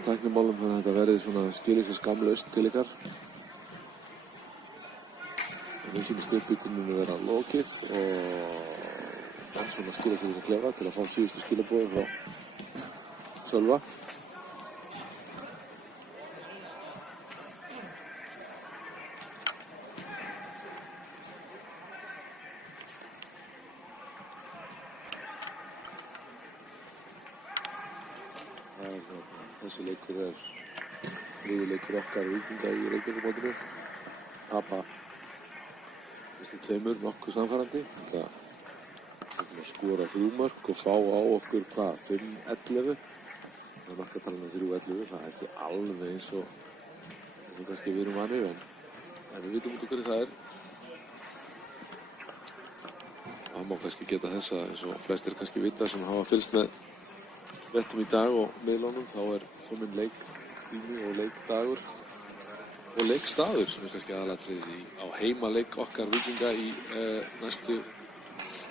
þessum tæknimálum þannig að þetta verði svona skilir sér skamlaust til ykkar. Mér sýnist uppbytuninni vera lokið og svona skila sér í klefa til að fá síðustu skilaboðin frá Sölva. Þessi leikur þriðji leikur okkar Víkinga í Reykjavíkurmótinu. Tapa fyrstu tveimur nokkuð samfærandi. Það skora 3 mörk og fá á okkur 5-11. Það er markatalan 3-11. Það er ekki alveg eins og kannski við erum vanir en við vitum út hverju það er. Það má kannski geta þess að eins og flestir kannski vita sem hafa fylgst með vettum í dag og miðlunum þá er komin leiktími og leikdagur og leikstaður sem er kannski aðalatriðið á heimaleik okkar Víkinga í næstu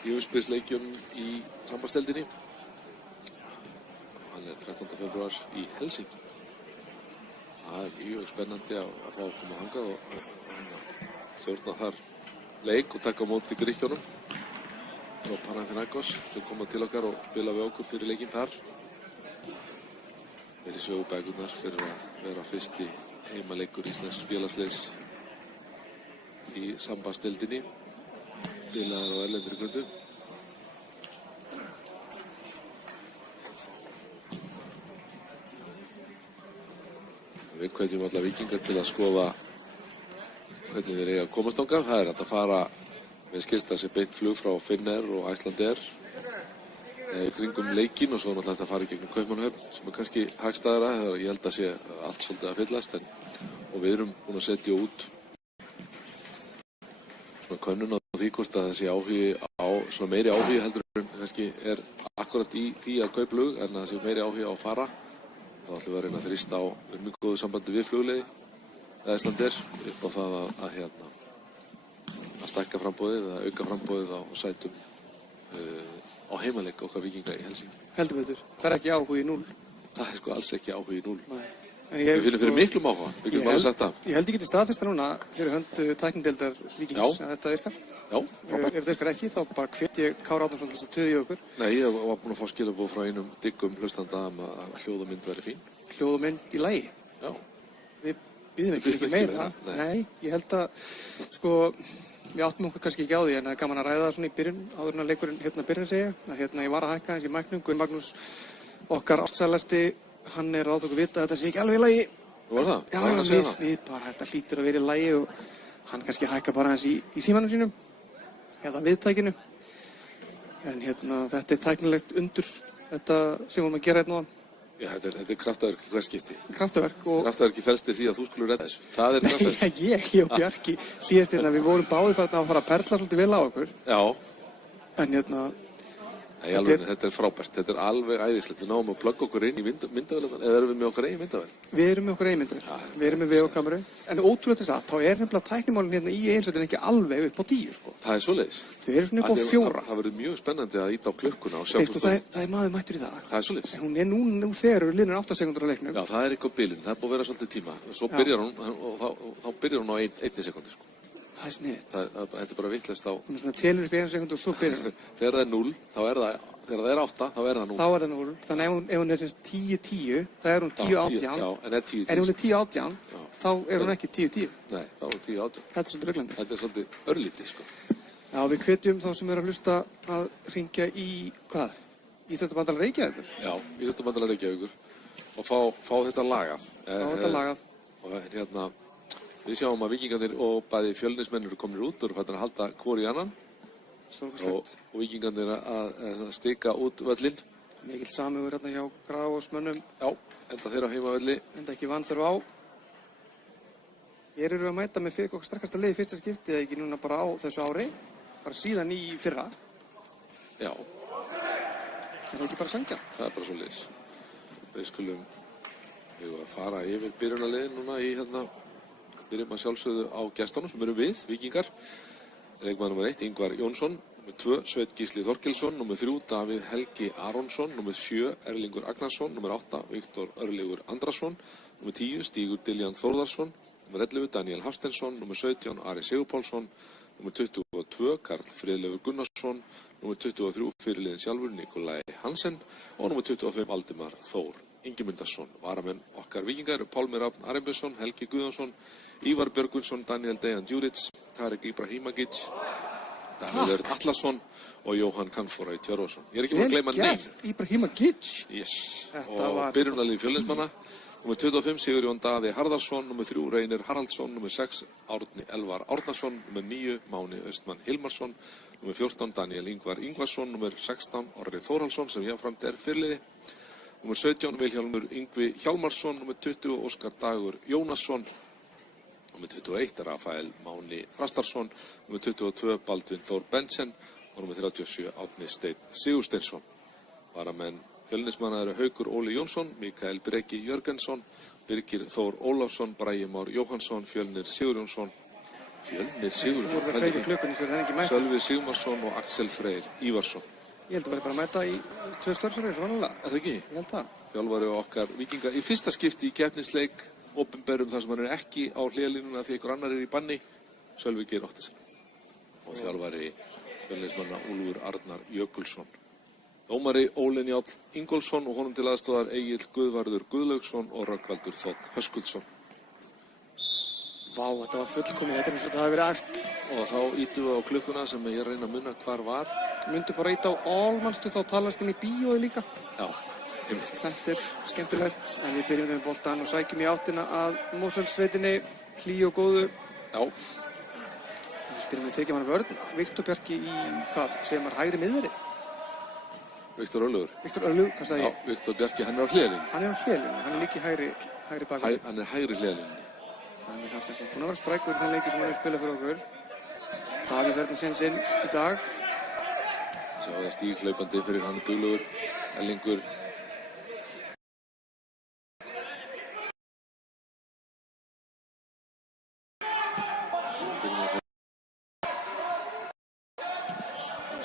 umspilsleikjum í sambandsdeildinni. Hann er 13. febrúar í Helsinki. Það er mjög spennandi að fá að koma þangað og stjórna þar leik og taka á móti Grikkjónum frá Panathinaikos sem koma til okkar og spila við okkur fyrir leikinn þar. Verið sögubækurnar fyrir að vera fyrsti heimaleikur íslensks félagsliðs í sambandsdeildinni. Spilaðar á erlendri grundu. Við hvetjum alla Víkinga til að skoða hvernig þeir eiga að komast þangað. Það er hægt að fara með skilst að sé beint flug frá Finnair og Icelandair kringum leikinn og svo náttúrulega þetta fara í gegnum Kaupmannahöfn sem er kannski hagstæðara. Ég held að sé allt svolítið að fyllast og við erum búin að setja út svona könnun á því hvort að þessi áhugi á svona meiri áhugi heldur en kannski er akkurat í því að kaupa flug en að þessi meiri áhugi á að fara. Þá ætlum við að reyna að þrýsta á mjög góðu sambandi við flugleiði eða Icelandair upp á það að stækka framboðið eða auka framboðið á sætum á heimaleik okkar Víkinga í Helsingi. Heldur betur. Það er ekki áhugi 0. Það er sko alls ekki áhugi 0. Nei. Við finnum fyrir miklum áhuga. Við getum alveg sagt það. Ég held ég geti staðfesta núna fyrir hönd tæknideildar Víkings að þetta virkar. Já, frábært. Ef þetta virkar ekki þá bara hvet ég Kára Árnason til þess að tuðja í okkur. Nei, ég var búinn að fá skilaboð frá einum diggum hlustanda að hljóð og mynd væri fín. Hljóð og mynd í lagi? Já. Við býðum ekki meira. Nei, ég held að við áttum okkur kannski ekki á því en það er gaman að ræða það svona í byrjun áður en að leikurinn byrjar segja að ég var að hækka þessi mæknum. Guðn Magnús, okkar ástsælasti, hann er að láta okkur vita að þetta sé ekki alveg í lagi. Var það? Já, við bara þetta hlýtur að vera í lagi og hann kannski hækka bara hans í símanum sínum eða viðtækinu. En þetta er tæknilegt undur þetta sem vorum að gera hérna á hann. Já, þetta er kraftaverk í hvert skipti. Kraftaverk og... Kraftaverki felst í því að þú skulur redda þessu. Það er kraftaverk. Ég og Bjarki síðast við vorum báðir farin að fara að perla svolítið vel á okkur. Já. En þetta er frábært. Þetta er alveg æðislegt. Við náum að plugga okkur inn í myndavélarnar eða erum við með okkar eigin myndavél? Við erum með okkar eigin myndavél. Við erum með VO-kameru. En ótrúlega þess að þá er nefnilega tæknimálin í einsveitin ekki alveg upp á 10 sko. Það er svoleiðis. Þau eru svona upp á 4. Það verður mjög spennandi að íta á klukkuna og sjá það er maður mættur í það. Það er svoleiðis. En hún er nú þegar við liðnum 8 sekúndur á leiknum. Já, það er eitthvað bilin. Það er búið að vera svolítið tíma. Svo byrjar hún og þá byrjar hún á 1 sekúndu sko. Það er sniðugt. Þetta er bara vitlaust á... Hún er svona telur upp í 1 sekúndu og svo byrjar hún. Þegar það er 0, þá er það... Þegar það er 8, þá er það 0. Þá er það 0. Þannig ef hún er 10-10, þá er hún 10-18. Já, en er 10-10. En ef hún er 10-18, þá er hún ekki 10-10. Nei, þá er hún 10-18. Þetta er svolítið ruglandi. Þetta er svolítið örlítið, sko. Já, við hvetjum þá sem eru að hlusta að hringja í, hvað? Íþróttabandalag Reykjavíkur? Já, Íþróttabandalag Reykjavíkur. Og fá þetta lagað. Og við sjáum að Víkingarnir og bæði Fjölnismenn eru komnir út og eru fættir að halda hvor í annan. Og Víkingarnir að stika út völlinn. Mikill samhugur hérna hjá Grafarvogsmönnum. Já, enda þeirra á heimavelli. Enda ekki vanþörf á. Hér eru við að mæta með fyrir okkar sterkasta lið í fyrsta skipti eða ekki núna bara á þessu ári. Bara síðan í fyrra. Já. Það er ekki bara sangja. Það er bara svoleiðis. Við skulum að fara yfir byrjunarliðin núna í byrjum að sjálfsögðu á gestunum sem eru við, Víkingar. Leikmaður nr. 1, Ingvar Jónsson, Númer 2, Sveinn Gísli Þorkelsson. Númer 3, Davíð Helgi Aronsson. Númer 7, Erlingur Agnarsson. Númer 8, Viktor Örlygur Andrason. Númer 10, Stígur Diljan Þórðarsson. Númer 11, Daniel Hafsteinsson. Númer 17, Ari Sigurpálsson. Númer 22, Karl Friðleifur Gunnarsson. Númer 23, fyrirliðin sjálfur Nikolai Hansen. Og númer 25, Valdimar Þór Ingimundarsson. Varamenn okkar víkingar eru Pálmi Rafn Arnbjörnsson, Helgi Guðjónsson, Ívar Björgvinsson, Daniel Dejan Djuric, Tarik Ibrahimagic, Davíð Örn Atlason og Jóhann Kanforay Tjörvason. Ég ekki að gleyma neinn. Ibrahimagic. Yes. Þetta og byrjunarlið Fjölnismanna. Númer 25, Sigurjón Daði Harðarsson. Númer 3, Reynir Haraldsson. Númer 6, Árni Elvar Árnason. Númer 9, Máni Austmann Hilmarsson. Númer 14, Daniel Ingvar Ingvarsson. Númer 16, Orri Þórhalsson sem jáfnframt fyrirliði. Númer 17, Vilhjálmur Yngvi Hjálmarsson. Númer 20, Óskar Dagur Jónasson. Númer 21, Rafael Máni Þrastarsson. Númer 22, Baldvin Þór Bensen. Og númer 37, Árni Steinn Sigursteinsson. Varamenn Fjölnismanna eru Haukur Óli Jónsson, Mikael Breki Jörgensson, Birgir Þór Ólafsson, Bragi Már Jóhannsson, Fjölnir Sigurjónsson, Sölvi Sigmarsson og Axel Freyr Ívarsson. Ég held að vera bara að mæta í 2 störfur eins og vanlega. Er það ekki? Ég held það. Þjálfari okkar víkinga í fyrsta skipti í keppnisleik, opinberum þar sem hann ekki á hliðalínuna því einhver annar í banni, Sölvi Geir Ottesen. Og þjálfari Fjölnismanna Úlfur Arnar Jökulsson. Dómari Óli Njáll Ingólfsson og honum til aðstoðar Egill Guðvarður Guðlaugsson og Rögnvaldur Þótt Höskuldsson. Vá, þetta var fullkomið, þetta eins og það hafi verið æft. Og þá ítum við á klukkuna sem ég reyna að munna hvar var. Myndu bara íta á allmannstu þá talast inn í bíóið líka. Já, heimilt. Þetta skemmtilegt, en við byrjum með boltan og sækjum í áttina að Mosfellssveitinni, hlý og góðu. Já. Við spyrjum við þykja mann vörn, Viktor Bjarki í, hvað, segir maður hægri miðverði? Viktor Örlygur. Viktor Örlygur, hvað sagði ég? Já, Viktor Bjarki, hann á hliðalínunni. Hann á hliðalínunni, hann líka hægri bakvörður. Hann hægri hliðalínunni. Daniel Hafsteinsson, búinn að vera sprækur í þann leiki sem hann hefur spilað fyrir okkur. Davíð verður sinn í dag. Sjá það stíg hlaupandi fyrir hann duglegur, Erlingur.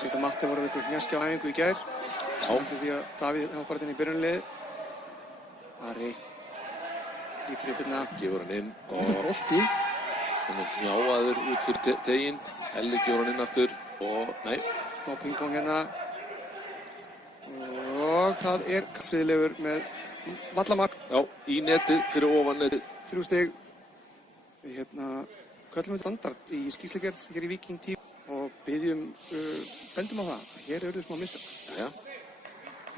Síðan Matti voru ykkur hnjaski á æfingu í gær. Svolítið því að Davíð hoppar inn í byrjunarlið. Ari lítur upp hérna. Gefur hann inn og þetta er bolti. Hann hnjáaður út fyrir teginn. Elli gefur hann inn aftur og nei. Smá pingpong hérna. Og það Friðleifur með vallamark. Já, í netið fyrir ofan netið. 3 stig. Við köllum við standard í skýrslugerð hér í Víking tíu og bendum á það. Hér eru smá mistök. Já.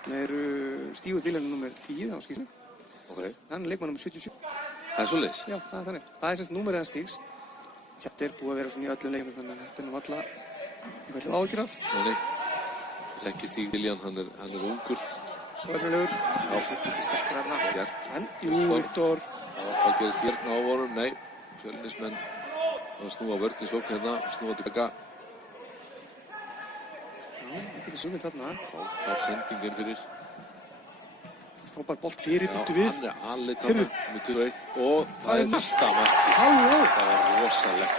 Það eru Stígur Diljan nummer 10 á skýrslu. Ok. Hann er leikmann nummer 77. Það er svoleiðis? Já, það er þannig. Það er semst númerið hans Stígs. Þetta er búið að vera svona í öllum leikmum þannig að þetta er nú alla eitthvað áhyggjur af. Nei. Ekki Stíg Diljan, hann er ungur. Öfnilegur. Já, það er sterkur hérna. Gert. En, jú, Viktor. Hvað gerist hérna á vonum? Nei. Fjölnismenn snúa vörðin svo hérna, snúa tilbaka. Já, það getur sungið þarna. Frábær sendingin fyrir. Frábær bolt fyrir, byttu við. Já, hann er alveg þarna með 21 og það er næsta marki. Halló! Það var rosalegt.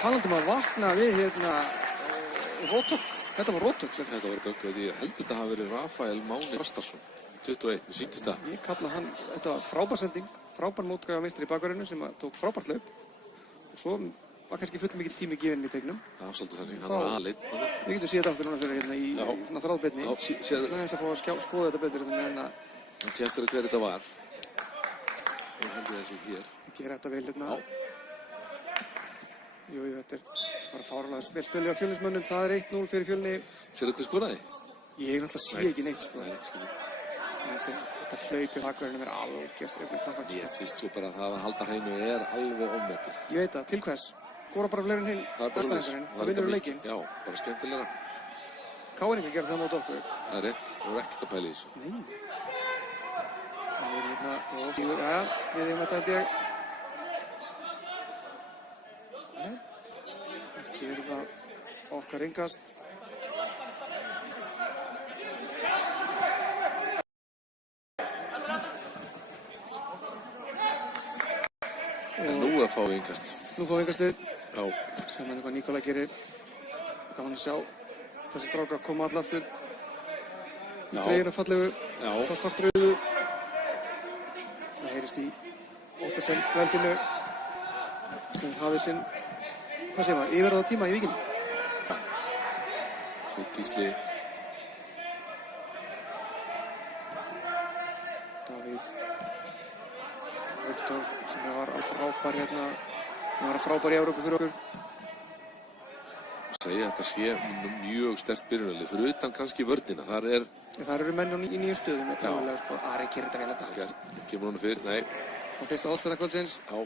Talandum að vakna við rótök. Þetta var rótök. Þetta var rótök. Ég held þetta hafi verið Rafael Máni Þrastarsson. 21, mér sýndist það. Ég kalla hann, þetta var frábær sending. Frábær mótgæfa meistri í bakverðinu sem tók frábært hlaup. Og svo var kannski full mikill tími gefinn í teiknum. Já, svolítið þannig. Hann var aðleitt. Við getum séð aftur núna fyrir hérna í svona þráðbeinni. Já, sér. Það er þess að fá að skoða þetta betur hérna með hann tjekkar hver þetta var. Nú held ég þessi hér. Ég gera þetta vel hérna. Jú, þetta er bara fáránlega vel spilið af Fjölnismönnum. Það er 1-0 fyrir Fjölni. Sérðu hvað skoraði? Ég náttúrulega sé ekki neitt sko. Nei, skilji. Þetta hlaupi bakverðinu er algjört öfnum. Ég finnst svo bara að það að halda hreinu er alveg ómetið. Ég veit það, til hvers? Skora bara fleiri en hinn næstæðingarinn. Það vinnur leikinn. Já, bara skemmtilegra. Káringar gerði það mót okkur. Það er rétt, það voru ekkert að pæla í þessu. Nei. Það voru hérna og síður, já, við hefum þetta held ég. Nei, ekki eru það okkar yngast. Nú að fá yngast. Nú fá yngastið. Já. Sem hann eitthvað Nikolai gerir. Gaman að sjá Þessi strákar koma alla aftur í Já. treyjuna fallegu, Já. svo svartrauðu. Það heyrist í Ottesen veldinu sem hafið sinn, hvað segir maður, yfirráða tíma í Víkinni. Sveinn Gísli. Davíð Viktor sem var frábær hérna, hann var frábær í Evrópu fyrir okkur. Segja að þetta sé mjög sterkt byrjunarlið fyrir utan kannski vörnina. Þar eru menn í nýjum stöðum. Sko, Ari gerir þetta vel þetta. Gert, kemur honum fyrir, nei. Og fyrsta áspilna kvöldsins. Já,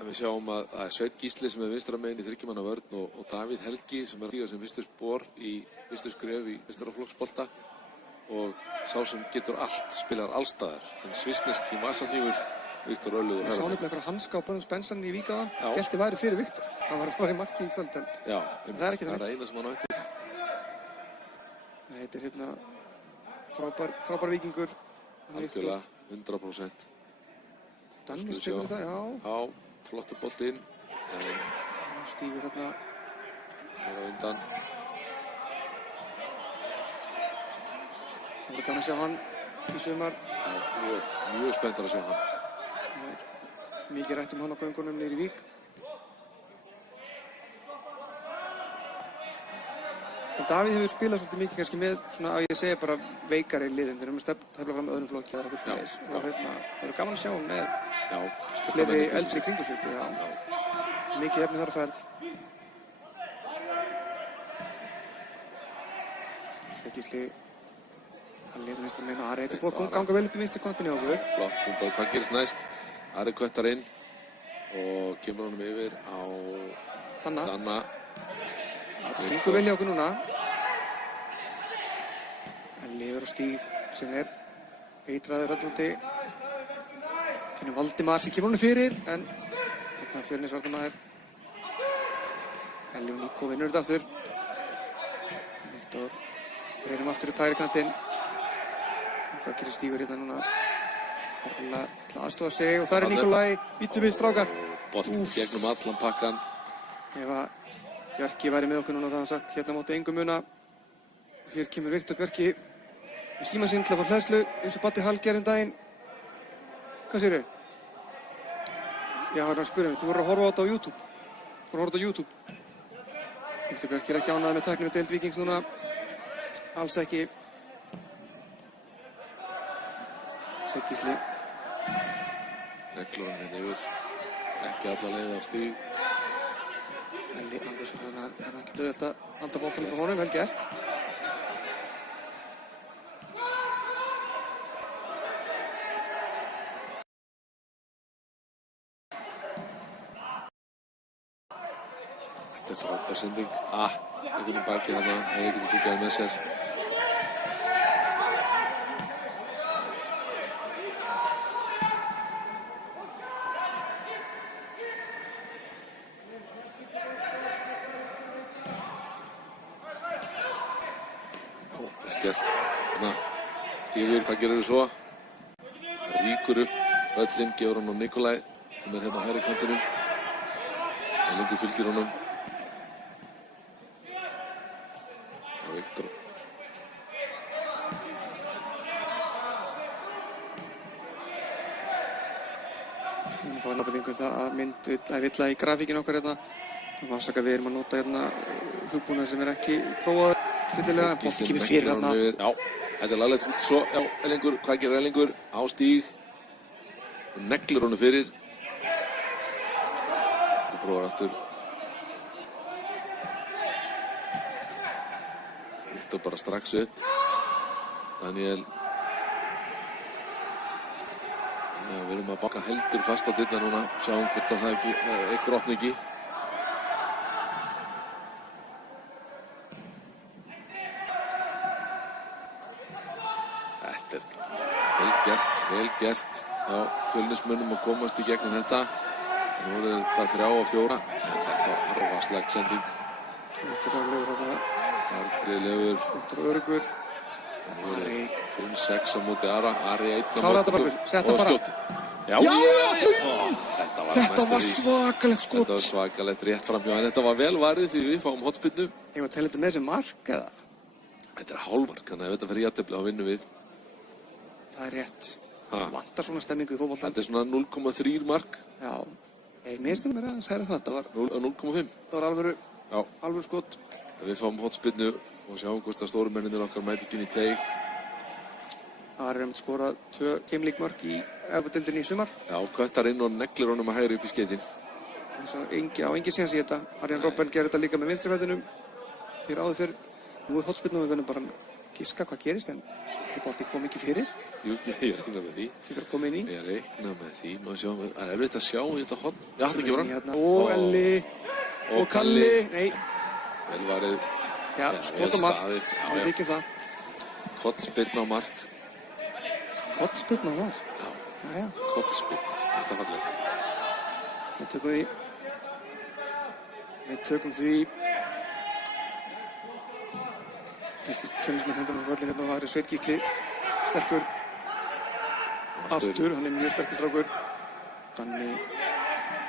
en við sjáum að það er Sveinn Gísli sem er vinstra megin í þriggjumanna vörn og Davíð Helgi sem er að stíga sem fyrstu spor í fyrstu skref í meistaraflokksbolta og sá sem getur allt, spilar allstaðar. En svissneski vasanhýfur Viktor Örlygur Ég sá nefnilega eitthvað hanska á Börnum Spensan í Víkaðan. Já. Hélti væri fyrir Viktor. Hann var að fara í marki í kvöld en Já, það er ekki það þannig. er eina sem hann á eftir. Þetta er hérna frábær Víkingur. Algjörlega, 100%. Dannis tegur þetta, já. Já, flottur bolti inn. En Hann stígur hérna. hann er á undan. Það voru gaman að sjá hann í sumar. Já, mjög spenntur að sjá hann. Það er mikið rætt hann á göngunum niður í Vík. En Davíð hefur spilað svolítið mikið kannski með svona að ég segja bara veikari liðum. Þeir eru með tefla fram með öðrum flokki eða eitthvað svoleiðis. Og hérna, það eru gaman að sjá hann með Já, fleiri eldri kringu sig, sko, já. Mikið efni þar að ferð. Sveinn Gísli, hann liður vinstra megin og Ari. Þetta er búið að ganga vel upp í vinstri kantinu á okkur. flott, hún bara hvað gerist næst. Ari köttar inn og kemur honum yfir á Danna. Það gengur vel hjá okkur núna. Hann lifir á Stíg sem er eitraður Röddvaldi. Finnur Valdimar sem kemur honum fyrir en hérna Fjölnisvarnarmaður. Elli og Níko vinnur þetta aftur. Viktor reynum aftur upp hægri kantinn. Hvað gerir Stígur hérna núna? Það er Ella að aðstofa sig og það er Nikolai. Býttu við strákar. Boltinn gegnum allan pakkan. Ef að Bjarki væri með okkur núna þá hann sagt hérna máttu engum muna. Hér kemur Viktor Bjarki með síma sinn til að fá hleðslu eins og Batti Hall gerði daginn. Hvað segirðu? Já, hann er að spyrja mig. Þú voru að horfa á þetta á YouTube. Þú voru að horfa á þetta á YouTube. Viktor Bjarki er ekki ánægður með tækni við deild Víkings núna. Alls ekki. Sveinn Gísli. Neglur hann hérna yfir. Ekki alla leið á Stíg. Elli Andersson, hann er ekki döðvöld að halda boltanum frá honum, vel gert. Þetta er frábær sending. Einhvern veginn baki hana, hefði getið tekið hann með sér. Gert, hérna, Stígur, hvað gerir þú svo? Ríkur upp völlinn, gefur hann á Nikolai sem er hérna á hægri kantinum. Það lengur fylgir honum. Og Viktor. Við erum fáið náttúrulega það að mynd að villa í grafíkinu okkar hérna. Það var að við erum að nota hérna hugbúnað sem er ekki prófað fyllilega, en bolti kemur fyrir hérna. Já, þetta er laglegt út svo. Já, Ellingur, hvað gerir Ellingur? Á Stíg. Og neglir honum fyrir. Og prófar aftur. Viktor bara strax upp. Daniel. Já, við erum að banka heldur fast á dyrnar núna. Sjáum hvort að það ekki, einhver opni ekki. Vel gert hjá Fjölnismönnum að komast í gegnum þetta. Nú er það 3 og 4. En þetta var arfaslag sending. Viktor Örlygur hérna. Arfriðlegur. Viktor Örlygur. Ari. 5-6 á móti Ara. Ari 1 á Klára þetta móti. bara. Setta bara. Skjóti. Já! Þetta var svakalegt skot. Þetta var svakalegt rétt framhjá, en þetta var vel varið því við fáum hotspinnu. Ég var að tella þetta með sem mark, eða? Þetta er hálfmark, þannig að ef þetta fyrir jafntefli þá vinnum við. Það er rétt. Það vantar svona stemmingu í fótbolta. Þetta er svona 0,3 mark. Já. Mér finnst mér að segja þetta var 0,5. Það var alvöru skot. Við fáum hotspinnu og sjáum hvort að stóru menninir okkar mæti ekki inn í teig. Það er skorað 2 keimlíkmörk í Evrópudeildinni í sumar. Já, köttar inn og neglir honum að hægri upp í skeitin. Engin séns í þetta. Arjen Robben gerir þetta líka með vinstrifætinum. Hér áður fyrr. Nú er hotspinnu og við verðum bara giska hvað gerist, en til bolti kom ekki fyrir. Jú, ég reikna með því. Þið fyrir að koma inn í. Ég reikna með því. Það er erfitt að sjá í þetta hot. Já, þetta ekki var hann. Og Elli. Og Kalli. Nei. Vel varið. Já, skot og mark. Við þykjum það. Hotspinna á mark. Hotspinna á mark? Já. Hotspinna. Það er fallegt. Við tökum því. Fylgismenn hendur frá völlin hérna og það er Sveinn Gísli. Sterkur. Aftur, hann er mjög sterkur strákur. Danni.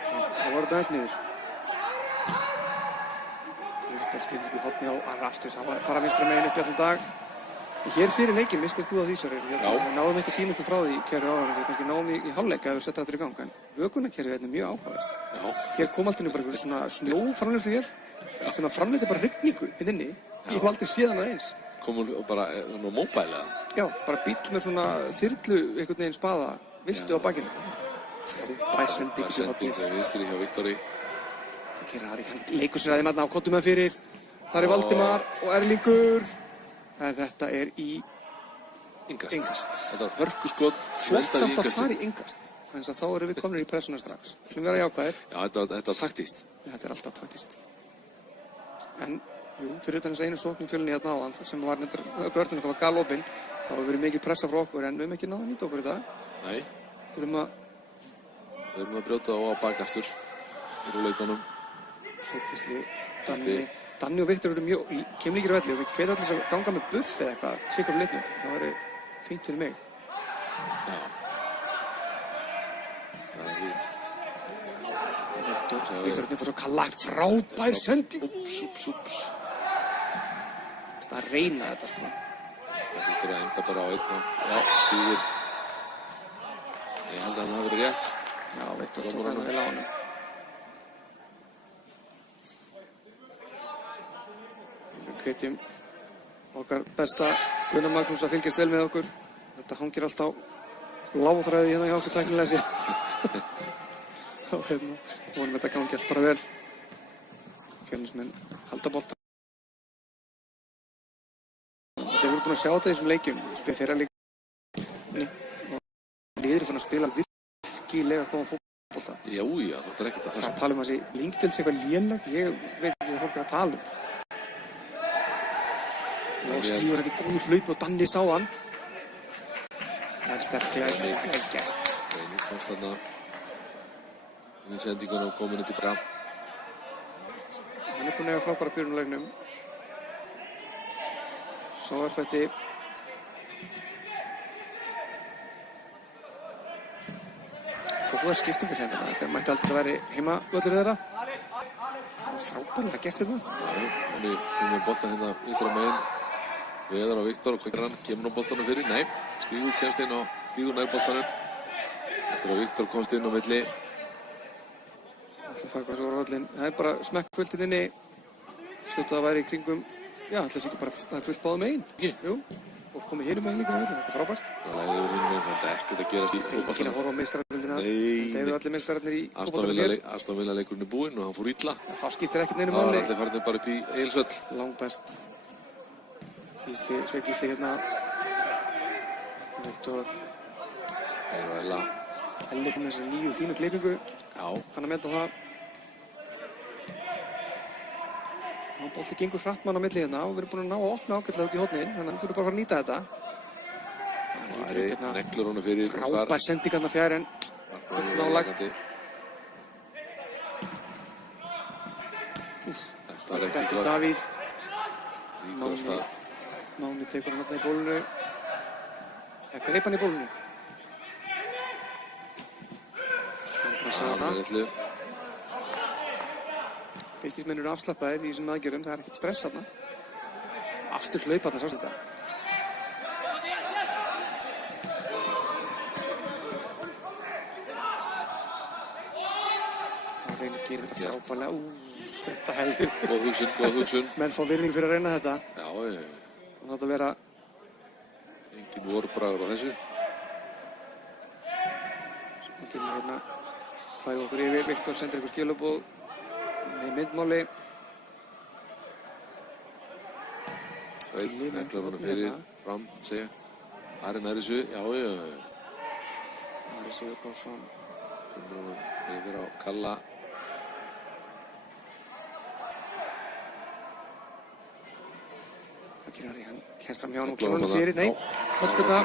Það var þetta aðeins niður. Boltinn upp í horni á Raftur. Það var að fara vinstra megin upp í allan dag. Hér fyrir leikinn mistum þú að því, Sverrir. Við náðum ekki að sýna ykkur frá því kerfi áðan. Við kannski náðum í hálfleik að við setja þetta í gang. En vökunarkerfið er mjög áhugavert. Hér kom alltaf bara einhver svona snjóframleiðsluvél sem að framleita bara rigningu hérna inni. Ég hef aldrei séð hana eins. Komur bara móbæl eða? Já, bara bíll með svona þyrlu einhvern veginn spaða, viftu á bakinu. Frábær sending í hornið. Það er vinstri hjá Viktori. Hann leikur sér aðeins á kottum með fyrir. Það er Valdimar og Erlingur. En þetta er í innkast. Þetta er hörkuskot. Flott samt að fara í innkast. Þannig að þá erum við komin í pressuna strax. Við vera jákvæðir. Já, þetta er taktískt. Þetta er alltaf taktískt. En, fyrir utan þess að einu sókn í fjölunni hérna áðan, sem var börnum okkar var galopinn, þá hefur verið mikið pressa frá okkur, en við hefum ekki náða að nýta okkur í dag. Nei. Við þurfum að brjóta á bakaftur. Fyrir lautunum. Sveinn Gísli, Danni og Viktor eru mjög keimlíkir á velli og við hvet allir að ganga með buff eða eitthvað sikur á leiknum. Það væri fínt fyrir mig. Já. Það er við. Viktor er svo kallagt frábær sending. Úps. Það er að reyna þetta sko. Það hlýtur að enda bara á einn hátt. Já, Stígur. Ég held að það hafi verið rétt. Já, Viktor tók hann vel á honum. Hvetjum okkar besta Gunnar Magnús að fylgjast vel með okkur. Þetta hangir allt á bláþræði hérna hjá okkur tæknilega sér. Og vonum þetta gangi allt bara vel. Fjölnismenn halda bolta. Þetta hefur búin að sjá þetta í þessum leikjum. Spil fyrir að leikjum. Og liður fann að spila virkilega góðan fótbolta. Já, þetta er ekkert að það tala um þessi Lyngdeild sé eitthvað léleg. Ég veit ekki hvað fólk er að tala um. Og Stígur þetta í góðu hlaup og Danni sá hann. Það er sterklega vel gert. Nú komst þarna inn í sendingun og kominu tilbaka. Hann er búinn að eiga frábæra byrjunarleiknum. Svo er þetta góða skiptingar hérna. Þetta mætti aldrei að vera heimavöllur þeirra. Frábærlega gert þetta. Já, hann er með boltan hérna vinstra megin. Veðar á Viktor og hvað kemur á boltanum fyrir? Nei, Stígur kemst inn á Stígur nær boltanum. Eftir að Viktor komst inn á milli. Það fara bara svo á völlin. Það er bara smekkfullt inn í. Skjóta að væri í kringum. Já, ætla þess ekki bara, það er fullt báðum megin. Jú, og komið hinum megin líka á völlin. Þetta er frábært. Það leiði yfir hinum megin, þetta er ekkert að gerast í fótboltanum. Ekki að horfa á meistarardeildina. Þetta eru allir meistararnir í fótboltanum. Aston Villa leikurinn er búinn og hann fór illa. Þá skiptir ekkert neinu máli. Það var allir farin bara upp í Egilsvöll. Langbest. Sveinn Gísli hérna. Viktor. Elli kom með þessa nýju fínu klippingu. Já. Kann að meta það. Bolti gengur hratt mann á milli hérna og við erum búin að ná að opna ágætlega út í hornin. Þannig að við þurfum bara að fara að nýta þetta. Það er neglur honum fyrir. Frábær sending hérna fjær en nálægt. Þetta er ekki klart. Davíð. Ríkast að. Máni tekur hann hérna í bólunu. Greip hann í bólunu. pressa þarna. Litlu. Fylkismenn eru afslappaðir í þessum aðgerðum, það er ekkert stress þarna. Aftur hlaupa þarna sástu þetta. Það reynir að gera þetta frábærlega. Þetta hefur. Góð hugsun. Menn fá virðing fyrir að reyna þetta. Já, Þannig að það vera. Engin vorbragur á þessu. Svo kemur hérna. Færi okkur yfir. Viktor sendir ykkur skilaboð með myndmáli. Neglar hann fyrir fram, segja. Ari nær þessu, já. Ari Sigurpálsson. Kemur hann yfir á Kalla. Hann kemst fram hjá hann og kemur hann fyrir. Nei, hotspilna.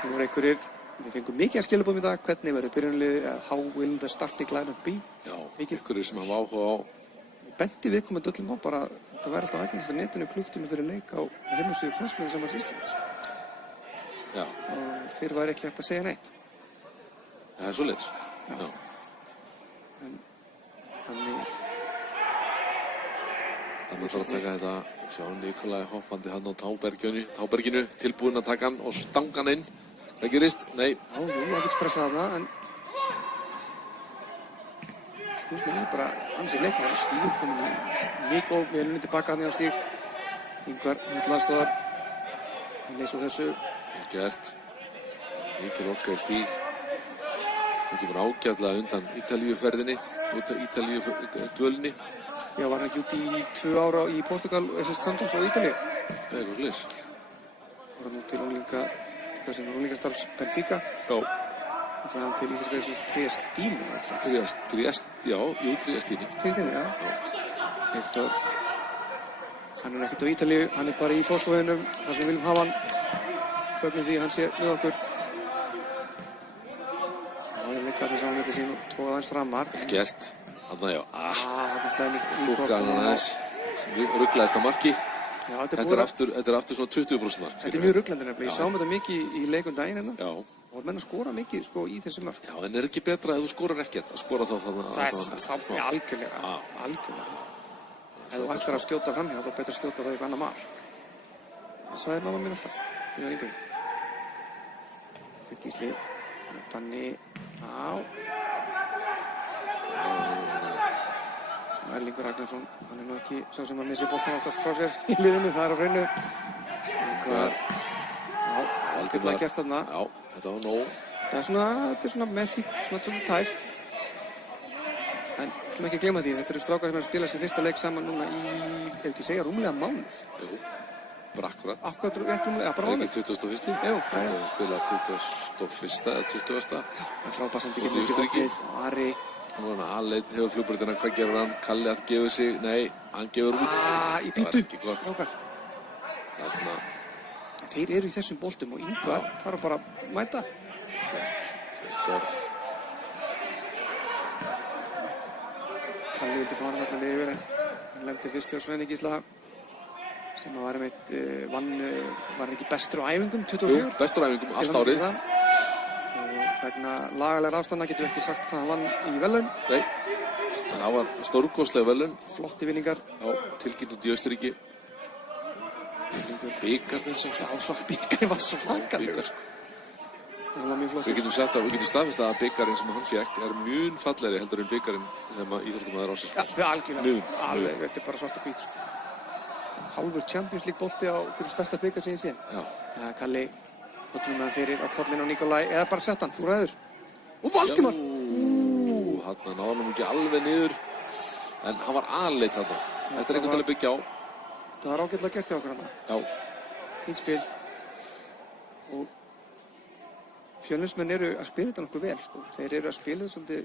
Það voru einhverjir, við fengum mikið að skilabóðum í dag. Hvernig verður byrjunarliðið how will the starting lineup be? Já, einhverjir sem hafa áhuga á. Við bendi viðkomandi öllum á bara, þetta væri alltaf aðgengilegt á netinu klukktími fyrir leik á heimasíðu Knattspyrnusambands Íslands. Já. Og þeir væri ekki hægt að segja neitt. Það er svoleiðis. Já. En þannig þarf að taka þetta. Sjá Nikolaj hoppandi hann á táberginu, tilbúinn að taka hann og stanga hann inn. Hvað gerist? Nei. Já, ekkert spressa þarna, en Skúsmenn bara ansið leikni. Það er Stígur komin í Nikol, velunni tilbaka hann á Stíg. Ingvar, hundlaðstóðar. Við leysum þessu. Vel gert. Mikil orka í Stíg. Hann kemur ágætlega undan Ítalíuferðinni, Ítalíudvölinni. Já, var hann ekki út í 2 ára í Portugal, samtals á Ítalíu? Það er eitthvað flis. Fór hann út til unglingastarfs Benfica. Já. Og það hann til ítalska Triestini, ekki sagt? Triestini. Triestini, já. Viktor. Hann er ekkert á Ítalíu, hann er bara í Fossvoginum, þar sem við viljum hafa hann. Fögnum því að hann sé með okkur. Það er líka þess að hann vilja sín og tóða aðeins framar. Gert. Þarna, já. Hann ætlaði nýtt Kúkkaði hann aðeins. Rugglaðist að marki. Já, þetta er aftur svona 20% mark. Þetta er mjög rugglandi nefnilega. Ég sá þetta mikið í leikum daginn hérna. Já. Og menn að skora mikið sko í þessu mörk. Já, en er ekki betra ef þú skorar ekkert að skora þá þannig að... Það er algjörlega. Algjörlega. Ef þú ætlar að skjóta framhjá, þá betur að skjóta það eitthvað annað mark. Það sagði mamma mín alltaf. Þegar ég var yngri. Gísli. Danni. Erlingur Ragnarsson, hann er nú ekki sá sem að missi boltan oftast frá sér í liðinu, það er á hreinu. Ingvar, algjörlega gert þarna. Já, þetta var nóg. Þetta er svona með því, svona tölvöld tæft. En skulum ekki gleyma því, þetta eru strákar sem er að spila sin fyrsta leik saman núna í, ef ekki segja, rúmlega mánuð. Jú, bara akkurat. Akkurat rétt rúmlega, bara mánuð. Ekki 21. Jú, það er að spila 21. eða 20. Það er frábært sem þetta getur ekki hoppið, og Ari. Hann var hann aðleit, hefur flugbreytina, hvað gefur hann? Kalli að gefa sig, nei, hann gefur út. Í bítu, strákar. Þarna. Þeir eru í þessum boltum og Ingvar þarf bara að mæta. Viktor. Kalli vildi fá hann alltaf yfir en hann lemdi fyrst hjá Svenni Gísla sem var einmitt var hann ekki bestur á æfingum, 24? Jú, bestur á æfingum, allt árið. Vegna lagalega afstæðna getum við ekki sagt hvað hann vann í velun. Nei, það var stórkostlega velun. Flotti vinningar. Já, tilkynnt út í Austurríki. Bikarnir sem það. Já, bikarinn var svakalegur. Það var mjög flott. Við getum staðfest að bikarinn sem hann fékk er mjög fallegri heldur en bikarinn sem íþróttamaður ársins. Já, algjörlega. Alveg, þetta er bara svart og hvít. Hálfur Champions League bolti á hverju stærsta bikar sem ég sé. Já, Kalli. Hvort hann fyrir á kollinu á Nikolaj eða bara sett hann, þú ræður. Og Valdimar! Hann náði hann ekki alveg niður en hann var aðleit þarna. Þetta er eitthvað til að byggja á. Það var ágætlega gert hjá okkur hann. Já. Fínt spil. Og Fjölnismenn eru að spila þetta nokkuð vel, sko. Þeir eru að spila þetta svolítið,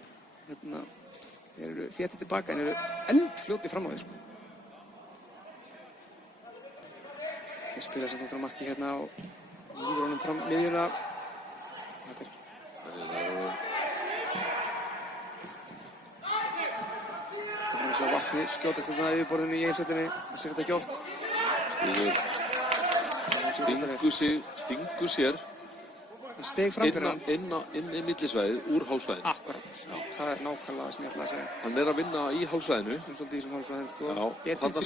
þeir eru fétið tilbaka en eru eldfljóti fram á því, sko. Þeir spila samt út á marki hérna og líður honum fram miðjuna. Þetta er... Það er svo vatni skjótast þetta yfirborðinu í einsveitinni. Það sér þetta ekki oft. Stingur sér. Hann steig fram fyrir hann. Inn í millisvæðið úr hálfsvæðinu. Akkurat. Það nákvæmlega það sem ég ætlaði að segja. Hann að vinna í hálfsvæðinu. Svolítið í þessum hálfsvæðinu, sko. Já, þarna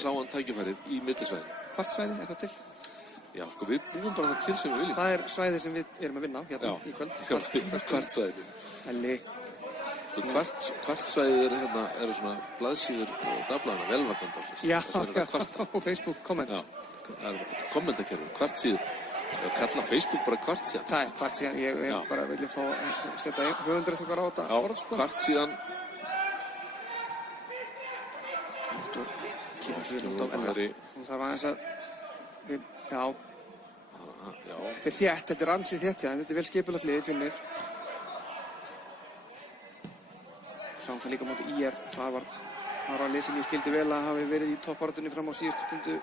sá hann tækifærið í millisvæðinu. Hvart svæði það til? Já, sko, við búum bara það til sem við viljum. Það svæði sem við erum að vinna á hérna í kvöld. Hvert svæði. Elli. Hvert svæðið eru svona blaðsíður og dagblaðana velvarnandaflis. Já, og Facebook komment. Já, kommentakerfið, hvert síður. Ég kalla Facebook bara hvert síðan. Það hvert síðan, ég bara vilja fá að setja höfundur eitthvað á þetta orð, sko. Já, hvert síðan. Þú kemur sér út á Ella. Þú þarf aðeins að, já. Þetta er ansið þétt, já, en þetta er vel skipulagt lið, Fjölnir. Sáum það líka á móti IR, það var lið sem ég skildi vel að hafi verið í toppbaráttunni fram á síðustu stundu.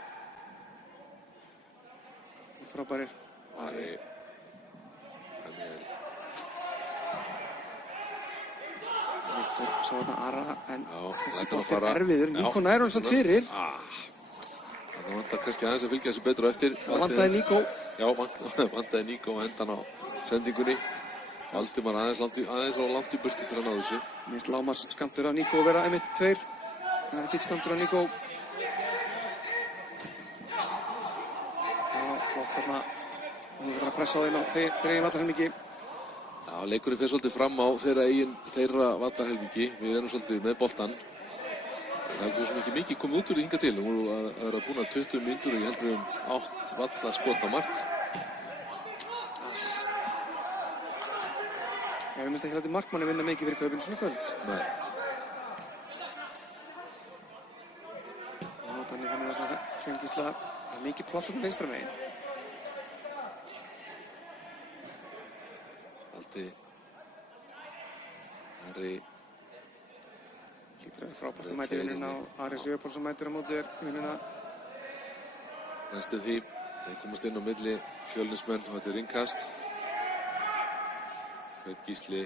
Frábærir. Ari. Daniel. Viktor sá þarna Ara, en þessi lætur hann bolti er fara. erfiður. Níko nær hann samt fyrir. Það vantar kannski aðeins að fylgja þessu betur á eftir. Það vantaði Níko. Já, vantaði Níko á endan á sendingunni. Valdimar aðeins og langt í burti til að ná þessu. Minnst lámars skamtur á Níko vera einmitt 2. Það er fýtt skamtur á Níko. Flott þarna. Hún verður að pressa á þeim á þeirra eigin vallarhelmingi. Já, leikurinn fer svolítið fram á þeirra vallarhelmingi. Við erum svolítið með boltan. Það hefur svo mikið komið út úr hingað til. Við vorum að vera búin að 20 mínútur og ég heldur 8 vallarskot á mark. Ég hef minnst ekki látið markmanni vinna mikið fyrir Kaupin svona kvöld. Nei. Já, þannig hann þarna Sveingísla. Það er mikið pláss um vinstra megin. Aldi. Ari. Lítur að vera frábært að mæti vinnuna og Ari Sigurpálsson mætir á móti vinnuna. Næstu því, þeir komast inn á milli Fjölnismenn og þetta er innkast. Sveinn Gísli.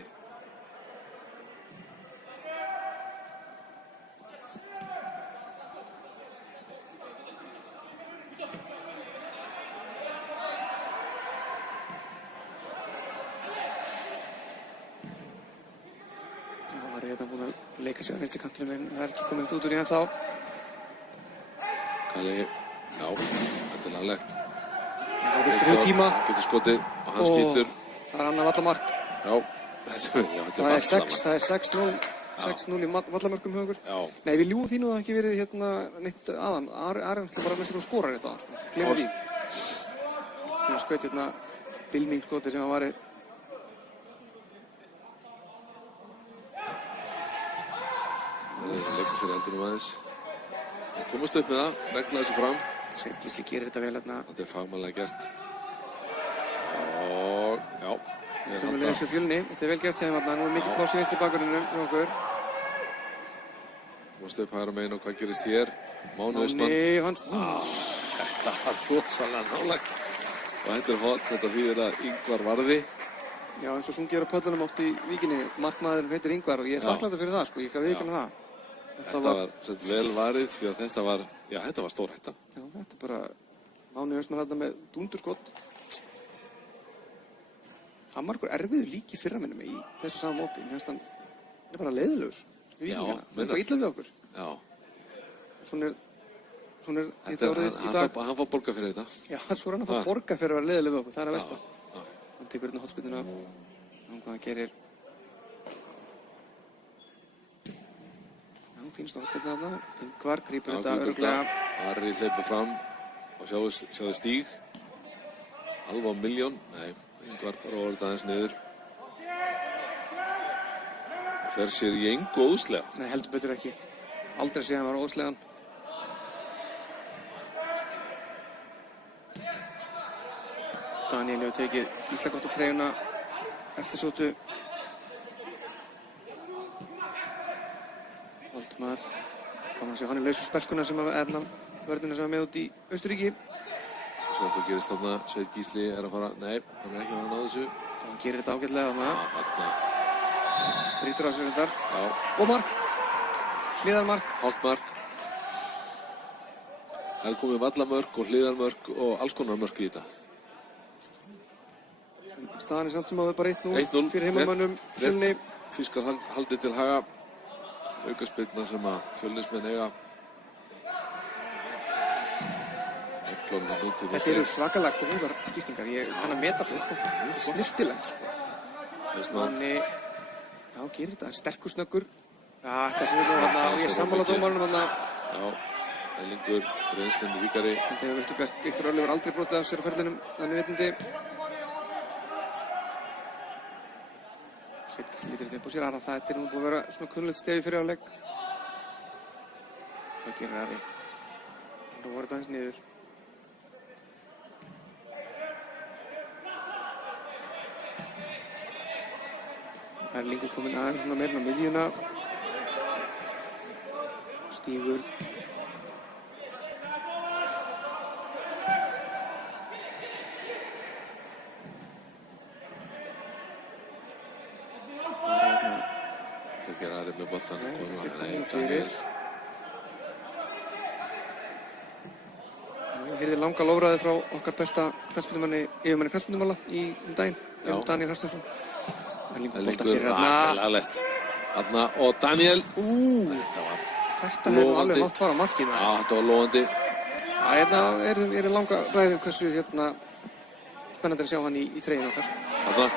Það var hérna búin að leika sér á vinstri kantinum en það er ekki komin út úr í hann þá. Kalli, já, þetta er laglegt. Viktor hefur tíma. Hann getur skotið og hann skýtur. Það er annað vallamark. Já, þetta er vallamark. Það er 6-0. 6-0 í vallamörkum hjá okkur. Já. Nei, við ljúum því nú að það ekki verið hérna neitt aðan. Ari ætla bara að mista skorar þetta aðan, sko. Gleymum því. Hún skaut hérna Bilming skoti sem hann varði. Það er leika sér eldinum aðeins. Það komast upp með það, regla þessu fram. Sveinn Gísli gerir þetta vel hérna. Þetta er fagmannlega gert. Og, já. Samanlega þessu Fjölni. Þetta er vel gert þegar hérna. Nú er mikið pláss í vinstri bakgrunninum hjá okkur. Komast upp hægra megin og hvað gerist hér? Máni Austmann. Máni, hans. Þetta var rosalega nálægt. Og þetta er hot, þetta þýðir að Ingvar varði. Já, eins og sungið á pöllunum oft í Víkinni. Markmaðurinn heitir Ingvar og ég er þakklátur fyrir það, sko. Ég kann viðurkenna það. Þetta var sett vel varið því að þetta var stór hætta. Já, þetta er bara Máni Austmann þetta með dúndurskott. Hann var einhver erfiður líki fyrra minnum í þessu sama móti. Mér finnst hann er bara leiðilegur. Já, menn. Illa við okkur. Já. Svona er þetta orðið í dag. Hann fá borga fyrir þetta. Já, svo er hann að fá borga fyrir að vera leiðileg við okkur. Það er að versta. Hann tekur hérna hotspyrnuna. Hvað hann gerir. Já, fínst á hotspyrnuna þarna. Ingvar grípur þetta örugglega. Ari hleypur fram og sjáðu stíg. Alva milljón. Nei, Ingvar róður þetta aðeins niður. Fer sér í engu óðslega. Nei, heldur betur ekki. Aldrei séð hann var óðslegan. Daniel hefur tekið Gísla gott á treyjuna eftir sótu. Valdimar. Gaman að sjá hann í lausu spelkuna sem er vörðina sem er með út í Austurríki. Svo hvað gerist þarna? Sveinn Gísli er að fara. Nei, hann er ekki að ná þessu. Hann gerir þetta ágætlega þarna. Drítur á sér þetta. Já. Og mark. Hliðarmark. Hálft mark. Það er komið vallamörk og hliðarmörk og alls konar mörk í þetta. Staðan samt sem áður bara 1-0 1-0 fyrir heimamönnum Fjölni. Þýskar haldið til haga. Aukaspyrna sem að Fjölnismenn eiga. Þetta eru svakalega góðar skiptingar. Ég kann að meta þetta. Snirtilegt, sko. Þannig, já, gerir þetta. Sterkur snöggur. Já, ætla sem við nú þarna. Ég er sammála dómarunum þarna. Já, Ellingur, reynslunni víkari. Þetta hefur Viktor Örlygur aldrei brotið af sér á ferlinum, þannig vitandi. Sveinn Gísli lítur upp á sér Ara. Þetta er nú búið að vera svona kunnlegt stefi fyrir áleik. Hvað gerir Ari? Hann róar þetta aðeins niður. Erlingur kominn aðeins svona meira á miðjuna. Stígur. Hvað gerir Ari með boltan? Nei, fyrir. Ég heyrði langa lofræði frá okkar besta yfirmanni knattspyrnumála daginn, Daniel Hafsteinsson. Erlingur bolta fyrir lagilegt. Þarna og Daniel. Þetta hefði nú alveg mátt fara á markið. Já, þetta var lofandi. Hérna er langa ræðum hversu spennandi að sjá hann í þreyjun okkar. Þarna.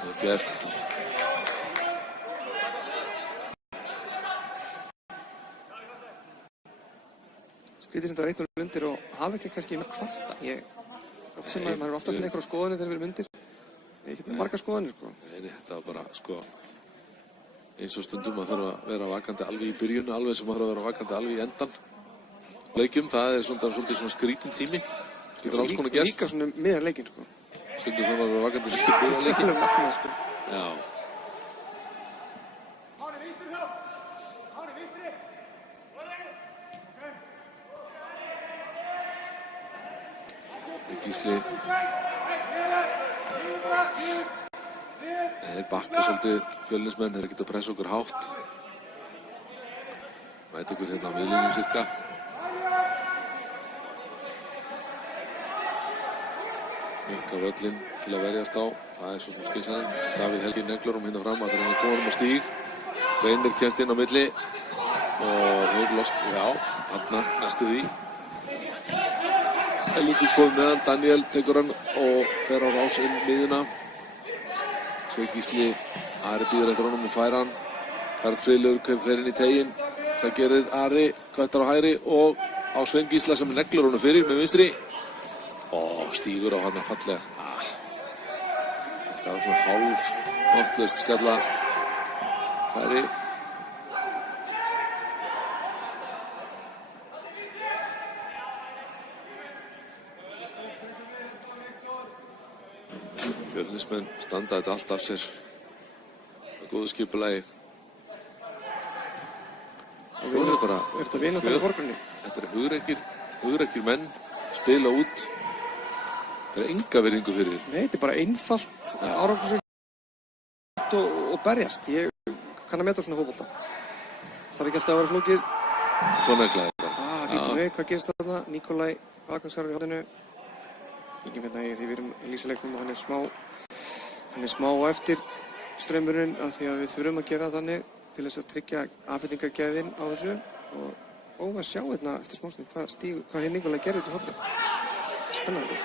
Það er gerst. Skrítið sem það var 1-0 undir og hafa ekki kannski með kvarta. Maður er oftast með einhverja skoðanir þegar við erum undir. Nei, ekki með margar skoðanir, sko. Nei, þetta var bara, sko, eins og stundum að þurfa að vera vakandi alveg í byrjun, alveg sem að þurfa að vera vakandi alveg í endan. Leikjum, það er svolítið svona skrítin tími. Þetta er alls konar gerst. Líka svona miðan leikinn, sko. Stundum þurfa að vera vakandi sem byrja leikinn. Það er magnað, sko. Já. Gísli. Þeir bakka svolítið Fjölnismenn, þeir geta pressa okkur hátt. Mæta okkur hérna á miðlínum cirka. Mikka völlin til að verjast á. Það er svo sem skynsamlegt. Davíð Helgi neglar hérna fram að þeir koma á stíg. Reynir kemst inn á milli. Og þeir lost, já, þarna næstu því. Ellingur kom meðan, Daniel tekur hann og fer á rás inn miðjuna. Sveinn Gísli, Ari býður eftir honum og fær hann. Karl Freylaug fer inn í teginn. Hvað gerir Ari? Kvættar á hægri og á Sveinn Gísla sem neglar honum fyrir með vinstri. Og stígur á hann að fallega. Þetta var svona hálf máttlaust skalla færi. Fjölnismenn standa þetta allt af sér með góðu skipulagi. Svo er þetta bara þetta vináttan í forgrunni. Þetta er hugrekkir menn spila út. Það er enga virðingu fyrir. Nei, þetta er bara einfalt árangursríkt og berjast. Ég kann að meta svona fótbolta. Það er ekki alltaf að vera flókið. Svona er glæðið bara. Býtum við, hvað gerist þarna? Nikolaj Vakansarur í hotinu. Líkjum hérna því við erum í lýsaleiknum og hann er smá á eftir straumurinn af því að við þurfum að gera þannig til þess að tryggja afhendingargæðin á þessu og fáum að sjá hérna eftir smásnum hvað Nikolaj gerði út í hotinu. Spennandi.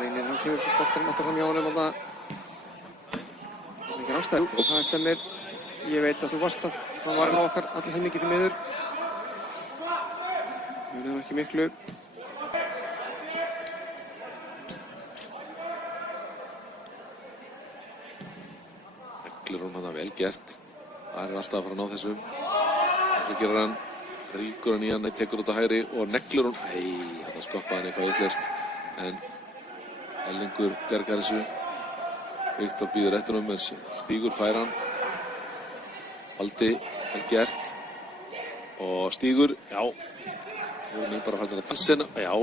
Reynir, hann kemur fyrir boltanum alltaf fram hjá honum og það er ekki ástæð. Það stemmir. Ég veit að þú varst samt. Það var hann á okkar allir helmikið því miður. Við erum ekki miklu. Neglir hún hann vel gert. Það er alltaf að fara að ná þessu. Það gerir hann. Ríkur hann í hann, tekur út á hægri og neglir hún. Þetta skoppaði hann eitthvað vitlaust. En Ellingur bjargar þessu. Viktor býður eftir honum en Stígur fær hann. Haldi, vel gert. Og Stígur, já. Við erum bara farin að dansina. Já.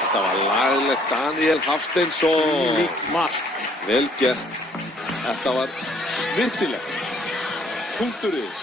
Þetta var laglegt. Daniel Hafsteinsson. Líkt mark. Vel gert. Þetta var snirtilegt. Punkturins.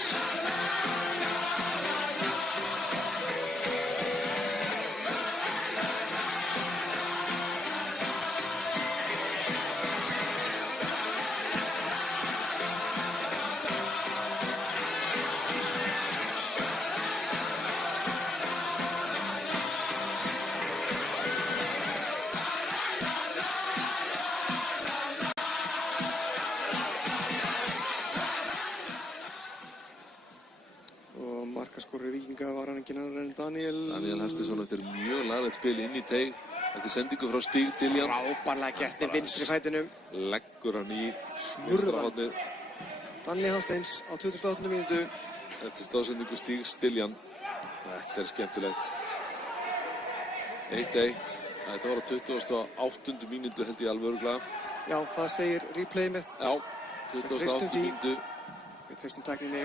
Þjálfari Víkinga var hann ekki annar en Daniel Hafsteinsson eftir mjög laglegt spil inn í teig eftir sendingu frá Stíg Diljan. Frábærlega gert með vinstri fætinum. Leggur hann í smurðan. Daniel Hafsteins á 28. mínútu. Eftir stóðsendingu Stíg Diljan. Þetta skemmtilegt. 1-1. Þetta var á 28. mínútu held ég alveg örugglega. Já, það segir replayið mitt. Já, 28. mínútu. Við treystum tækninni.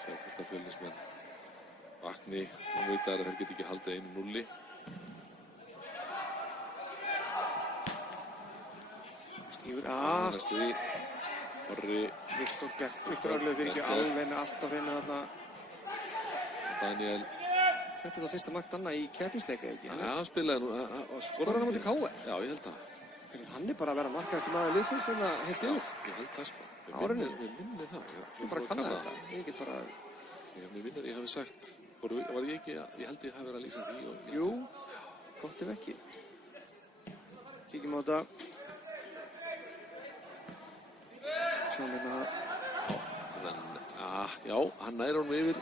Sjá hvort að Fjölnismenn vakni og veit að þeir geta ekki haldið 1-0. Stígur Næstu því Forri Viktor Örlöf fyrir ekki alveg með allt á hreinu þarna. Daniel. Þetta er það fyrsta mark Danna í keppnisleika, ekki? Já, hann spilaði nú. Skorar hann á móti KR? Já, ég held það. Hann er bara að vera markahæsti maður liðsins hérna heilt yfir. Ég held það sko. Árinu. Ég minni það. Þú bara kanna þetta. Ég get bara... Mér minnir ég hafi sagt. Var ég ekki, ég held ég hafi verið að lýsa því. Jú, gott ef ekki. Kíkjum á þetta. Sjáum hérna. Já, hann næra honum yfir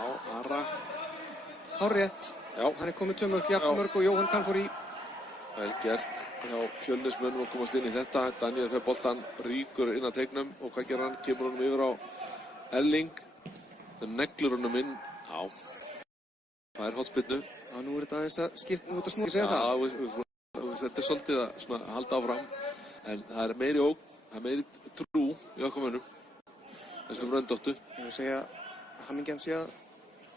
á Ara. Hárrétt. Já. Hann er komið 2 mörk, jafn mörk og Jóhann Kanfór í. Vel gert hjá Fjölnismönnum að komast inn í þetta. Daniel fer boltan ríkur inn að teignum og hvað gerir hann? Kemur honum yfir á Erling. Það neglur honum inn. Já. Það er hotspinnu. Já, nú er þetta aðeins að skipta, nú er þetta snúið að segja það. Já, þetta er svolítið að halda áfram. En það er meiri ógn, það er meiri trú í okkar mönnum. Þessum röndóttu. Ég vil segja að hamingjan sé að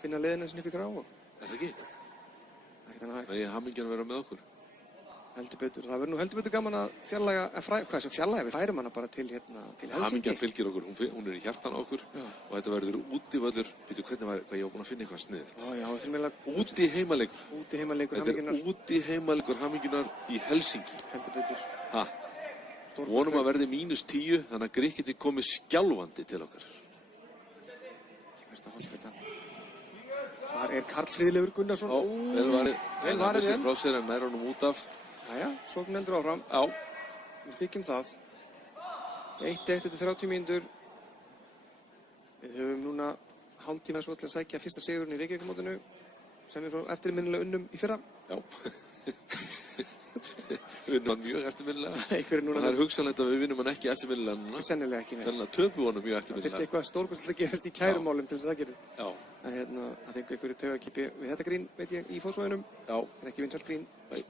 finna leiðina sem upp í grá. Er það ekki? Ekkert annað hægt. Nei, hamingjan vera með okkur. Heldur betur. Það verður nú heldur betur gaman að fjarlæga, hvað sem fjarlæga, við færum hana bara til hérna, til Helsingi. Hamingjan fylgir okkur, hún er í hjartan á okkur. Já. Og þetta verður útivöllur. Býtu, hvað ég var búinn að finna eitthvað sniðugt. Já, þetta er meðlega úti heimaleikur. Úti heimaleikur hamingjunar. Þetta er úti heimaleikur hamingjunar í Helsingi. Heldur betur. Ha. Vonum að verði -10, þannig að Grikkirnir komi skjálfandi til okkar. Kemur þetta hálfspilna. Þar er Karl Friðleifur Gunnarsson. Vel varið. Vel varið frá sér en nær honum út af. Jæja, sókn heldur áfram. Já. Við þykjum það. 1-1 eftir 30 mínútur. Við höfum núna hálftíma svo til að sækja fyrsta sigurinn í Reykjavík-mótinu sem við svo eftirminnilega unnum í fyrra. Já. Við vinnum hann mjög eftirminnilega. Og það er hugsanlegt að við vinnum hann ekki eftirminnilega. Sennilega ekki. Sennilega töpum honum mjög eftirminnilega. Það þurfti eitthvað stórkostlega að gerast í kærumálum til þess að það gerist. Já. Það fengur einhverju taugakipi við þetta grín, veit ég, í Fossvoginum. Já. Það er ekki vinsælt grín. Nei.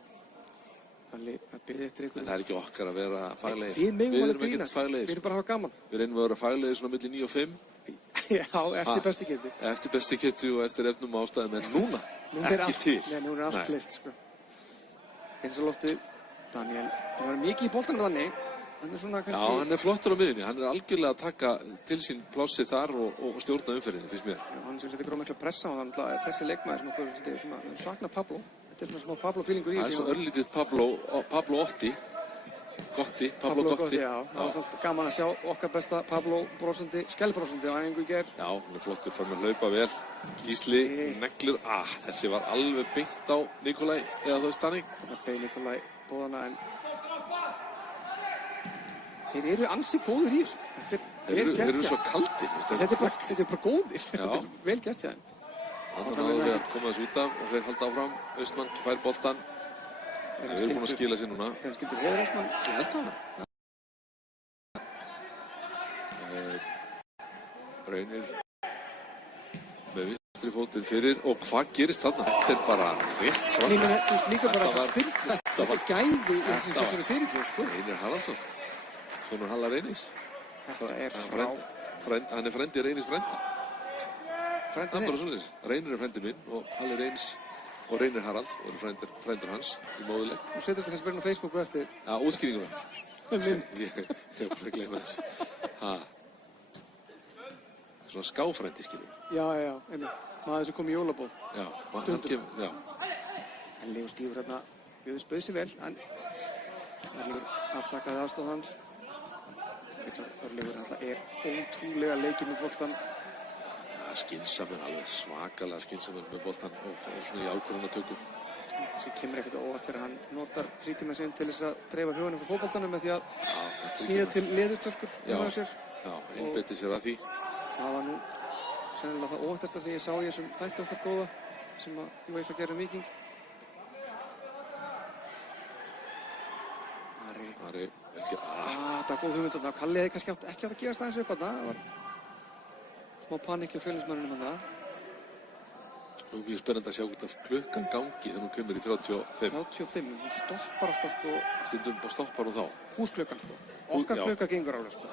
Þannig að byrja eftir einhverju. En það er ekki okkar að vera faglegir. Við megum alveg grínast. Við erum bara að hafa gaman. Við reynum að vera faglegir svona milli 9 og 5. Já, eftir bestu getu. Eftir bestu getu og eftir efnum ástæðum. En núna, ekki til. Nei, núna er allt kleift, sko. Hreinsaloftið, Daniel. Það var mikið í boltanum þannig. Hann er svona kannski... Já, hann er flottur á miðunni. Hann er algjörlega að taka til sín plássið þar og stjórna umferðinni, finnst mér. Já, hann er svolítið grómikla pressa og þannig að þessi leikmaður sem okkur svolítið svona, við sakna Pablo. Þetta er svona smá Pablo-fílingur í þessu. Það er svo örlítið Pablo Otti. Pablo Gotti. Já, það var svona gaman að sjá okkar besta Pablo brosandi, skellbrosandi á æfingu í gær. Já, hann er flottur, fann með hlaupa vel. Gísli, neglur, þessi var alveg beint á Nikolaj, eða þú veist þannig. Þetta beið Nikolaj bóðana en þeir eru ansi góður í þessu. Þetta er vel gert. Þeir eru svo kaldir. Þetta er bara góðir. Þetta er vel gert hjá þeim. Þannig að við komum þessu út af og þeir halda áfram. Austmann fær boltan. Við erum búin að skila sér núna. Þeir skildur Heiðar Austmann. Ég held það. Reynir með vinstri fótinn fyrir og hvað gerist þarna? Þetta er bara rétt fram. Nei, menn, þú veist líka bara að spyrna. Þetta er gæði í þessari fyrirgjöf, sko. Reynir Haraldsson. Sonur Halla Reynis. Þetta er frá. Hann er frendi Reynis frenda. Frendi þeim? Reynir er frendi minn og Halli Reynis og Reynir Harald og eru frændur hans í móðuleik. Þú setur þetta kannski bara á Facebook og eftir. Já, útskýringuna. Ég er bara að gleyma þess. Svona skáfrændi, skilur. Já, einmitt. Maður sem kom í jólabóð. Já, hann kemur, já. Elli og Stífur hérna bjöðust bauð sér vel, en Örlygur afþakkaði aðstoð hans. Örlygur alltaf er ótrúlega leikinn með boltan. Skynsamur, alveg svakalega skynsamur með boltan og svona í ákvörðunartöku. sem kemur ekkert á óvart þegar hann notar frítíma sinn til þess að dreifa hugunum frá fótboltanum með því að sníða til leðurtöskur hjá sér. Já, einbeiti sér að því. Það var nú sennilega það óvæntasta sem ég sá í þessum þætti okkar góða sem að UEFA gerði Víking. Ari, ekki, það var góð hugmynd þarna. Kalli hefði kannski ekki átt að gerast aðeins upp þarna. Það var smá panikki á fjölnismönnunum þarna. Það er mjög spennandi að sjá hvort að klukkan gangi þegar hún kemur í 35. 35, hún stoppar alltaf sko. Stundum bara stoppar hún þá. Húsklukkan sko. Okkar klukka gengur alveg sko.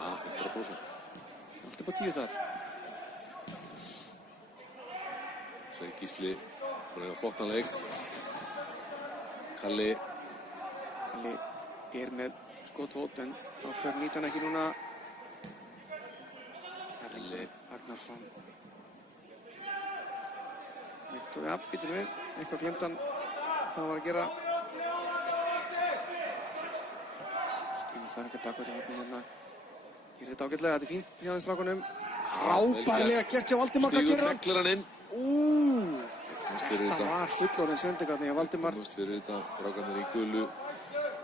100%. Allt upp á 10 þar. Svein Gísli, hún hefur flottan leik. Kalli er með skotvót en ákveður nýta hann ekki núna. Kalli Agnarsson. Viktor, ja, býtum við. Eitthvað glemt hann hvað hann var að gera. Stígur farin tilbaka til horni hérna. Gerir þetta ágætlega, þetta er fínt hjá þeim strákunum. Frábærlega gert hjá Valdimar, hvað gerir hann? Stígur neglir hann inn. Þetta var fullorðin sendingarni hjá Valdimar. Þú veist fyrir þetta, strákanir í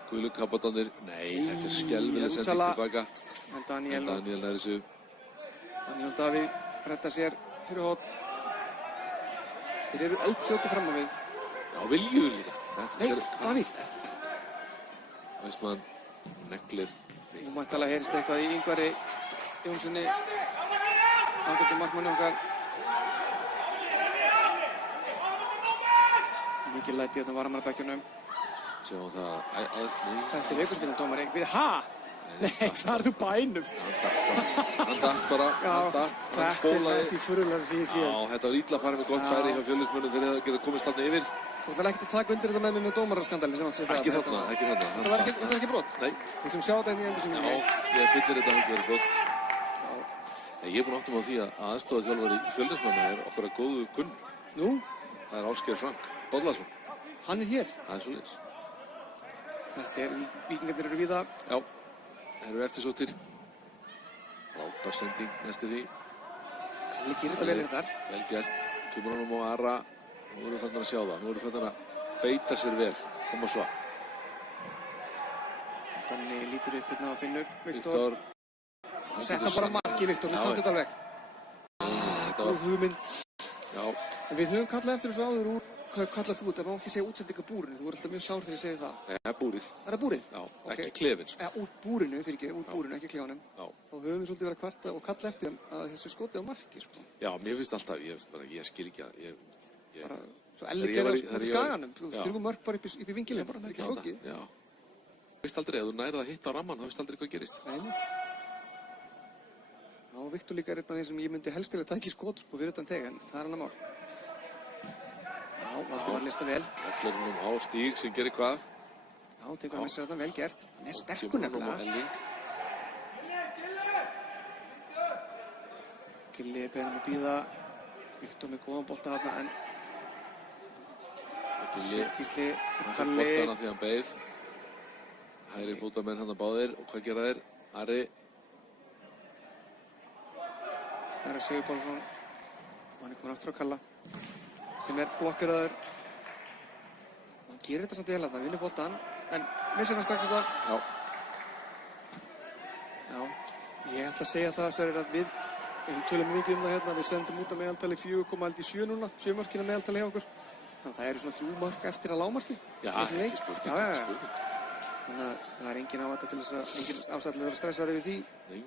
gulu kapatanir. Nei, þetta er skelvileg sending tilbaka. En Daniel nær þessu. Daniel Davíð redda sér fyrir hótt. Þeir eru eldfljóti fram á við. Já, Vilju líka. Nei, Davíð. Það veist maður, neglir. Nú mæntalega heyrist eitthvað í Ingvari Jónssoni. Ágættu markmanni okkar. Mikið læti hérna á varamannabekkjunum. Sjáum það aðeins nýtt. Þetta er aukaspyrna dómari. Við, Nei, það er þú bænum. Hann datt bara, hann spólaði. Þetta er því furðulega sem ég sé. Já, þetta var illa að fara með gott færi hjá Fjölnismönnum fyrir að geta komist þarna yfir. Þú ætlar ekki að taka undir þetta með mig með dómaraskandalinn sem átt sér stað. Ekki þarna. Þetta var ekki brot? Nei. Við ætlum sjá þetta inn í endursýningunni. Já, ég fyllir þetta hafi ekki verið brot. Ég er búinn að átta mig á því að aðstoðarþjálfari Fjölnismanna er okkar að góðu kunn. Nú? Það er Ásgeir Frank Bollason. Hann er hér. Það er svoleiðis. Þetta er, Víkingarnir eru víða. Já, þeir eru eftirsóttir. Frábær sending næstu því. Kalli gerir þetta vel þetta. Vel gert. Kemur honum á Ara. Nú erum við fannar að sjá það. Nú erum við fannar að beita sér vel. Koma svo. Þannig lítur upp hérna og finnur Viktor. Setta bara marki, Viktor. Þú kannt þetta alveg. Góð hugmynd. Já. En við höfum kallað eftir þessu áður úr. Hvað kallar þú þetta? Það má ekki segja útsendingabúrinu. Þú er alltaf mjög sár þegar ég segi það. Nei, það er búrið. Er það búrið? Já, ekki klefinn. Ja, úr búrinu, fyrir ekki, úr búrinu, ekki klefanum. Já. Þá höfum við svolítið verið að kvarta og kalla eftir að þessu skoti á marki, sko. Já, mér finnst alltaf, ég skil ekki að, Bara, svo elli gerða á skaganum. Þú þurfum mörg bara upp í vingilin, bara, það er ekki flókið. Já. Þú veist aldrei, ef þú nærið að hitta á ramman, þá veist aldrei hvað gerist. Nei. Já, Viktor líka er einn af þeim sem ég myndi helst til að taka í skot, sko, fyrir utan þig, en það er annar mál. Já, Valdimar lista vel. Neglir honum á Stíg sem gerir hvað? Já, tekur hann með sér þetta vel gert. Hann er sterkur nefnilega. Gilli er beðin að bíða. Viktor með góðan bolta þarna, en Gísli, hann fór boltana því hann beið. Hægri fótamenn hann að báðir. Og hvað gera þeir? Ari. Ari Sigurpálsson. Og hann er komin aftur á Kalla. Sem er blokkeraður. Hann gerir þetta samt vel að það vinnur boltan. En missir hann strax út af. Já. Já. Ég ætla að segja það, Sverrir, að við tölum mikið það hérna. Við sendum út að meðaltali 4,7 núna. 7 mörkin að meðaltali hjá okkur. Þannig að það eru svona 3 mörk eftir að lágmarki. Já, ekki spurning. Þannig að það er engin ástæða til þess að engin ástæða til að vera stressaður yfir því. Nei.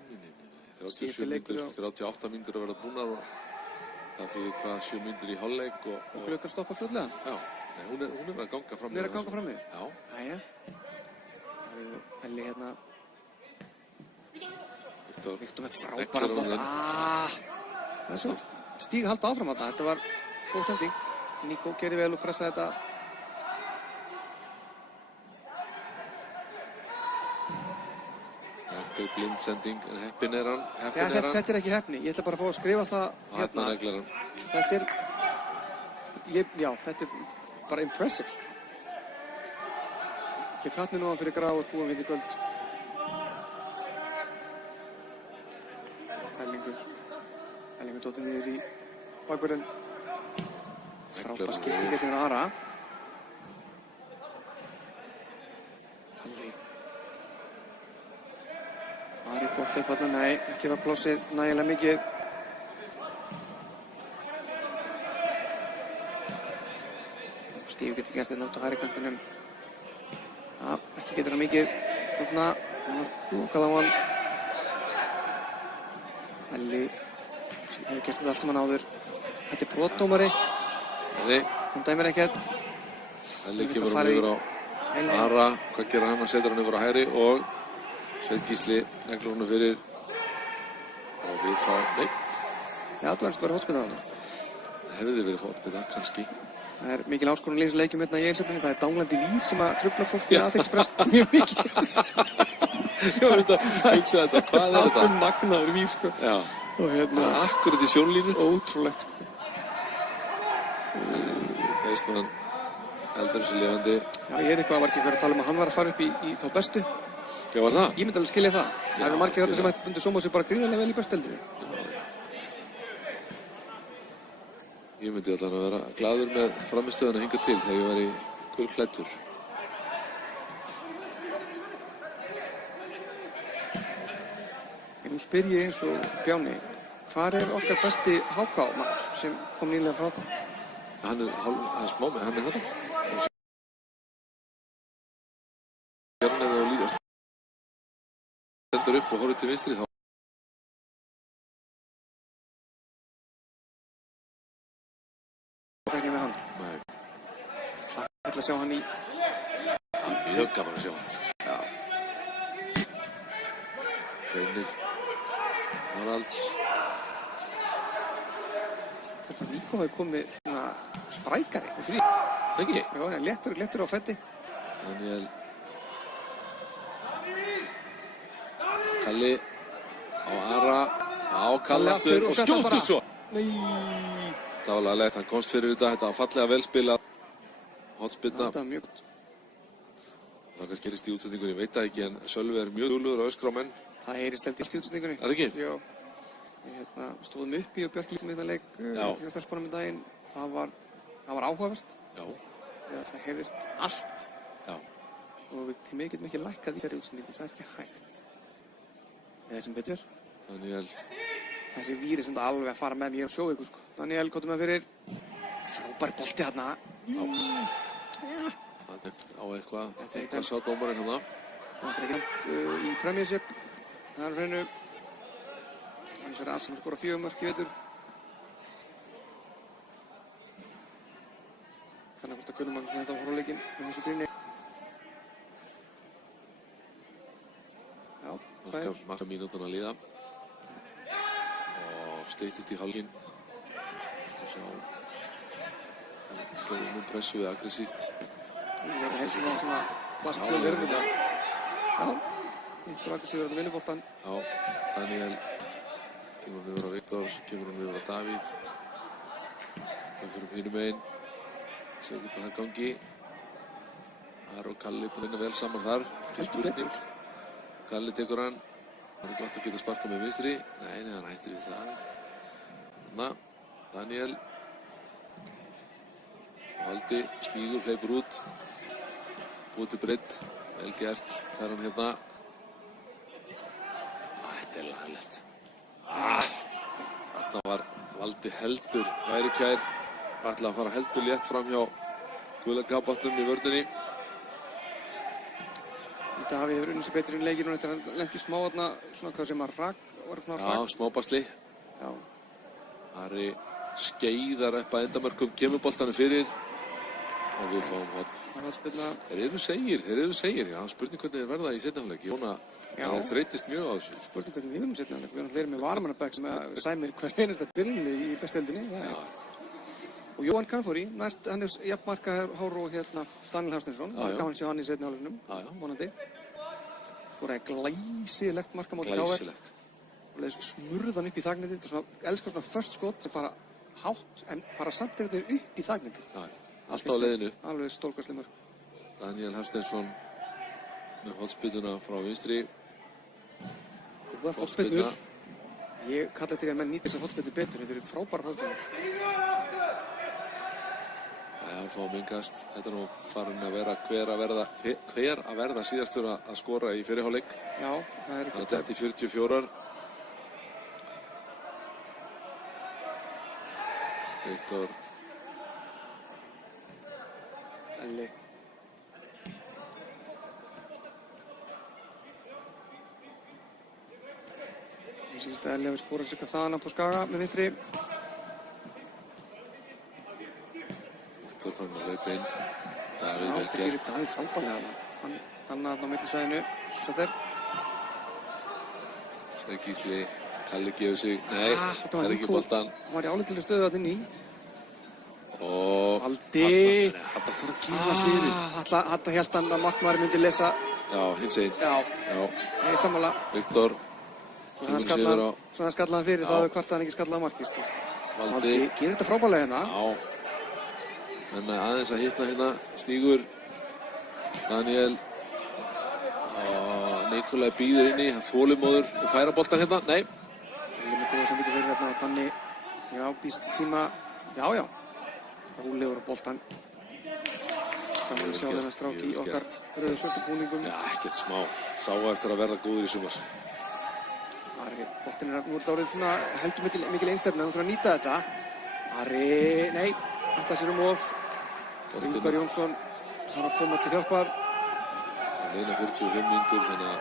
38 mínútur að vera búnar og það fyrir hvað 7 mínútur í hálfleik og klukkan stoppa fljótlega. Já, nei, hún er að ganga fram. Hún er að ganga fram við? Já. Jæja. Það er Elli hérna. Viktor með frábæra bolta. Það er svo. Stíg halda áfram þarna. Þetta var góð sending. Níko gerði vel og pressaði þetta. Þetta er blind sending, en heppin er hann. Þetta er ekki heppni. Ég ætla bara að fá að skrifa það hérna. Neglir hann. Þetta er bara impressive. Til kattni núan fyrir Grafur búin við í kvöld. Ellingur dóttir niður í bakvörðin. Frábær skipting á Ara. Kalli. Ari gott hlaup þarna, nei, ekki var plássið nægilega mikið. Stíf getur gert þetta út á hægri kantinum. Ja, ekki getur hann mikið þarna. Lúkað á hann. Kalli hefur gert þetta allt saman áður. Þetta er brotdómari. Hann dæmir ekkert. Kalli kemur hann yfir á Ara. Hvað gerir hann? Hann setur hann yfir á hægri og Sveinn Gísli neglir hann fyrir og við fá, nei. Já, það verðist að vera hótspinna þarna. Það hefði verið hótspinna, kannski. Það er mikil áskorun í þessum leikjum hérna í Egilshöllinni. Það er danglandi vír sem að trufla fólk með athyglisbrest mjög mikið. Ég var þetta að hugsa þetta, hvað er þetta? Það er magnaður vír, sko. Já. Og hérna, akkurat í sjónlínu. Ótrúlegt, sko. Veist maður heldur þessu lifandi. Já, ég eitthvað að var ekki að tala um að hann var að fara upp í þá bestu. Já, var það? Ég myndi alveg skilja það. Það eru margir þarna sem ætti bundu sóma sig bara gríðarlega vel í bestudeildinni. Ég myndi allan að vera glaður með framistöðuna hingað til þegar ég var í gulklæddur. Nú spyr ég eins og Bjáni, hvar er okkar besti HK-maður sem kom nýlega frá HK? Hann er smá með, hann er þetta. Hérna er það lífast. Sendur upp og horfður til vinstri þá. Þegnir með hann. Nei. Ég ætla að sjá hann í... Mjög gaman að sjá hann. Já. Reynir Haralds. Það er svona Níko hafi komið svona sprækari og frí. Ekki? Já, hann er léttur á fetti. Daniel. Kalli á Ara. Á Kalli aftur og skjóttu svo. Nei. Það var lagilegt, hann komst fyrir þetta var fallega velspilað. Hotspinna. Þetta var mjög gott. Það kannski gerist í útsendingunni, ég veit það ekki, en Sölvi er mjög duglegur að öskra á menn. Það heyrist held í útsendingunni. Er það ekki? Jó. Við stóðum uppi og Björk lítum í þetta leik hjá stelpunum í daginn. Það var áhugavert. Já. Það heyrist allt. Já. Og við til mig getum ekki lækkað í þeirri útsendingu, það er ekki hægt. Eða sem betur. Daniel. Þessi víri sem það alveg að fara með mér og sjóðu ykkur, sko. Daniel, hvað með fyrir frábær bolti þarna. Já. Það nefnt á eitthvað sá dómarinn hérna. Það er ekki nefnt í Premiership. Það er hreinu. Annars er Arsenal skora 4 mörk í vetur. Þannig að hvort að Gunnar Magnússon þetta á horfleikinn með þessu gríni. Já, Marka mínútan að líða. Og steytist í hálfinn. Og sjá. Fyrir nú pressuði aggressíft. Þetta heilst svona plastfjöld verður þetta. Já, Viktor aggressífur þetta vinnuboltan. Já, Daniel. Kemur hann yfir á Viktor, kemur hann yfir á Davíð. Við fyrir hinum einn. Sjáum við það gangi. Ari og Kalli búin að vinna vel saman þar. Heldur betur. Kalli tekur hann. Það er gott að geta sparkað með vinstri. Nei, hann hættir við það. Daniel. Valdi, stígur, hleypur út. Búið til breytt. Vel gert. Fær hann hérna. Þetta er lagalegt. Þarna var Valdi heldur væri kær. Ætla að fara heldur létt fram hjá Guðla Gabatnum í vörninni. Davíð hefur unnið sér betur í leikinu eftir að hann lenti smá þarna, svona hvað sem að rak. Já, smá basli. Já. Ari skeiðar upp að endamörkum, kemur boltanum fyrir og við fáum hotn. Þeir eru segir. Já, spurning hvernig þeir verða í seinni hálfleik. Jóna, það þreytist mjög á þessu. Spurning hvernig við erum seinni hálfleik. Við erum alltaf með varmannabæk sem sæmir hver einasta byrjunni í bestudeildinni. Og Jóhann Kanfóri, hann er jafnmarka hár og Daniel Hafsteinsson. Það er gaman að sjá hann í seinni hálfleiknum, vonandi. Skoraði glæsilegt mark á móti KR. Glæsilegt. Og leiði smurðan upp í þagnetið. Elskar svona först skot sem fara hátt en fara samt einhvern veginn upp í þagnetið. Já, alltaf á leiðinu. Alveg stórkostleg mörk. Daniel Hafsteinsson með hotspyrnuna frá vinstri. Góðar hotspyrnur. Ég kalla eftir að menn nýta þessar hotspyrnur betur. Þetta eru frábærar hotspyrnur. Já, við fáum innkast. Þetta nú farin að vera hver að verða síðastur að skora í fyrri hálfleik. Já, það Þannig að þetta í 44. Viktor Elli. Mér sýnst að Elli hefur skorað sér eitthvað þaðan á Skaga með vinstri. Viktor farin að hlaupa inn. Davíð Já, vel þetta gert. gerir Davíð frábærlega. Fann Danna þarna á millisvæðinu. Svo þetta er. Sveig Gísli, Kalli gefur sig. Nei, Þetta það var er ekki Níko. boltan. Hann var í álitilu stöðu þarna inn í. Og Valdi. Þetta þarf að gefa fyrir. Þetta hélt hann að markmaður myndi lesa. Já, hins einn. Já, Já, ég sammála. Viktor. Svo hann skallaði hann fyrir, þá hefur kvartað hann ekki skallað á marki, sko. Valdi gerir þetta frábærlega hérna. Já. En aðeins að hitna hérna Stígur. Daniel. Og Nikolaj býður inn í, hann þolinmóður og færa boltan hérna. Nei. Það er með góða sendingu fyrir hérna og Danni, já, býst tíma, já. Rólegur á boltan. Það voru sjá þennan strák í okkar rauðu svörtu búningum. Já, ekkert smá. Sá eftir að verða góður í sumar. Ari, boltin er nú orðið svona heldur mikil einstefna, hann þarf að nýta þetta. Ari, nei, ætla sér of. Ingvar Jónsson þarf að koma til hjálpar. Leina 45 mínútur, þannig að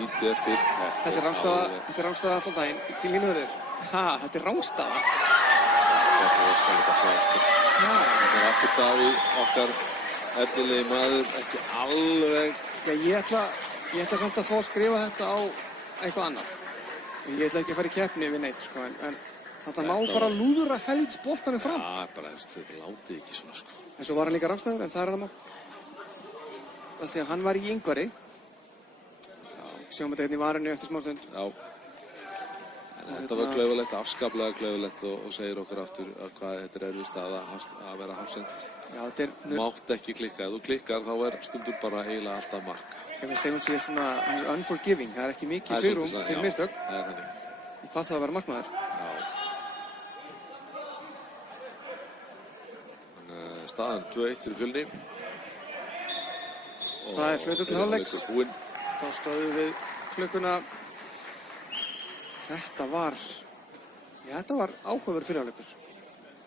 lítið eftir. Þetta er rángstaða allan daginn til línuverðir. Þetta er rángstaða. Það er rosalega að sjá, sko. Það er aftur Davíð, okkar efnilegi maður, ekki alveg. Já, ég ætla samt að fá að skrifa þetta á eitthvað annað. Ég ætla ekki að fara í keppni við neitt, sko, en þetta má bara lúðura helds boltanum fram. Já, bara þau látið ekki svona, sko. En svo var hann líka rángstæður, en það er hann má. Því að hann var í Ingvari. Sjáum þetta hérna í varinu eftir smástund. Já. En þetta var klaufalegt, afskaplega klaufalegt og segir okkur aftur að hvað þetta er erfið stað að vera hafsend. Já, þetta er... Mátt ekki klikka. Ef þú klikkar þá er stundum bara eiginlega alltaf mark. Ef við segjum sér svona, hann er unforgiving. Það er ekki mikið svigrúm fyrir mistök. Það er þannig. Hvað það að vera markmaður? Já. Staðan 2-1 fyrir Fjölni. Það er flötu til hálfleiks. Þá stöðum við klukkuna. Þetta var áhugaverður fyrirhálfleikur.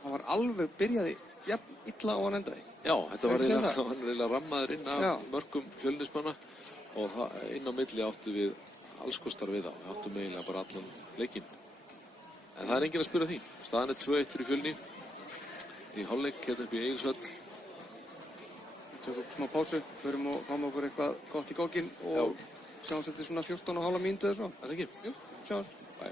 Það var alveg byrjaði jafn illa og hann endaði. Já, þetta var eiginlega rammaður inn af mörgum Fjölnismanna og inn á milli áttu við alls kostar við þá. Við áttum eiginlega bara allan leikinn. En það er enginn að spyrja því. Staðan er 2-1 fyrir Fjölni. Í hálfleik hérna upp í Egilshöll. Tökum smá pásu, förum og fáum okkur eitthvað gott í gókinn og sjáumst þetta svona 14,5 mínútu eða svo. Er það ekki? Jú, sjáumst. Bæ.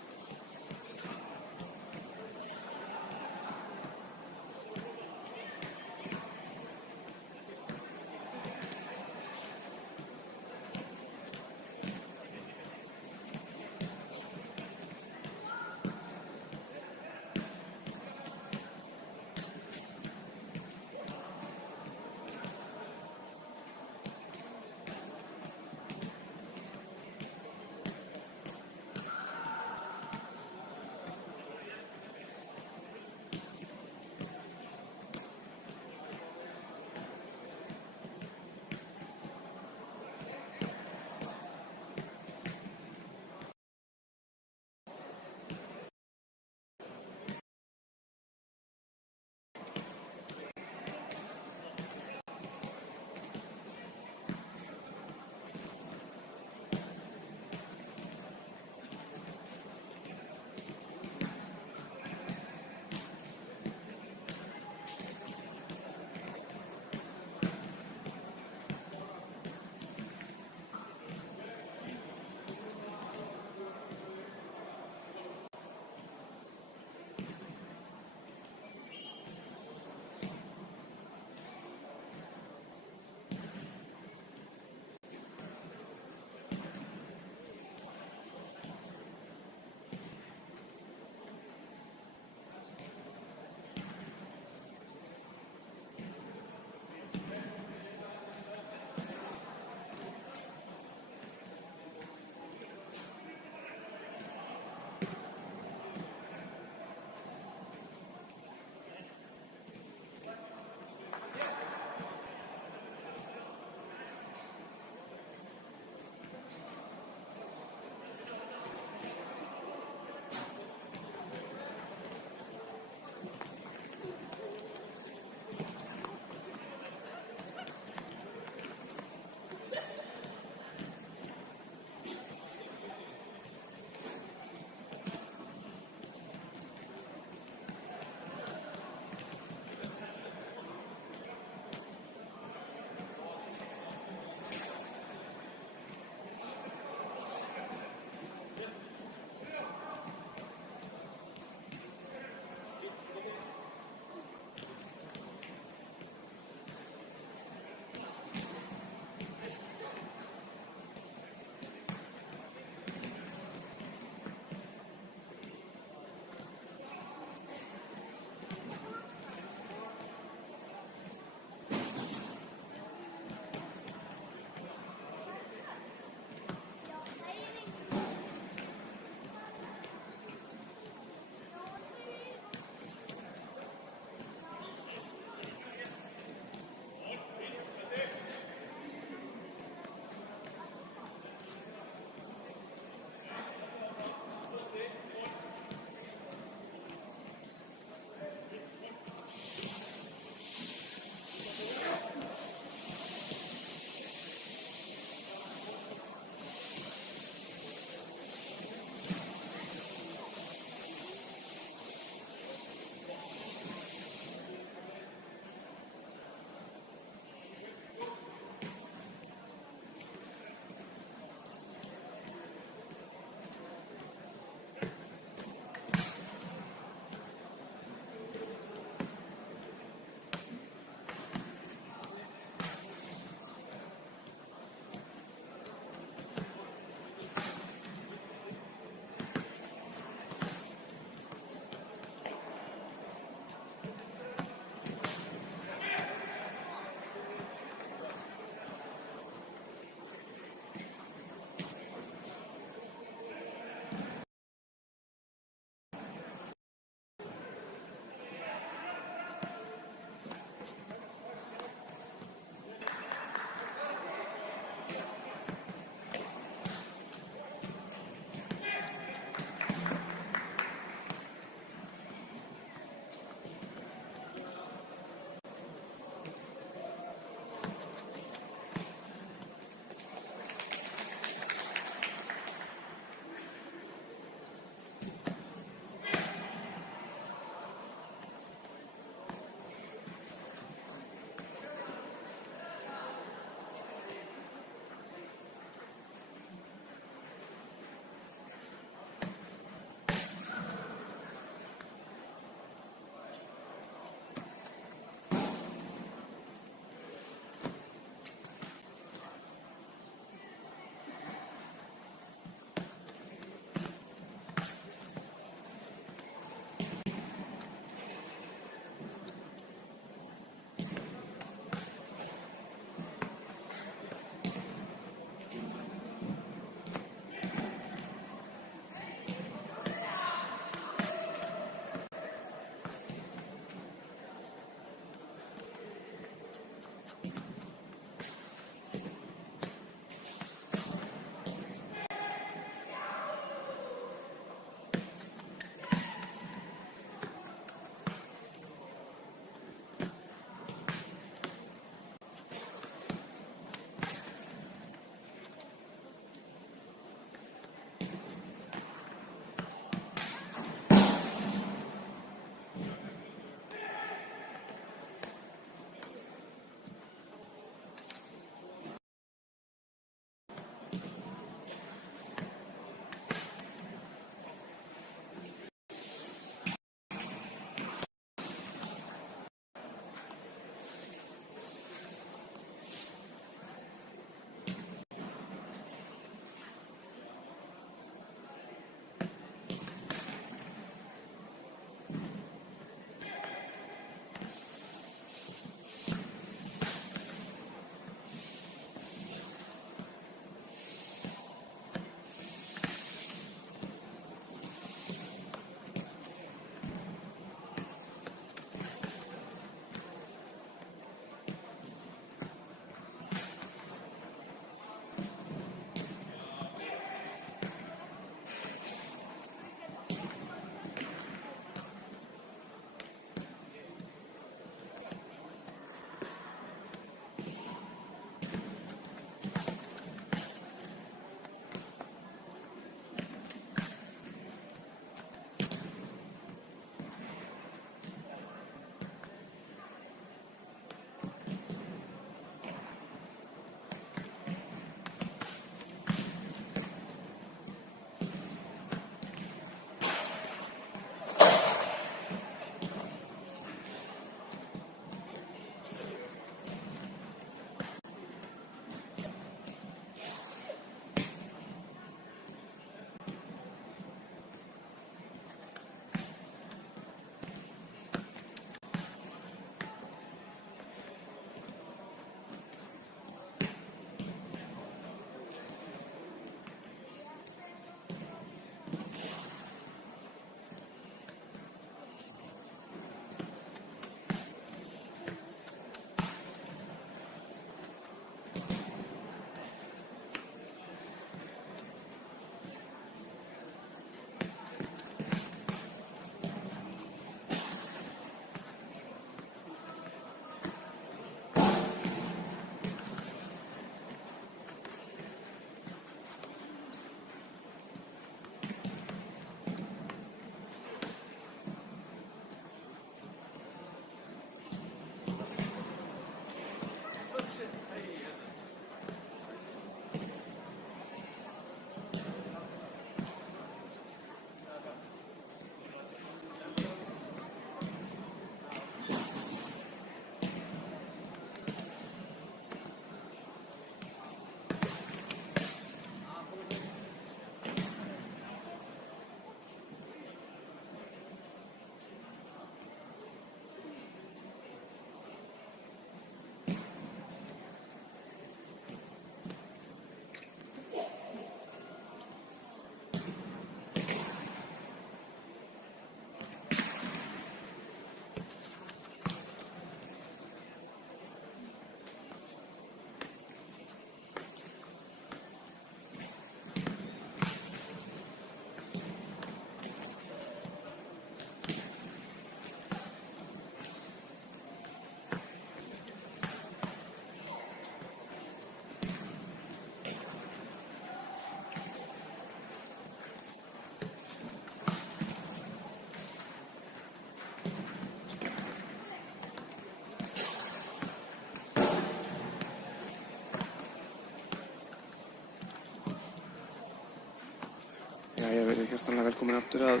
komin aftur að,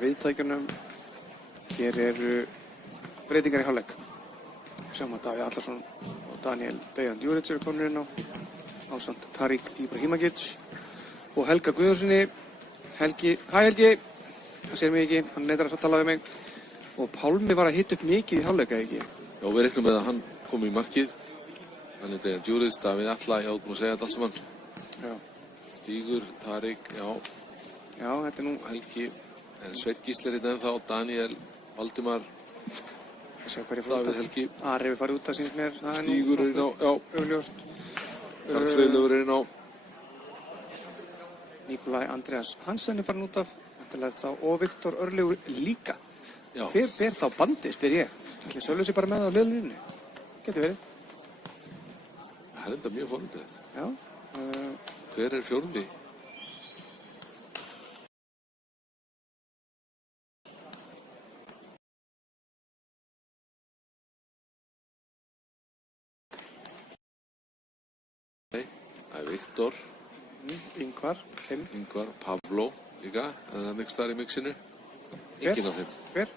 viðtækjunum. Hér eru breytingar í hálfleik. Sjáum að Davíð Allarsson og Daniel Dejan Djuric eru komin inn á ásamt Tarik Ibrahimagic og Helga Guðjónssoni. Helgi, Helgi, það sér mig ekki, hann neitar að tala við mig. Og Pálmi var að hitta upp mikið í hálfleika, ekki? Já, við reiknum með að hann kom í markið. Hann er Dejan Djuric, Davíð Alla, ég átum að segja þetta allt saman. Já. Stígur, Tarik, já. Já, þetta er nú Helgi, Sveinn Gísli er hérna ennþá, Daniel, Valdimar, Davíð Helgi. Ari við farið út, það sýnst mér. Stígur er inn á, já. Augljóst. Karl Freylaug er inn á. Nikolaj Andreas Hansen er farin út af, þá, og Viktor Örlygur líka. Já. Hver ber þá bandið, spyr ég. Ætli Sölvi sé bara með á liðlínunni? Getur verið. Það er enda mjög forvitnilegt. Já. Hver er fjórði? Nei, það er Viktor. Ingvar, 5. Ingvar, Pablo líka, en hann ekki staðar í mixinu. Hver? Enginn af þeim. Hver?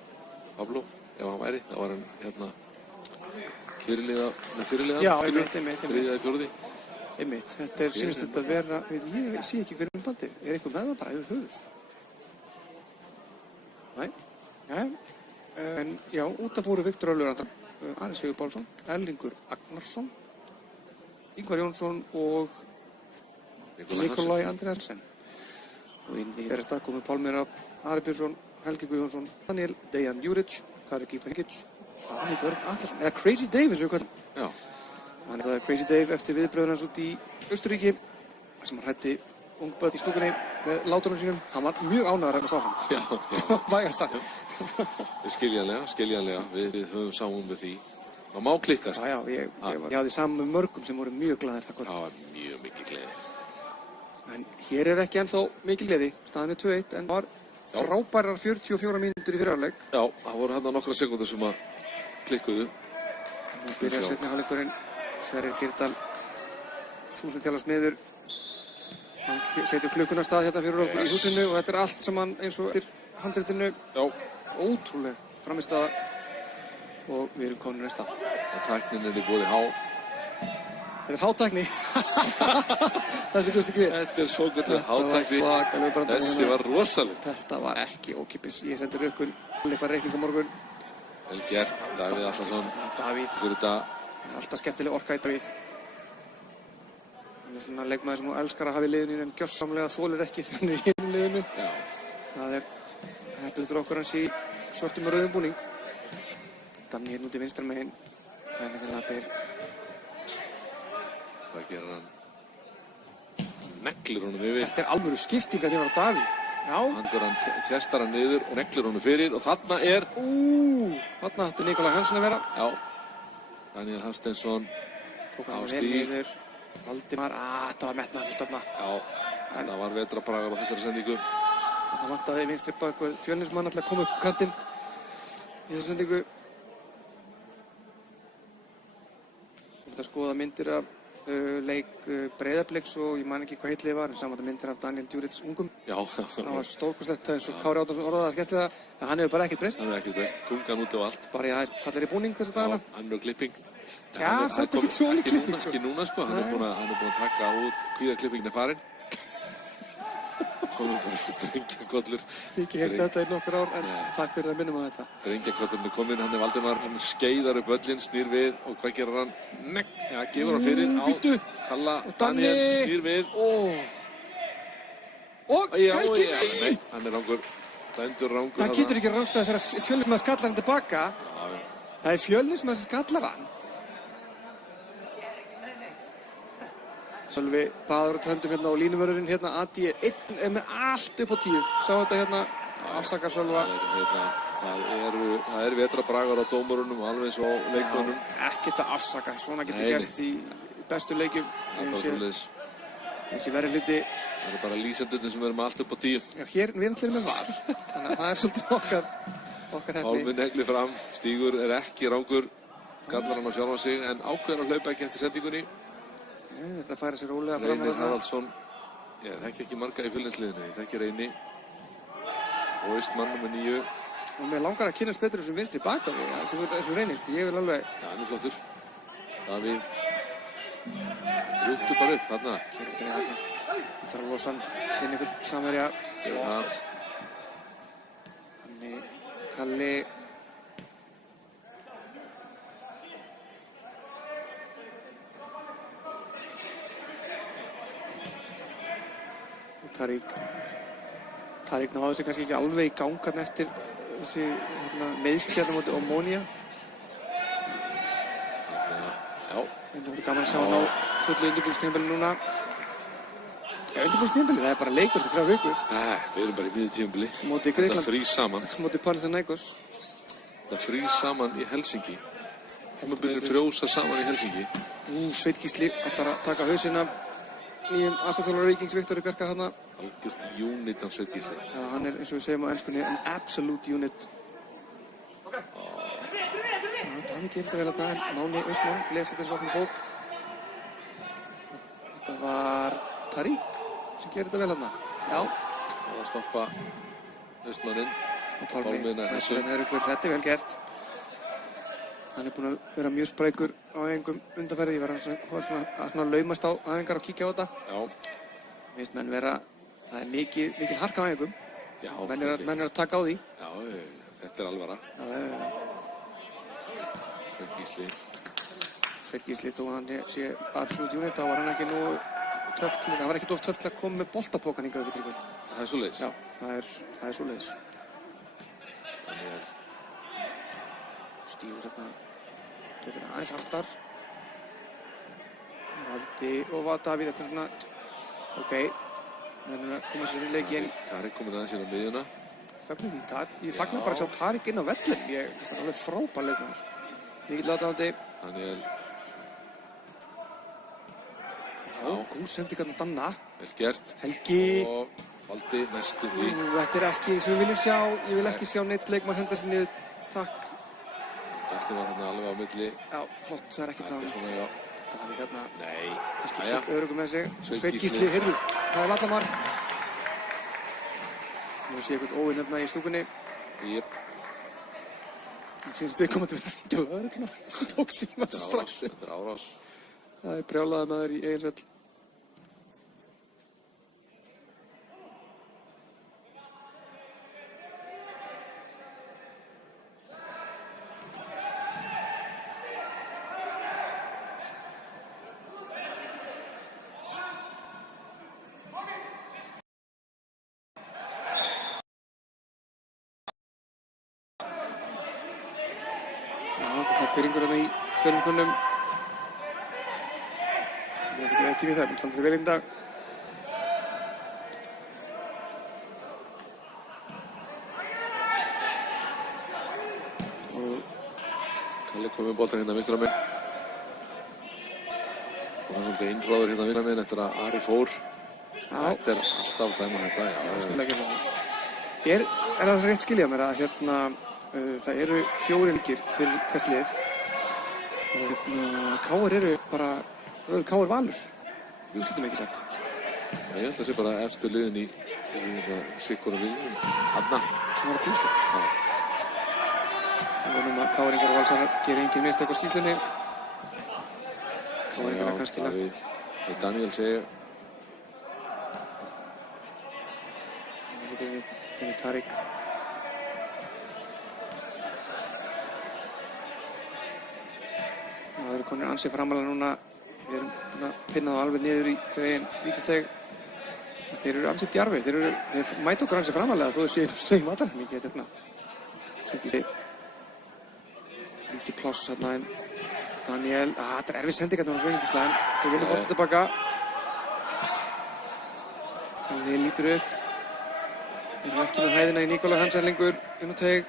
Pablo, ef hann væri, þá var hann hérna fyrirliða. Já, einmitt. Þriðja eða fjórði. Einmitt, þetta sýnist þetta að vera, ég sé ekki hverjum bandi, er einhver með það bara yfir höfuð? Nei, en já, út af fóru Viktor Örlygur, Ari Sigur Pálsson, Erlingur Agnarsson, Ingvar Jónsson og Nikolaj Andreasen. Og inn í þeirra stað komu Pálmi Ari Björnsson, Helgi Guðjónsson, Daniel Dejan Djuric, Tarik Ibrahimagic, Davíð Örn Allarsson, eða Crazy Dave eins og við kallum. Já. Hann er það Crazy Dave eftir viðbröðun hans út í Austurríki sem hann hrætti ungbörn í stúkunni með látunum sínum. Hann var mjög ánægður að komast áfram. Já. Vægast sagt. Skiljanlega. Við höfum samum með því. Það má klikkast. Já, ég hafði saman með mörgum sem voru mjög glaðir það kvöld. Það var mjög mikið gleði. En hér er ekki ennþá mikið gleði. Staðan er 2-1 en var frábærar 44 mínútur í fyrri hálfleik. Já, það voru hérna nokkra sekúndur sem að klikkuðu. Nú byrjar seinni hálfleikurinn. Sverrir Kirdal, 1000 tjala smiður. Hann setur klukkuna stað hérna fyrir okkur í húsinu og þetta er allt saman eins og eftir handritinu. Já. Ótrúleg frammistaða og við erum komin í stað. Og tæknin er í boði há. Þetta er hátækni. Það sé ekki við. Þetta er svokallað hátækni. Þessi var rosaleg. Þetta var ekki ókipis. Ég sendi Rökkun leikvar reikning á morgun. Vel gert, Davíð Allarsson. Davíð. Fyrir þetta. Alltaf skemmtileg orka í Davíð. Hann er svona leikmaður sem hún elskar að hafa í liðinu en gjörsamlega þolir ekki þegar hann er í hinu liðinu. Já. Það er heppið fyrir okkur hans í svörtum og rauðum búning. Danni hérna út í vinstra megin. Þannig til að ber. Hvað gerir hann? Neglir honum yfir. Þetta er alvöru skipting að þér á Davíð. Já. Hann tjestar hann niður og neglir honum fyrir og þarna er... Þarna ættu Nikolaj Hansen að vera. Já. Daniel Hafsteinsson á stíg. Valdimar, þetta var metnaðarfullt þarna. Já, þetta var vetrarbragar á þessari sendingu. Þetta vantaði vinstri bakvörð Fjölnismann að koma upp kantinn í þessu sendingu. Þetta skoða myndir af leik Breiðabliks og ég man ekki hvað heitlið var en saman myndir af Daniel Djuric ungum. Já. Það var stórkostlegt eins og Kári Árnason orðaði skemmtilega en hann hefur bara ekkert breyst. Hann hefur ekkert breyst, tungan út á allt. Bara í aðeins fallegri búning þessa dagana. Já, hann er klipping. Já, samt ekki svona klipping. Ekki núna sko, hann er búinn að taka út kvíðaklippingin er farin. Komum bara fyrir drengjakollur. Ekki heilt þetta í nokkur ár en takk fyrir að minnum á þetta. Drengjakollurinn er kominn, hann er Valdimar, hann skeiðar upp völlinn, snýr við og hvað gerir hann? Já, gefur hann fyrir á Kalla, Daniel, snýr við. Og Helgi! Nei, hann er rangur, dæmdur rangur. Það getur ekki ráðstæði þegar Fjölnismaður skallar hann tilbaka. Það er Fjölnismaður sem skallar hann. Sölvi baður og töndum hérna á línumörðurinn hérna AD1 er með allt upp á 10. Sá þetta hérna, afsakar Sölva. Það er vetrabragar á dómurunum og alveg eins og á leikmönnum. Ekkert að afsaka, svona getur gerst í bestu leikjum. Það er bara svolítið. Eins í verri hluti. Það er bara lýsendurnir sem eru með allt upp á 10. Já, hér við erum með VAR. Þannig að það er svolítið okkar hefni. Pálmi neglir fram, Stígur er ekki rangur, gallar hann á sjálfan sig en ákveður að hlaupa ekki eftir sendingunni. Þetta færa sér rólega fram Reynir Haraldsson, ég þekki ekki marga í Fjölnisliðinu, ég þekki Reyni. og Austmann nummer 9. Og mér langar að kynast betur þessum vinstri baka því, sem reynir, ég vil alveg... Já, hann flottur. Davíð rúttu bara upp, þarna. Kemur þetta við þarna. Það þarf að losa hann, finna einhvern samverja. Flott. Þannig, Kalli... Tarík náðu sig kannski ekki alveg í gangan eftir þessi meiðsli hérna móti Omonia. Já. En það verður gaman að sjá hann á fullu undirbúningstímabili núna. Ja, undirbúningstímabili, það er bara leikur til 3 vikur. Við erum bara í miðju tímabili. Móti Grikkland. Þetta frýs saman. Móti Panathinaikos. Þetta frýs saman í Helsingi. Tímabilið frjósa saman í Helsingi. Sveinn Gísli ætlar að taka hausinn af nýjum aðstæðþjálfara Víkings Viktori Bjarka þarna. Algjört unit af Sveinn Gísli. Já, hann er eins og við segjum á enskunni an absolute unit. Já, Davíð gerir þetta vel þarna en Máni Austmann les þetta eins og opnum bók. Þetta var Tarík sem gerir þetta vel þarna. Já. Það var að stoppa Austmanninn. Og Pálmi Haukur, þetta er vel gert. Hann er búinn að vera mjög sprækur á æfingum undanferði. Ég var að laumast á æfingar og kíkja á þetta. Já. Mér finnst menn vera, það er mikil harka á æfingum. Já. Menn er að taka á því. Já, þetta er alvara. Já, Sveinn Gísli, þó hann sé absolutt unit, þá var hann ekki nógu töff til, hann var ekkert of töff til að koma með boltapókan hingað upp í tryggvöld. Það er svoleiðis. Já, það er svoleiðis. Þannig er stígur hérna getur aðeins aftar Valdi og Davíð, þetta er svona ok, það er að koma sér í leikinn. Tarík komin aðeins inn á miðjuna. Ég fagnar bara að sjá Tarík inn á vellum. Ég finnst það alveg frábær leikmaður. Mikill aðdáandi. Daniel. Já, góð sendingarna Danna. Vel gert. Helgi. Og Valdi næstum því. Þetta er ekki sem við viljum sjá. Ég vil ekki sjá neitt leikmann henda sér niður. Takk. Boltinn var hérna alveg á milli. Já, flott, það er ekki það. Þetta er svona, já. Davíð hérna. Nei. Kannski full öruggum með sig. Sveinn Gísli, heyrðu. Það er vallamar. Nú sé ég eitthvað óvinn hérna í stúkunni. Jep. Sýnist við komum til að vera reyndi á örugguna. Það tók síma svo strax. Þetta er árás. Það er brjálaði maður í Egilsvöll. Byrjingur hérna í fjölmjögnum. Það er ekkert tími í það, standa sig vel í dag. Og Kalli kom með boltan hérna vinstra megin. Og það er svolítið innráður hérna vinstra megin eftir að Ari fór. Þetta er alltaf dæma þetta. Er það rétt skilja mér að hérna það eru 4 leikir fyrir hvert lið og KR eru bara, það eru KR Valur við úrslitum ekki sett. Ég held að það sé bara eftir liðin í Sikkona viljum Hanna sem var að úrslit. Við vonum að KR-ingar og Valsarar gerir engin mistök á skýrslunni. KR-ingar er kannski lært. Daniel segja finnir Tarík. Það eru konir ansið framalega núna. Við erum búin að pinna það alveg niður í þeirra einn vítateg. Þeir eru ansið djarfir. Þeir mæta okkur ansið framalega þó þau séu slegum allar mikið hérna. Svo ekki segi. Lítið pláss hérna en Daniel. Þetta er erfið sending hérna á Sveingislæðin. Þau vinnum bolta tilbaka. Kalli lítur upp. Við erum ekki með hæðina í Nikola Hansen lengur inn á teg.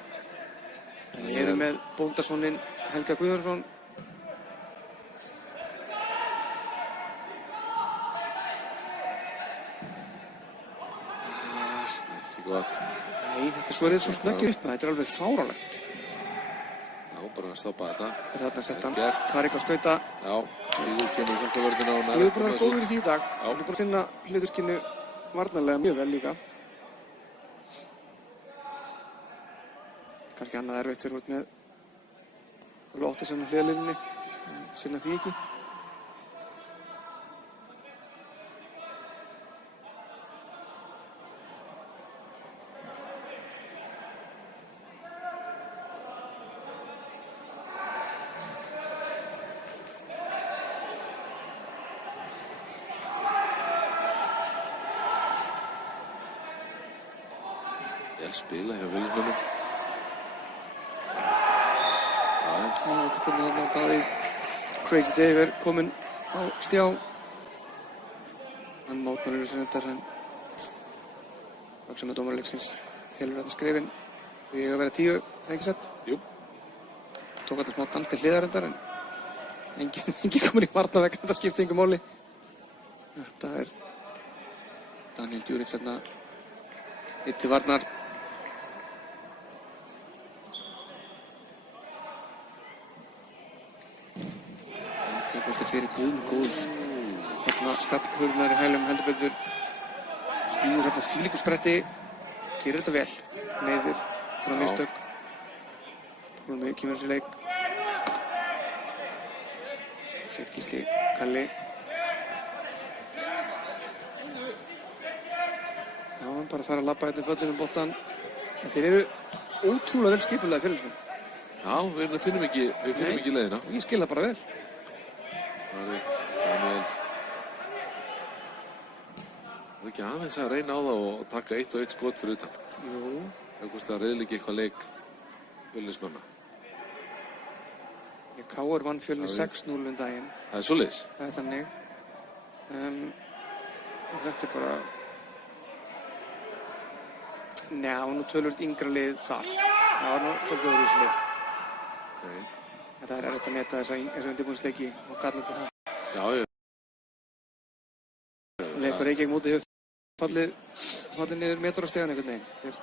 Við erum með Bóndarssonin Helga Guðjónsson. Nei, þetta er svo snöggið upp með, þetta er alveg fáránlegt. Já, bara að stoppa þetta. Þetta er þarna að setja hann, Tarík að skauta. Já, Stígur kemur svolítið vörðina og Stígur er búin að vera góður í því í dag. Hann er búin að sinna hluturkinu varnarlega mjög vel líka. Kannski annað erfitt þegar þú ert með Lotta sem hliðarlínunni. Sinna því ekki. Vel spila hjá Fjölnismönnum. Hvernig þarna Davíð Crazy Dave er kominn á stjá. Hann mótmælir þessu reyndar en sem dómaralegsins telur þarna skrifin og ég að vera 10, ekki sett? Jú. Tók þetta smá dans til hliðar reyndar en engin komin í varna vegna þetta skipti engu máli. Þetta er Daniel Djuric hérna eitt til varnar. Fyrir góð. Hérna skall hurðnar í hælum heldur betur. Stígur hérna þvílíku spretti. Gerir þetta vel. Neyðir frá mistök. Hólmi kemur þessi leik. Sveit Gísli, Kalli. Já, hann bara fara að labba hérna völlinu boltan. En þeir eru ótrúlega vel skipulega Fjölnismenn. Já, við finnum ekki leiðina. Ég skil það bara vel. Daniel var ekki aðeins að reyna á það og taka 1 og 1 skot fyrir utan. Jú. Það kosti að reyðleiki eitthvað leik Fjölnismanna. KR vann Fjölni 6-0 daginn. Það er svoleiðis. Það er þannig. Og þetta er bara... Njá, nú tölvöld yngra lið þar. Það var nú svolítið öðruvísi lið. Okay. Þetta er erfitt að meta þessa undirbúningsleiki og kalla til það. Já, já. Leikur Reykjavík mótið hefur fallið niður metur á stegan einhvern veginn. Þeir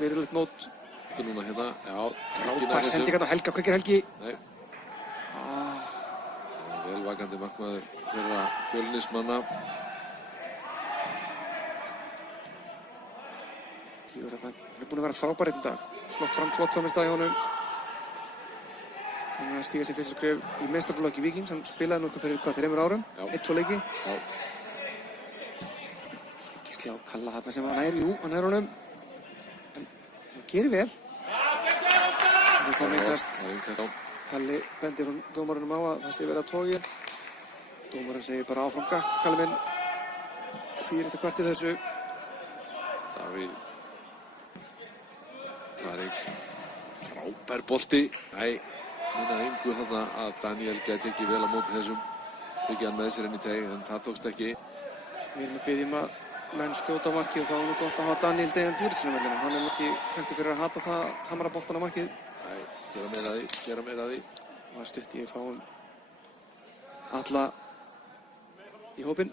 verið mót. Þetta núna hérna, já. Frábær sendingarn á Helga, hvað gerir Helgi? Nei. Velvakandi markmaður þeirra Fjölnismanna. Tíur hérna, hann er búinn að vera frábær einn dag. Flott fram í stað hjá honum. Hann er að stíga sig fyrsta skref í meistaraflokki Víkings. Hann spilaði nú fyrir 3 árum. 1-2 leiki. Já. Svo Gísli á Kalla hérna sem hann er honum. En hann gerir vel. Það er innkast. Kalli bendir dómarunum á að það sé verið að tógi. Dómarinn segir bara áfram gakk, Kalli minn. Þýðir þetta hvert í þessu. Davíð. Tarik. Frábær bolti. Nei. Minnaði engu þarna að Daniel gæti ekki vel á móti þessum. Tekið hann með sér inn í teg, en það tókst ekki. Við erum að biðja að menn skjóta á markið og þá er nú gott að hafa Daniel Dejan Djuricsen á vellinum. Hann er ekki þekktur fyrir að hata það hamra boltan á markið. Nei, gera meira að því. Og það stutti ég fáum alla í hópinn.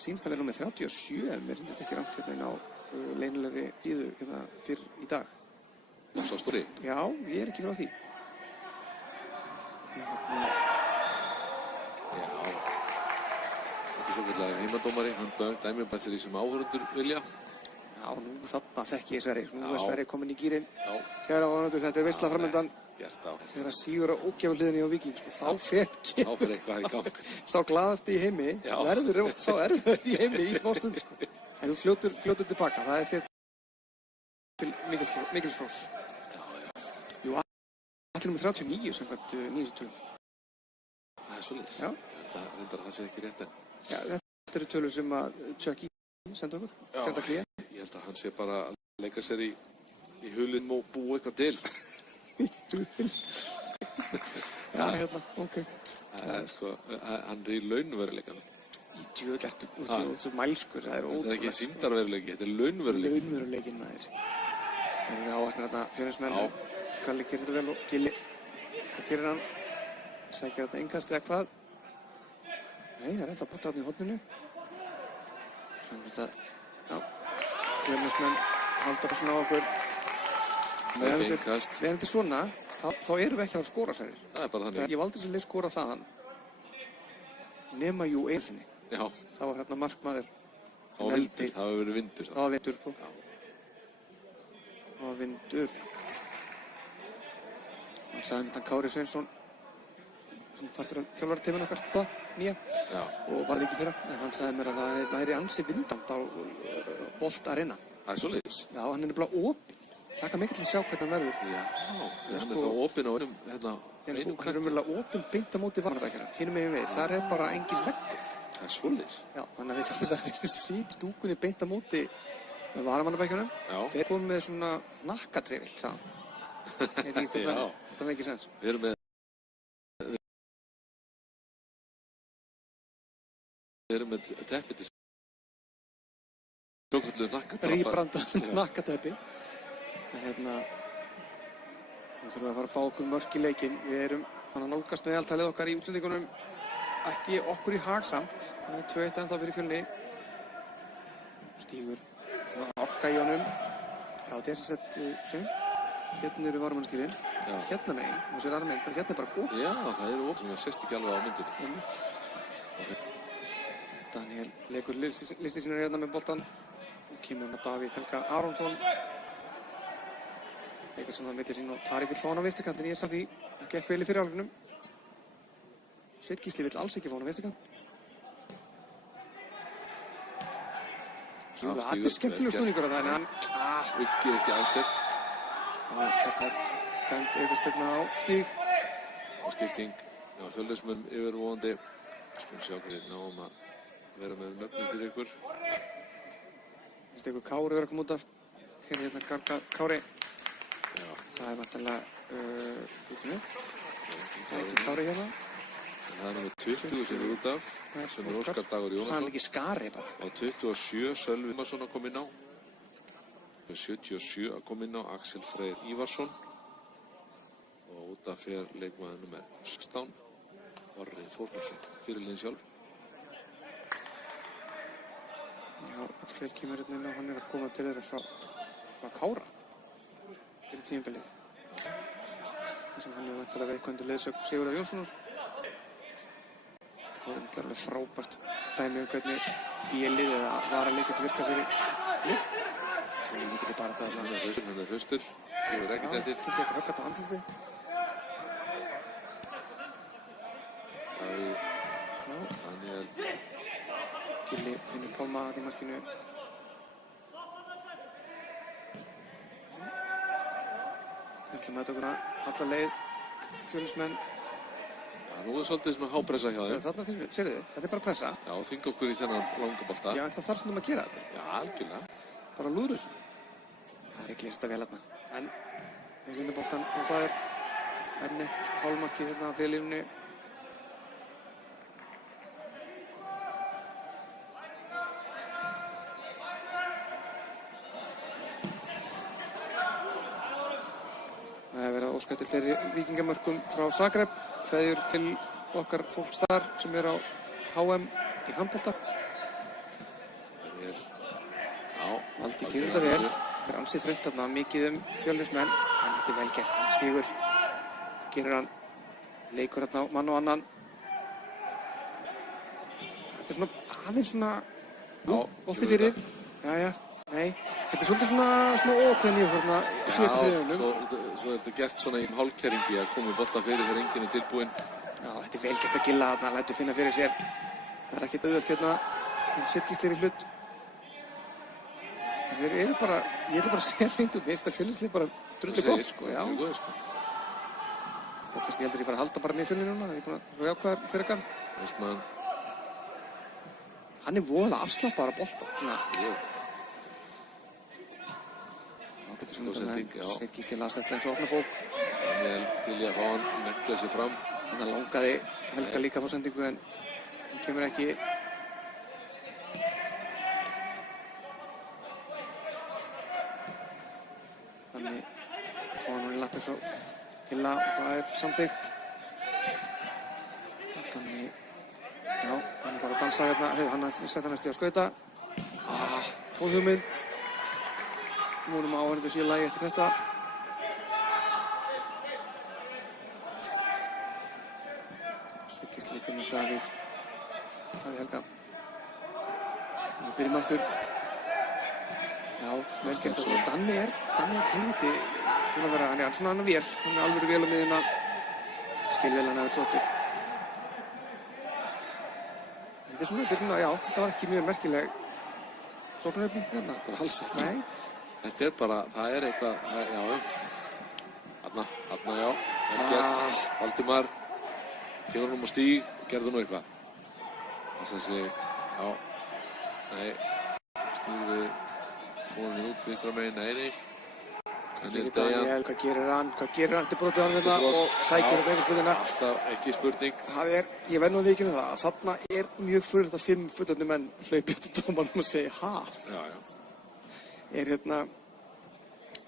Sýnst það verður með 37, en mér finnst ekki rangt hérna inn á leynilegri síðu hérna fyrr í dag. Svo stóri? Já, ég er ekki frá því. Já. Þetta er svo kallar heimadómari. Hann dæmir bara þeirri sem áhorundur vilja. Já, nú þarna þekki ég Sverrir. Nú er Sverrir kominn í gírinn. Já. Kæra áhorundur, þetta er veisla framöndan. Gert á. Þegar það sígur á ógjafliðinni á Víking, sko, þá fer eitthvað í gang. Sá glaðasti í heimi, verður oft sá erfiðasti í heimi í smá stund, sko. En þú fljótur tilbaka, það er þér til mikils hrós. Jú, allir með 39 samkvæmt nýjustu tölum. Það er svoleiðis. Já. Þetta reyndar að það sé ekki rétt en. Já, þetta eru tölur sem að Chucky senda okkur. Senda klíða. Ég held að hann sé bara að leika sér í hulinn og búa eitthvað til. Já, hérna, ok. Sko, hann er í launveruleikanum. Í djöðl ertu svo mælskur, það er ótrúlega. Þetta er ekki sýndarveruleiki, þetta er launveruleikin. Launveruleikin, maður. Það eru áherslu þetta Fjölnismenn. Kalli gerir þetta vel og Gilli. Hvað gerir hann? Sækir þetta innkast eða hvað? Nei, það er ennþá bara þarna í horninu. Svona þetta, já. Fjölnismenn halda bara svona á okkur. Ef þetta er svona, þá erum við ekki að skora Sverrir. Það er bara þannig. Ég valdi sem leið skora þaðan. Nema jú einu sinni. Já. Það var hérna markmaður. Það var vindur, það var verið vindur. Það var vindur, sko. Já. Á og vindur. Hann sagði þetta Kári Sveinsson sem partur af þjálfarteyminu okkar, nýja, og var líki fyrra, en hann sagði mér að það væri ansi vindant á Bolt Arena. Það er svoleiðis. Já, hann er nefnilega opinn. Hlakka mikið til að sjá hvernig hann verður. Já, hann er þá opinn á einum, hann er umverulega opinn beint á móti varnarvækjara. Hinum megin við, þar er bara engin veggur. Það er svoleiðis. Já, þannig að þeir sýt stúkunni beint á móti með varnarvækjaranum. Þeir komum með svona nakkatrefil, sagði hann. Þetta var ekki sens. Við erum með teppi til sjókullu nakkatrappa. Ríbranda nakkateppi. Við þurfum að fara að fá okkur mörk í leikinn. Við erum að nálgast meðaltalið okkar í útsendingunum. Ekki okkur í hag samt. Það er 2-1 ennþá fyrir Fjölni. Stígur svona orka í honum. Já, þetta er sem sagt sem. Hérna eru varumannskýrin. Hérna megin. Þú sér aðra megin. Hérna er bara opið. Já, það eru opið. Það sést ekki alveg á myndinni. Það er mitt. Daniel leikur listi sínur hérna með boltan og kemur með Davíð Helga Aronsson. Leikur sem það millir sín og Tarik vill fá hann á vinstrikantin. Ég sá því að gekk vel í fyrirhálfleiknum. Sveinn Gísli vill alls ekki fá hann á vinstrikant. Svo þetta er skemmtilegur snúningur að það, en hann Viggi ekki að sér. Hérna dæmd aukaspyrna á Stíg. Og skipting Fjölnismenn yfirvofandi. Skulum sjá hvernig náum að vera með nöfnum fyrir ykkur. Ykkur Kári verður að koma út af. Hérna Kári. Það er vantanlega út með. Það er ekki Kári hérna. Það er nummer 20 sem er út af. Sem er Óskar Dagur Jónsson. Það er ekki Skari bara. Og 27 Sölvi Ívarsson að koma inn á. 77 að koma inn á Axel Freyr Ívarsson. Og út af fyrir leikmaður nummer 16. Orri Þórhallsson, fyrirliðinn sjálf. Já, Axel kemur hérna inn og hann er að koma til þeirra frá Kára fyrir tímabilið. Þess að hann er vantilega veikvöndu leiðsögn Sigurðar Jónssonar. Kári er alveg frábært dæmi hvernig bílið eða varalið getur virkað fyrir lið. Það er mikið bara þetta. Hann er hraustur, hefur ekkert eftir. Fengið eitthvað höggat á andlitið. Daniel Gilli finnur Pálma að í markinu. Það ætlum að okkur alla leið Fjölnismenn. Já, nú er svolítið svona hápressa hjá þeim. Þarna sérðu þið, þetta er bara pressa. Já, þing okkur í þennan langa bolta. Já, en það þarf svona að gera þetta. Já, algjörlega. Bara lúður þessu. Það er ekki lýst að vel hérna. En þeir vinna boltan og það er nett hálfmarkið hérna á fyrirlínunni. Óska til fleiri víkingamörkum frá Zagreb. Kveðjur til okkar fólks þar sem er á HM í handbolta. Valdi gerir þetta vel. Það er ansið þröngt þarna, mikið Fjölnismenn. En þetta er vel gert. Stígur gerir hann. Leikur hérna á mann og annan. Þetta er svona aðeins svona bolti fyrir. Jæja. Nei, þetta er svolítið svona ókveðni hérna síðastu þriðjunum. Svo er þetta gert svona í hálfkæringi að koma í bolta fyrir þegar enginn er tilbúinn. Já, þetta er vel gert að Gilla þarna, lætur finna fyrir sér. Það er ekkert auðvelt hérna, Sveinn Gísli er í hlut. Þeir eru bara, ég ætla bara að segja hreint út, veist að Fjölnir bara drullu gott, sko, já. Fólk kannski heldur ég fara að halda bara með Fjölnir núna, það er búin að svo jákvæðar fyrir hann. Hann er voðalega afslappaður að bolta, svona. Sveinn Gísli las þetta eins og opna bók. Daniel til í að fá hann negla sér fram. Þannig langaði Helga líka að fá sendingu en hann kemur ekki. Þannig fá hann í lappir frá Gilla og það er samþykkt. Þannig, já, hann ætlar að dansa hérna. Hann setja næstu á skauta. Tóð hugmynd. Múnum áhörðu sér lagi eftir þetta. Sveinn Gísli finnur Davíð Helga. Við byrjum aftur. Já, vel gert og Danni er helviti búinn að vera, hann er svona hann vel, hann er alveg vel á miðjuna, skil vel hann að vera sóttur. Þetta er svona, já, þetta var ekki mjög merkileg sóknaröfning hérna. Bara alls ekki. Nei. Þetta er bara, það er eitthvað, já. Þarna, já. Vel gert. Valdimar kemur honum á stíg og gerði nú eitthvað. Þess að sé, já. Nei. Snýr við konunni út vinstra megin. Nei. Daniel, hvað gerir hann? Þetta er brotið hann hérna og sækir þetta einhverspöðina. Alltaf ekki spurning. Það er, ég verð nú að viðurkenna það, að þarna er mjög fyrir það 5 fullorðnir menn hlaupið til dómaranum og segja, ha? Já. Er hérna,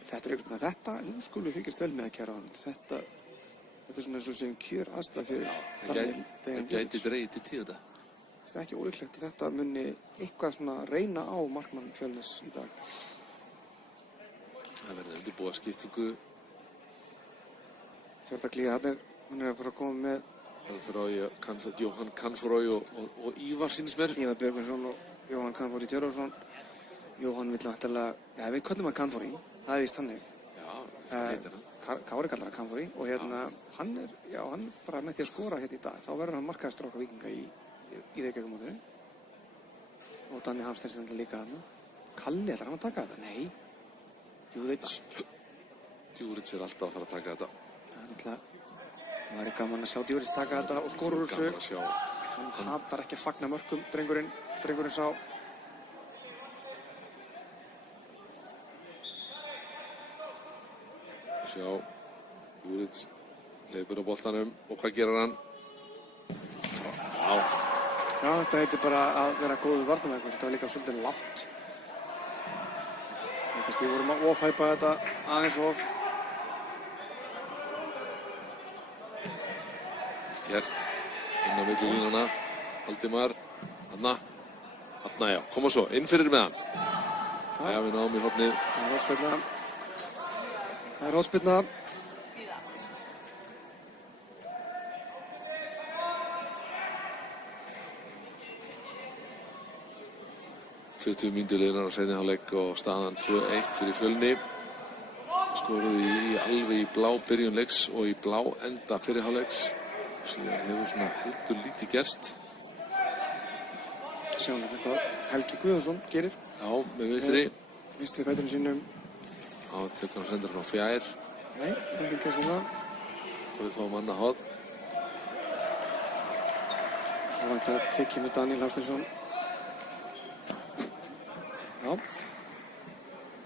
þetta er einhverspöðina, þetta, nú skulum við fylgjast vel með að kæra hann. Þetta er svona eins og segjum kjör aðstæð fyrir Daniel. Það gæti dreigið til tíðanda. Það er ekki ólíklegt að þetta muni eitthvað svona reyna á markmann Fjölnis í dag. Það verður undirbúa skiptingu. Sérstaklega hann er að fara að koma með Jóhann Kanfórói og Ívar sýnist mér. Ívar Björgvinsson og Jóhann Kanfórói Tjörvarsson. Jóhann vill vantarlega, já við köllum hann Kanfórói, það er víst þannig. Já, það heitir hann. Kári kallar hann Kanfórói og hérna hann bara með því að skora hérna í dag, þá verður hann markaðistur okkar Víkinga í Reykjavíkurmótinu. Og Danni Hafsteins er líka hann. Kalli, ætlar hann að taka þetta? Nei. Djuric er alltaf að fara að taka þetta. Það er náttúrulega, það væri gaman að sjá Djuric taka þetta og skora úr þessu. Hann hatar ekki að fagna mörkum, drengurinn sá. Sjá, Djuric leipur á boltanum og hvað gerir hann? Já, þetta heitir bara að vera góður varnarveikur, þetta var líka svolítið lágt. Við vorum að ofhæpa þetta aðeins of. Gert inn á milli línuna. Valdimar. Hanna, já. Koma svo, inn fyrir með hann. Já, við náum í hornið. Það er hóspilna. 20 mínútur liðnar á seinni hálfleik og staðan 2-1 fyrir Fjölni. Skoruðu alveg í blá byrjun leiks og í blá enda fyrir hálfleiks. Síðan hefur svona heldur lítið gerst. Sjáum þetta hvað Helgi Guðjónsson gerir. Já, með vinstri. Vinstri fæturinn sínum. Já, tökur hann sendur hann á fjær. Nei, ekki gerst það. Og við fáum annað horn. Það var þetta að tekja með Daniel Hafsteinsson. Já.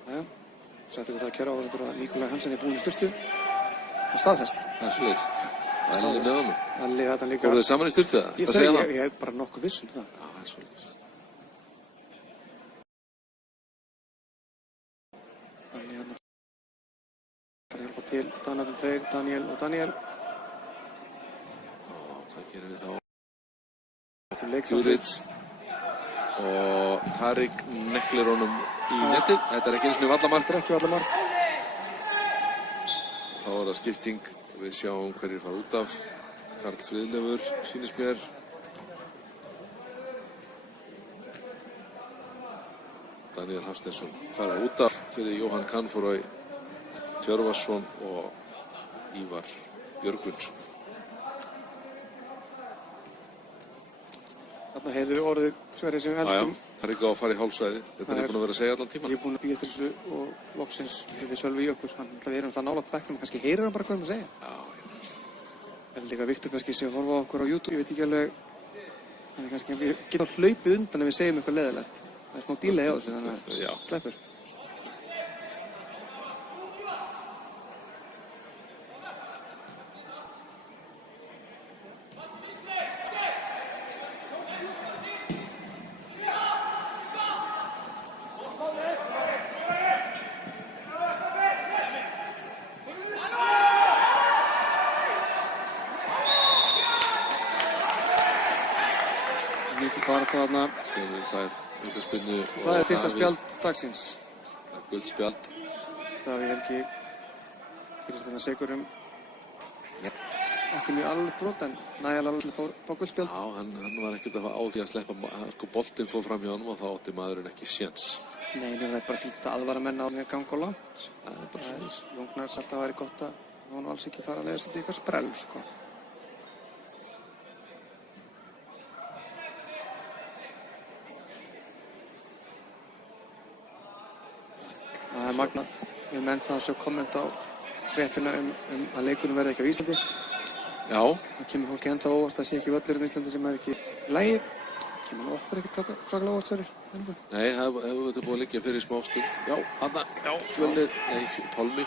Jæja. Sættu við það að kæra áhverjandur að Nikolaj Hansen er búinn í sturtu. Það er staðfest. Það er svoleiðis. Það er alveg með honum. Það er þetta líka. Fóruð þið saman í sturtu það? Ég er bara nokkuð viss um það. Já, það er svoleiðis. Þannig hérna. Það er hjálpa til Danarinn 2, Daniel og Daniel. Og hvað gerum við þá? Djuric. Og Tarik neglir honum í netið. Þetta er ekki eins og vallamark. Þetta er ekki vallamark. Þá er það skipting. Við sjáum hverjir fara út af. Karl Friðleifur, sýnist mér. Daniel Hafsteinsson fara út af fyrir Jóhann Kanfórói Tjörvarsson og Ívar Björgvinsson. Þarna heyrðu við orðið Sverrir sem við elskum. Það er ekki á að fara í hálfsvæði. Þetta er búin að vera að segja allan tíma. Ég er búin að býja til þessu og loksins heyrði Sölvi í okkur. Við erum það nálægt bekknum, kannski heyrir hann bara hvað við að segja. Já. Það er líka Viktor kannski sem horfa á okkur á YouTube. Ég veit ekki alveg, þannig kannski við getum hlaupið undan ef við segjum eitthvað leiðilegt. Það er smá díla á þessu, þannig að sleppur. Það er fyrsta spjald dagsins. Það er guldspjald. Davíð Helgi fyrir þetta segurum. Ekki mjög alveg brot en nægilega alveg fór á guldspjald. Já, hann var ekkert að fá á því að sleppa, sko boltinn fór fram hjá honum og þá átti maðurinn ekki séns. Nei, það er bara fínt að aðvara menn á mér ganga og langt. Það er bara svoleiðis. Jóngnars alltaf væri gott að hún alls ekki fara að leiðast út í eitthvað sprell, sko. Það er magnað. Við menn það svo komment á fréttina að leikunum verði ekki á Íslandi. Já. Það kemur fólki ennþá óvart að sé ekki völlurinn í Íslandi sem er ekki í lagi. Kemur nú okkur ekkert svakalega óvart fyrir. Nei, það hefur þetta búið að liggja fyrir smá stund. Já, þarna, já, Fjölnir, nei, Pálmi.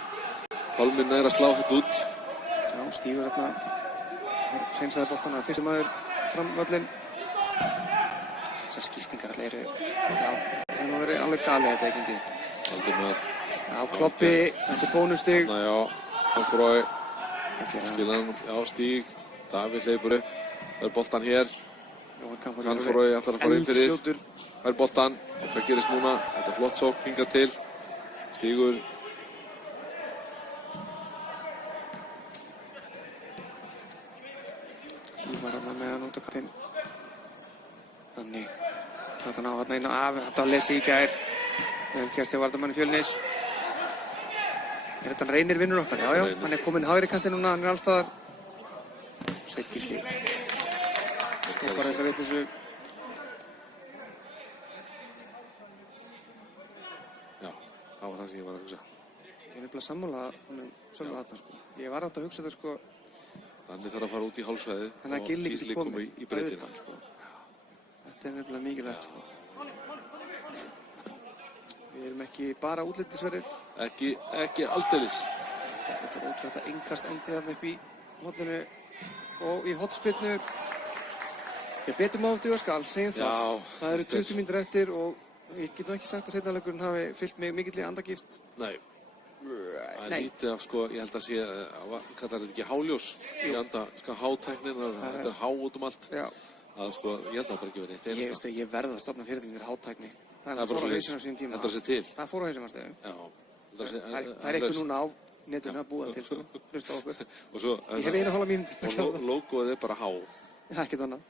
Pálmi nær að slá þetta út. Já, Stígur hérna, hreinsaði boltana að fyrstu maður fram völlin. Þessar skiptingar alltaf eru, já, það hefur nú verið alveg galið þetta ekki gengið. Aldrei með. Já, Kloppi, þetta er bónustig. Þarna, já, Hanfrói, skilan, já, Stíg, Davíð hleypur upp. Það er boltan hér. Hanfrói ætlar að fara inn fyrir. Það er boltan. Og hvað gerist núna? Þetta er flott sókn hingað til. Stígur. Ívar hann með að nota kattinn. Þannig. Það þannig á hann einu af. Þetta var lesi í gær. Vel gert hjá varnarmanni Fjölnis. Er þetta Reynir vinnur okkar? Já, já. Hann er kominn hægri kantinn núna. Hann er allstaðar. Sveit Gísli. Bara þess að vitleysu. Já, það var það sem ég var að hugsa. Ég er nefnilega sammála honum Sölva þarna, sko. Ég var alltaf að hugsa þetta, sko. Danni þarf að fara út í hálfsvæðið. Þannig að Gilli geti komið í breytina. Sko. Þetta er nefnilega mikilvægt, sko. Við erum ekki bara útlendisverðir. Ekki aldeilis. Þetta er ótrúlega að engast endi þarna upp í hotninu og í hotspinnu. Ég betur maður átt í öskal, segjum það. Já. Það eru 20 mínútur eftir og ég get nú ekki sagt að seinnaleikurinn hafi fyllt mig mikilli andagift. Nei. Það er lítið af, sko, ég held að sé, kallar þetta ekki háljós í anda, sko, hátæknin, þetta er há út allt. Já. Það, sko, ég held að bara ekki verið eitt einasta. Ég verð að stofna fyrirtæki fyrir hátækni. Það fór á hausinn á sínum tíma. Þetta sé til. Það fór á hausinn á stöðum. Já. Það er eitthvað núna á netinu að búa til, sko, hlusta á okkur. Og svo, ég hef 1,5 mínútur. Og logoið er bara há. Ekkert annað.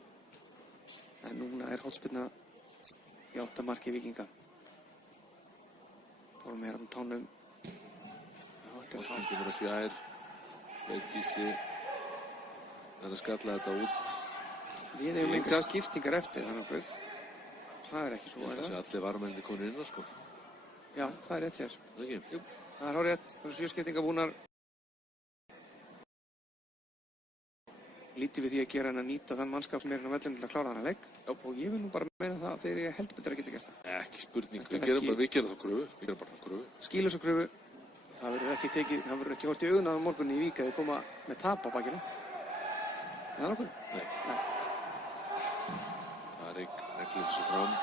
En núna er hotspinna í 8 marki Víkinga. Pálmi er á tánum. Boltinn kemur að fjær. Sveit Gísli. Það er að skalla þetta út. Við hefum einhverja skiptingar eftir þannig að það er ekki svo. Það sé allir varamenninni konur inn á, sko. Já, það er rétt hér. Það ekki? Jú, það er hárrétt. Það eru 7 skiptingar búnar. Lítið við því að gera en að nýta þann mannskap sem er inn á vellinu til að klára hana leik. Já. Og ég vil nú bara meina það þegar ég heldur betur að geta gert það. Ekki spurning. Við gerum þá kröfu. Við gerum bara þá kröfu. Skýlus og kröfu. Það verður ekki hort í augun á morgunni í Vík að þið koma með tap á bakinu. Er það nokkuð? Nei. Það er ekki neglir þessu fram.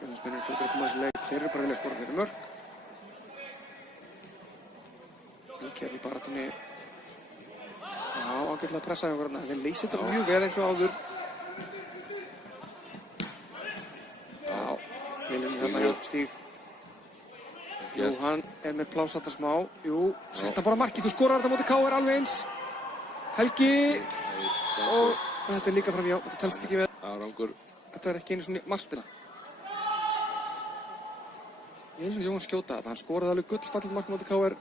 Fjölnismennir fljótur að koma þessu leik. Þeir eru bara vilja skora fyrir mörk. Vilkjað í baratunni. Já, ágætlega að pressa hjá hverjana. Þeir leysi þetta mjög vel eins og áður. Já, Vilhelm þarna hjá Stíg. Jú, hann er með plásata smá. Jú, setta bara markið. Þú skorar þetta móti KR alveg eins. Helgi. Og þetta er líka fram hjá. Þetta telst ekki við. Rangur. Þetta er ekki einu svona markspila. Ég vil Jón skjóta þetta. Hann skoraði alveg gullfallið mark móti KR.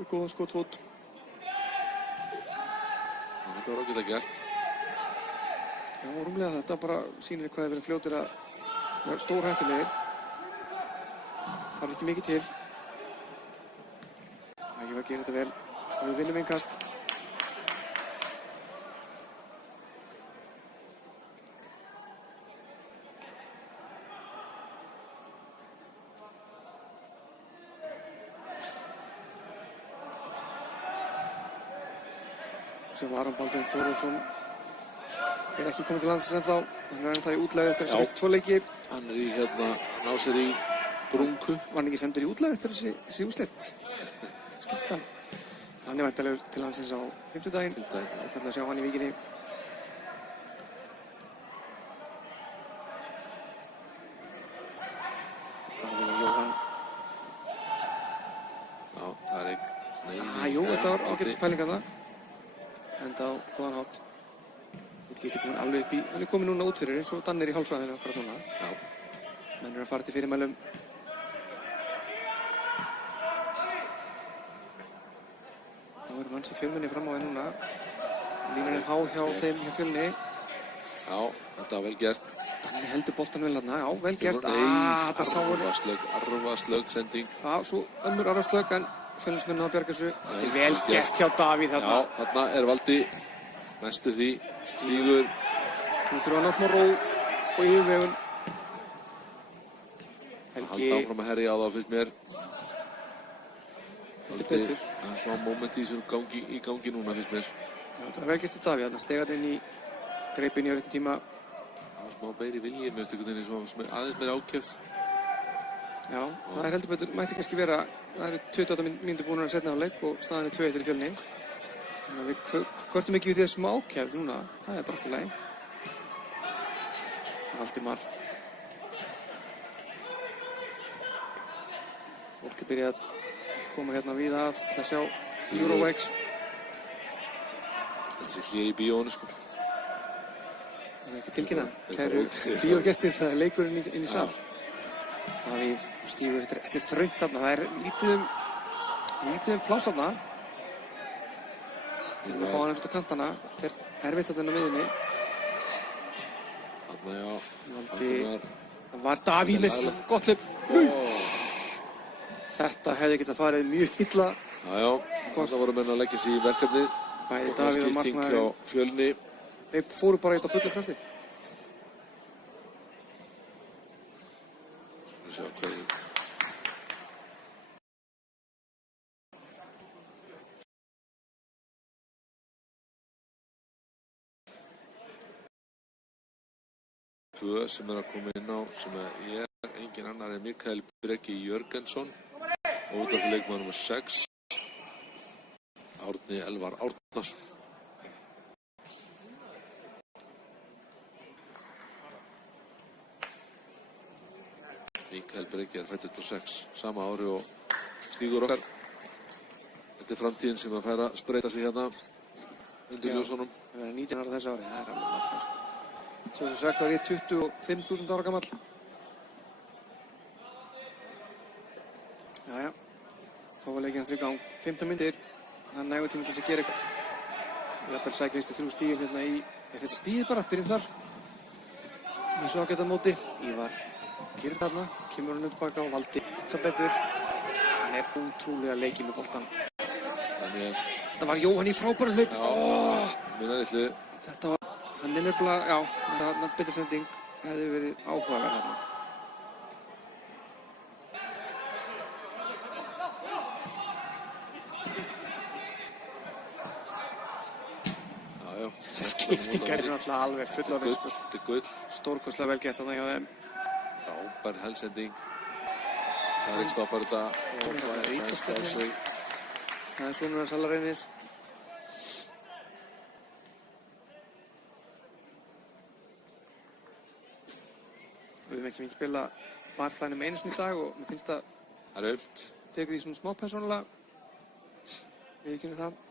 Og góðan skotfót. Þetta var ágætlega gert. Já, rúmlega þetta bara sýnir hvað þeir verið fljótir að vera stórhættulegir. Það er ekki mikið til. Ég var að gera þetta vel. Og við vinnum innkast. Sem Aron Baldvin Þórðarsson er ekki komið til landsins ennþá. Hann er ennþá í útlegð eftir þessi 2 leiki. Hann er í ná sér í brunku. Var hann ekki sendur í útlegð eftir þessi úrslit? Skilst það. Hann er væntanlegur til landsins á 5. daginn. Og hvernig að sjá hann í Víkinni. Davíð og Jóhann. Já, það er ekki... Jú, þetta var ágætis pælingarna. Enda á góðan hátt. Svo Gísli komin alveg upp í, hann komin núna út fyrir eins og Danir í hálfsvæðinu akkurat núna. Já. Menn að fara til fyrirmælum. Það verður manns í Fjölni fram á núna. Línan há hjá þeim hjá Fjölni. Já, þetta var vel gert. Danni heldur boltan vel þarna, já, vel gert. Þetta sáur. Arfaslög sending. Já, svo önnur arfaslög, en Fjölnismenn að bjarga þessu. Þetta er vel gert hjá Davíð þarna. Já, þarna Valdi næstu því, stígur. Nú þurfa að ná smá ró og yfirvegun. Helgi. Halda áfram að herja á það fyrst mér. Heldur betur. Það er smá moment í gangi núna fyrst mér. Já, þetta var vel gert hjá Davíð, þarna stegat inn í greipin í öðrum tíma. Það var smá meiri vilji, mér finnst einhvern veginn svona aðeins meiri ákjöf. Já, það er heldur betur, mætti kannski vera, það eru 28 mínútur búin að setna á leik og staðan er 2-1 í Fjölni. Þannig að við kvörtum ekki við því að smá ákjöf núna, það er bara allt í lagi. Valdimar. Fólk er byrjað að koma hérna víða að til að sjá Eurovex. Þetta sé hlið í bíónu, sko. Það er ekki tilkynna. Kæru bíógestir, það er leikurinn inn í sal. Davíð stígur, þetta er þröngt þarna, það er lítið pláss þarna. Við erum að fá hann eftir kantana, þetta er erfitt þarna á miðjunni. Þarna, já. Það var Davíð með gott hlaup. Þetta hefði getað farið mjög illa. Já, þarna voru menn að leggja sig í verkefnið. Bæði Davíð og skipting hjá Fjölni. Þeir fóru bara í þetta fullu krafti. Sjá hverju. Tvö sem að koma inn á sem engin annar en Mikael Breki Jörgensson og út af leikmaður nr. 6 Árni Elvar Árnason. Mikael Breki er fæddur 26 sama ári og stígur okkar. Þetta er framtíðin sem að færa að spreita sig hérna undir ljósunum. Það verður 19 ára þessu ári, það er alveg magnað. 2006 var ég 25.000 ára gamall. Jæja, þá var leikinn aftur í gang. 15 myndir, það er nægur tími til þess að gera eitthvað. Við erum bara sækjast í 3 stíðin hérna í fyrsta stíði bara, byrjum þar. Þessu ágæta móti, Ívar gerir þarna, kemur hann tilbaka og Valdi það betur. Hann er ótrúlega leikinn með boltan. Þetta var Jóhann í frábæru hlaup. Þetta var, hann er nefnilega, já, þarna betur sending hefði verið áhugaverð þarna. Skiptingar eru alltaf alveg fullorðin, sko. Þetta er gull. Stórkostlega vel gert þarna hjá þeim. Frábær helsending. Það stoppar þetta. Það er ríkast á sig. Það er sonur hans Hallareynis. Við höfum ekki spila barflænum einu sinni í dag og mér finnst það er aumt. Tekur því svona smá persónulega. Við ekki það.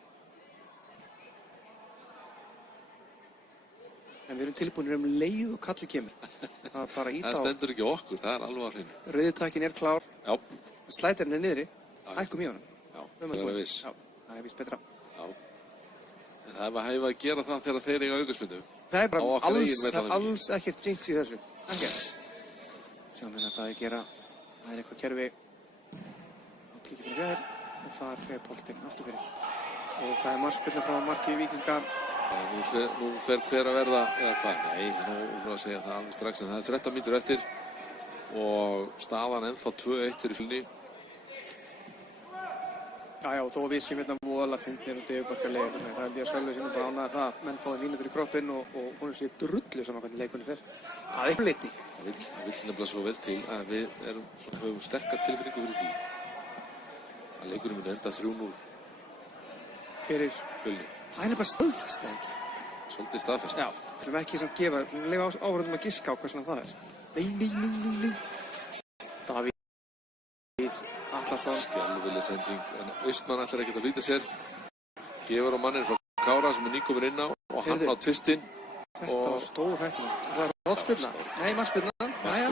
En við erum tilbúinir leið og kalli kemur. Það er bara íta á. Það stendur ekki okkur, það er alveg á hreinu. Rauðutakinn er klár. Já. Slætirinn er niðri. Hækkum í honum. Já, það er viss. Já, það er viss betra. Já. En það er að hæfa að gera það þegar þeir eiga aukaspyrnu. Það er bara alls ekkert jinx í þessu. Ekkert. Sjáum við hvað þið gera. Það er eitthvað kerfi. Og kíkir bara hér. Og þar fer boltinn aftur fyrir. Og það er markspyrna frá marki Víkinga. Nú fer hver að verða, eða hvað? Nei, nú frá að segja það alveg strax, en það er 13 mínútur eftir og staðan ennþá 2-1 fyrir Fjölni. Já, þó við séum hérna voðalega fyndnir og degurbarkarlegir. Það held ég að Sölvi sínum bara ánægði það. Menn fáði mínútur í kroppinn og hún sé drullu saman hvernig leikunni fer. Það er eitthvað liti. Það vill nefnilega svo vel til að við höfum sterka tilfinningu fyrir því að leikurinn mun enda 3-0 fyrir Fjölni. Það er bara staðfest, eða ekki? Svolítið staðfest. Já, við höfum ekki samt gefa, við höfum leifa áhverjum að giska á hvað svona það er. Nei. Davíð Atlason. Skelfileg sending, en Austmann ætlar ekkert að flýta sér. Gefur á manninn frá Kára sem er nýkominn inn á og hann á tvistinn. Þetta var stór hættulegt. Það var hotspilna. Nei, markspilna. Jæja.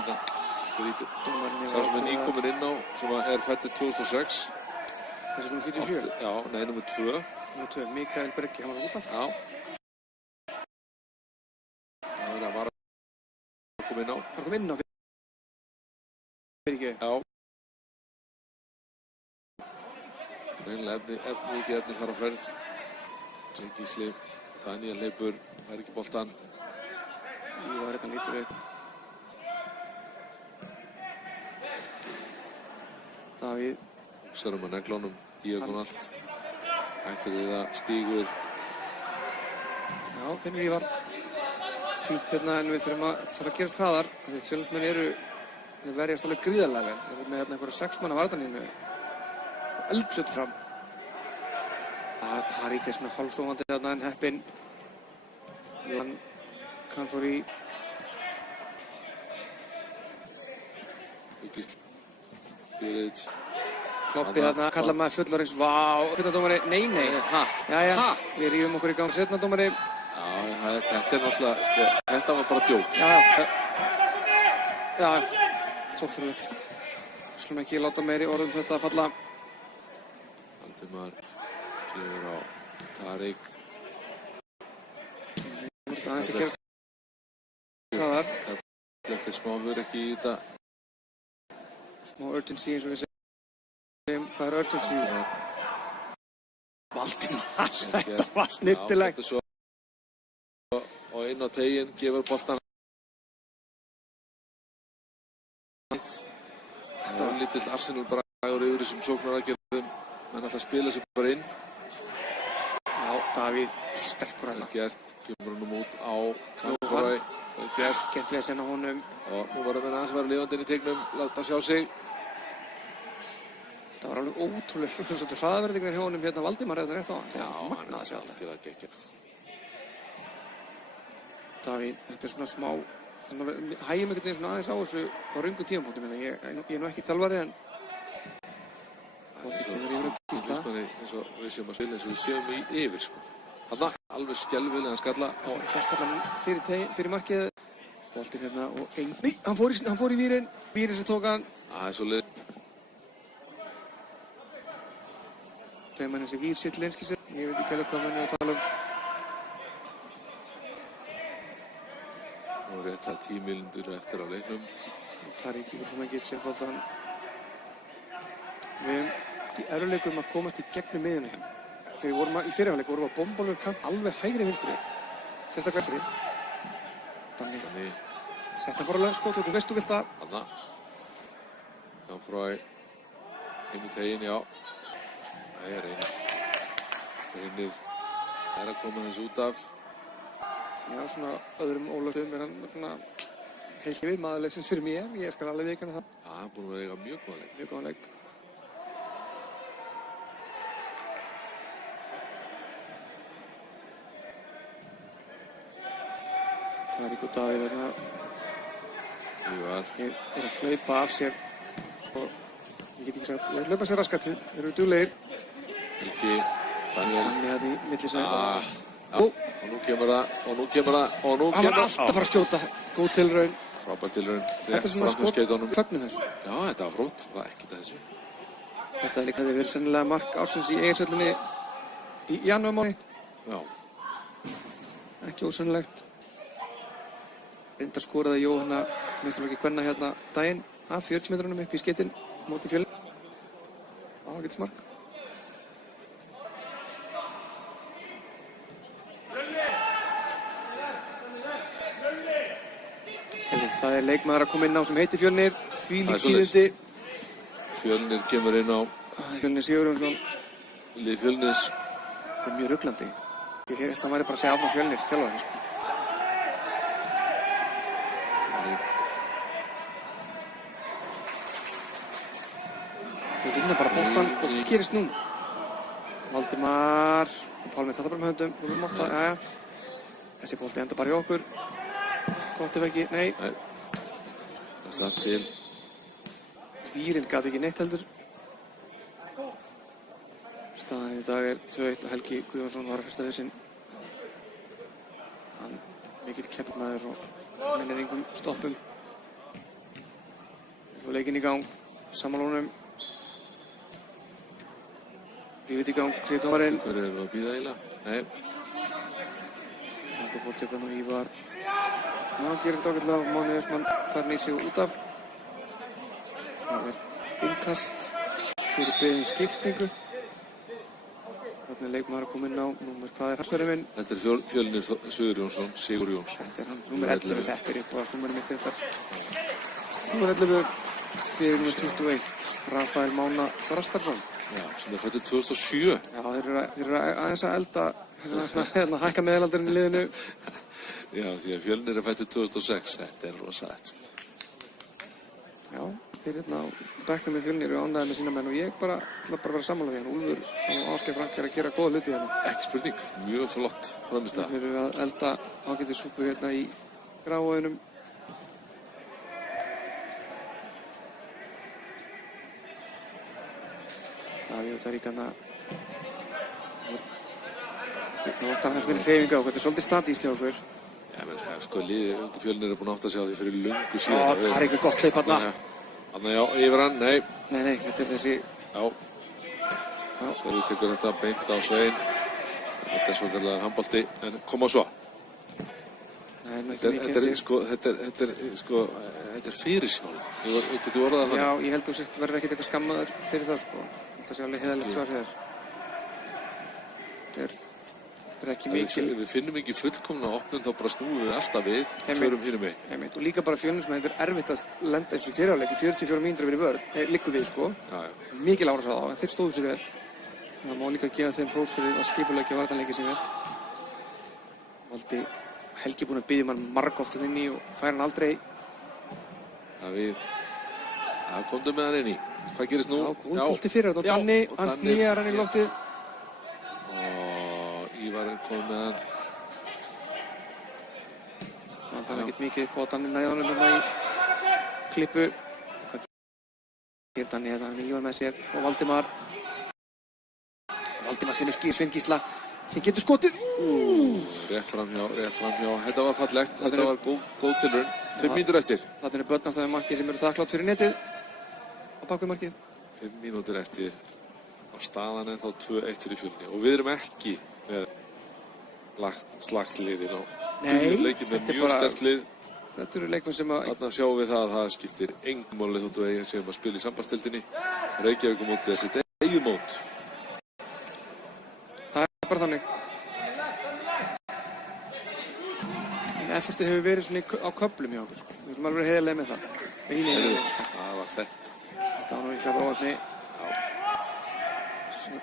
Skrítið. Dómarinn Sá sem er nýkominn inn á, sem er fæddur 2006. Þessi nummer 77. Já, nei, nummer 2. Nummer 2, Mikael Bergi, hann var út af. Já. Það var að koma inn á. Var kom inn á fyrir ekki. Já. Reynilega mikið efni þar á ferð. Gísli, Daniel hleypur, fær ekki boltan. Ívar þetta lítur upp. Davíð. Sérum að neglunum, diagonalt. Hættir við það, stígur. Já, finnur Ívar. Fínt hérna en við þurfum að gerast hraðar. Þeir Fjölnismenn þeir verjast alveg gríðarlega vel. Þeir eru með hérna einhverja 6 manna varnarlínu. Eldfljótt fram. Tarík svona hálfsofandi þarna en heppinn. Hann kann fór í. Gísli. Þýriðs. Kloppið þarna, kallar maður fullorins. Vá, dómari, nei. Jæja, við rífum okkur í gang setna dómari. Já, þetta er náttúrulega, sko, þetta var bara djók. Já, svo fyrir þetta. Skulum ekki láta meiri orðum þetta að falla. Valdimar gefur á Tarík. Það er aðeins að gerast hraðar. Það er smá hur ekki í þetta. Smá urgency eins og við segjum. Hvað er urgency? Valdimar, þetta var snirtilegt. Já, svo og inn á teginn, gefur boltan. Þetta var lítill Arsenal bragur yfir þessum sóknaraðgerðum. Menn ætla að spila sig bara inn. Já, Davíð, sterkur hérna. Gert, kemur hann út á Kantfóræ. Gert við að senda honum. Og nú var það menn aðeins að vera lifandi inn í tegnum, láta sjá sig. Þetta var alveg ótrúlega svolítið hraðaverðingar hjá honum hérna Valdimar eða rétt á hann. Já, hann er til að gegja. Davíð, þetta er svona smá, þannig að við hægjum einhvern veginn svona aðeins á þessu á röngu tímapunktum. Ég er nú ekki þjálfari en bolti kemur yfir og Gísla. Eins og við séum að spila eins og við séum í yfir, sko. Þarna, alveg skelfilega skalla. Fyrir markið. Boltinn hérna og nei, hann fór í vírin. Vírin sem tók hann. Það er svo lið. Þegar mann þessi vír sitt lenski sér. Ég veit ekki alveg hvað mann er að tala um. Nú rétt að 10 mínútur eftir á leiknum. Tarík yfir hún að geta sér boltan. Við erum erfiðleikum að komast í gegnum miðjuna hérna. Þegar við vorum í fyrirháleik vorum við að bomba alveg kant alveg hægri vinstri. Sérstaklega vestri. Þannig. Setta bara alveg skot og þú veist þú vilt að. Þarna. Kantfóræ. Inn í teginn, já. Það er einu. Reynir að koma þess út af. Já, svona öðrum ólöfum er hann svona heilt yfir maðurleiksins fyrir mér. Ég skal alveg veikana það. Já, hann búinn að vera eiga mjög góðan leik. Mjög góðan leik. Tarík og Davíð þarna. Ég er að hlaupa af sér. Sko, ég get ekki sagt, ég hlaupa sér raskat. Þeir eru duglegir. Helgi, Daniel. Þannig að í millisvæði. Og nú kemur það. Hann var alltaf að fara að skjóta. Góð tilraun. Frábær tilraun. Þetta er svona skot fögnum þessu. Já, þetta var frótt. Það var ekkert að þessu. Þetta líka hefði verið sennilega mark ársins í Egilshöllinni í janúarmánuði. Já. Ekki ósennilegt. Reyndar skoraði Jóhanna meistaraflokki kvenna hérna daginn af 40 metrunum upp í skeytin móti Fjölni. Ágætismark. Það er leikmaður að koma inn á sem heitir Fjölnir. Þvílík tíðindi. Fjölnir kemur inn á. Fjölnir Sigurjónsson. Lið Fjölnis. Þetta er mjög ruglandi. Ég held að hann væri bara að segja áfram Fjölnir þjálfarinn, sko. Þeir vinna bara boltan og hvað gerist nú? Valdimar og Pálmi þetta bara með höndum. Við verðum átt að, jæja. Þessi bolti enda bara í okkur. Gott ef ekki, nei. Það slapp til. Vírin gat ekki neitt heldur. Staðan í dag er 2-1 og Helgi Guðjónsson var að fyrsta hausinn. Hann mikið mikill keppnismaður og hann engum stoppum. Við fórum leikinn í gang, samanlónum. Lífið í gang, kriðdómarinn. Hver eru að bíða eiginlega? Nei. Langur bolti upp og Ívar. Já, gerir þetta ágætlega og Máni Ösmann fær nýr sig út af. Það innkast fyrir beðin skiptingu. Þarna leikmaður að koma inn á númer, hvað hans verið minn? Þetta Fjölnir Sigur Jónsson, Sigur Jónsson. Þetta hann, númer 11, þetta uppáðast númerið mitt ykkar. Númer 11 fyrir númer 21, Rafael Mána Þrastarsson. Já, sem fæddur 2007. Já, þeir eru aðeins að elda, hækka meðalaldurinn í liðinu. Já, því að Fjölnir fæddur 2006, þetta rosalegt. Já, þeir á bekknum með Fjölnir eru ánægðir með sína menn og ég ætla bara að vera sammála því hann. Úlfur og Ásgeir Frank að gera góða hluti hérna. Ekki spurning, mjög flott framistæða. Þeir eru að elda ágætis súpu hérna í Gráaunum. Davíð og Tarík hana. Það vantar hans verið hreyfinga á, þetta svolítið statíst hjá okkur. Já, menn það Fjölnir Búin að átta sig á því fyrir löngu síðan. Ó, Tarík gott hleyp hana. Þannig já, yfir hann, nei. Nei, þetta þessi. Já. Sverri tekur þetta beint á Svein. Þetta svokallaður handbolti, en koma svo. Nei, ekki mikið. Þetta fyrirsjálft. Getur orðað það? Já, ég held að þú verður ekkert eitthvað skammaður fyrir það, sko. Ég held að sé alveg heiðalegt svar hér. Þetta ekki mikil. Við finnum ekki fullkomna opnum, þá bara snúum við alltaf við og förum hinum megin. Og líka bara Fjölnismenn, þetta erfitt að lenda eins og fyrirháleik í 44 mínútur að vera í vörn. Liggur við, sko. Já. Mikil árás á þá, en þeir stóðu sér vel. Það má líka gefa þeim hrós fyrir að skipuleggja varnarleikinn sér vel. Valdi Helgi búinn að biðja mann margoft inn í og fær hann aldrei. Það komdu með hann inn í. Hvað gerist nú? Já, góð bolti fyrir þetta og Danni, hann hnýjar hann í loftið. Og Ívar kom með hann. Það er ekkert mikið upp á Danni næðanum hérna í klippu. Hvað gerir Danni hérna? Hann Ívar með sér og Valdimar finnur Svein Gísla sem getur skotið. Rétt framhjá. Þetta var fallegt. Þetta var góð tilraun. 5 mínútur eftir. Þetta er börn af það markið sem eru þakklátt fyrir netið á bakvið markið. 5 mínútur eftir og staðan ennþá 2-1 fyrir Fjölni. Og við erum ekki með slagt liðin á. Nei, leikir með mjög sterkt lið. Þetta eru leikmenn sem að... Þarna sjáum við það skiptir engum máli þóttu að ég séum að spila í sambandstildinni. Reykjavík á móti þessi eigið mót. Bara þannig. En effortið hefur verið svona á köflum hjá okkur. Við erum alveg heiðarlega með það. Það var fett. Þetta var nú ekki það óöfni.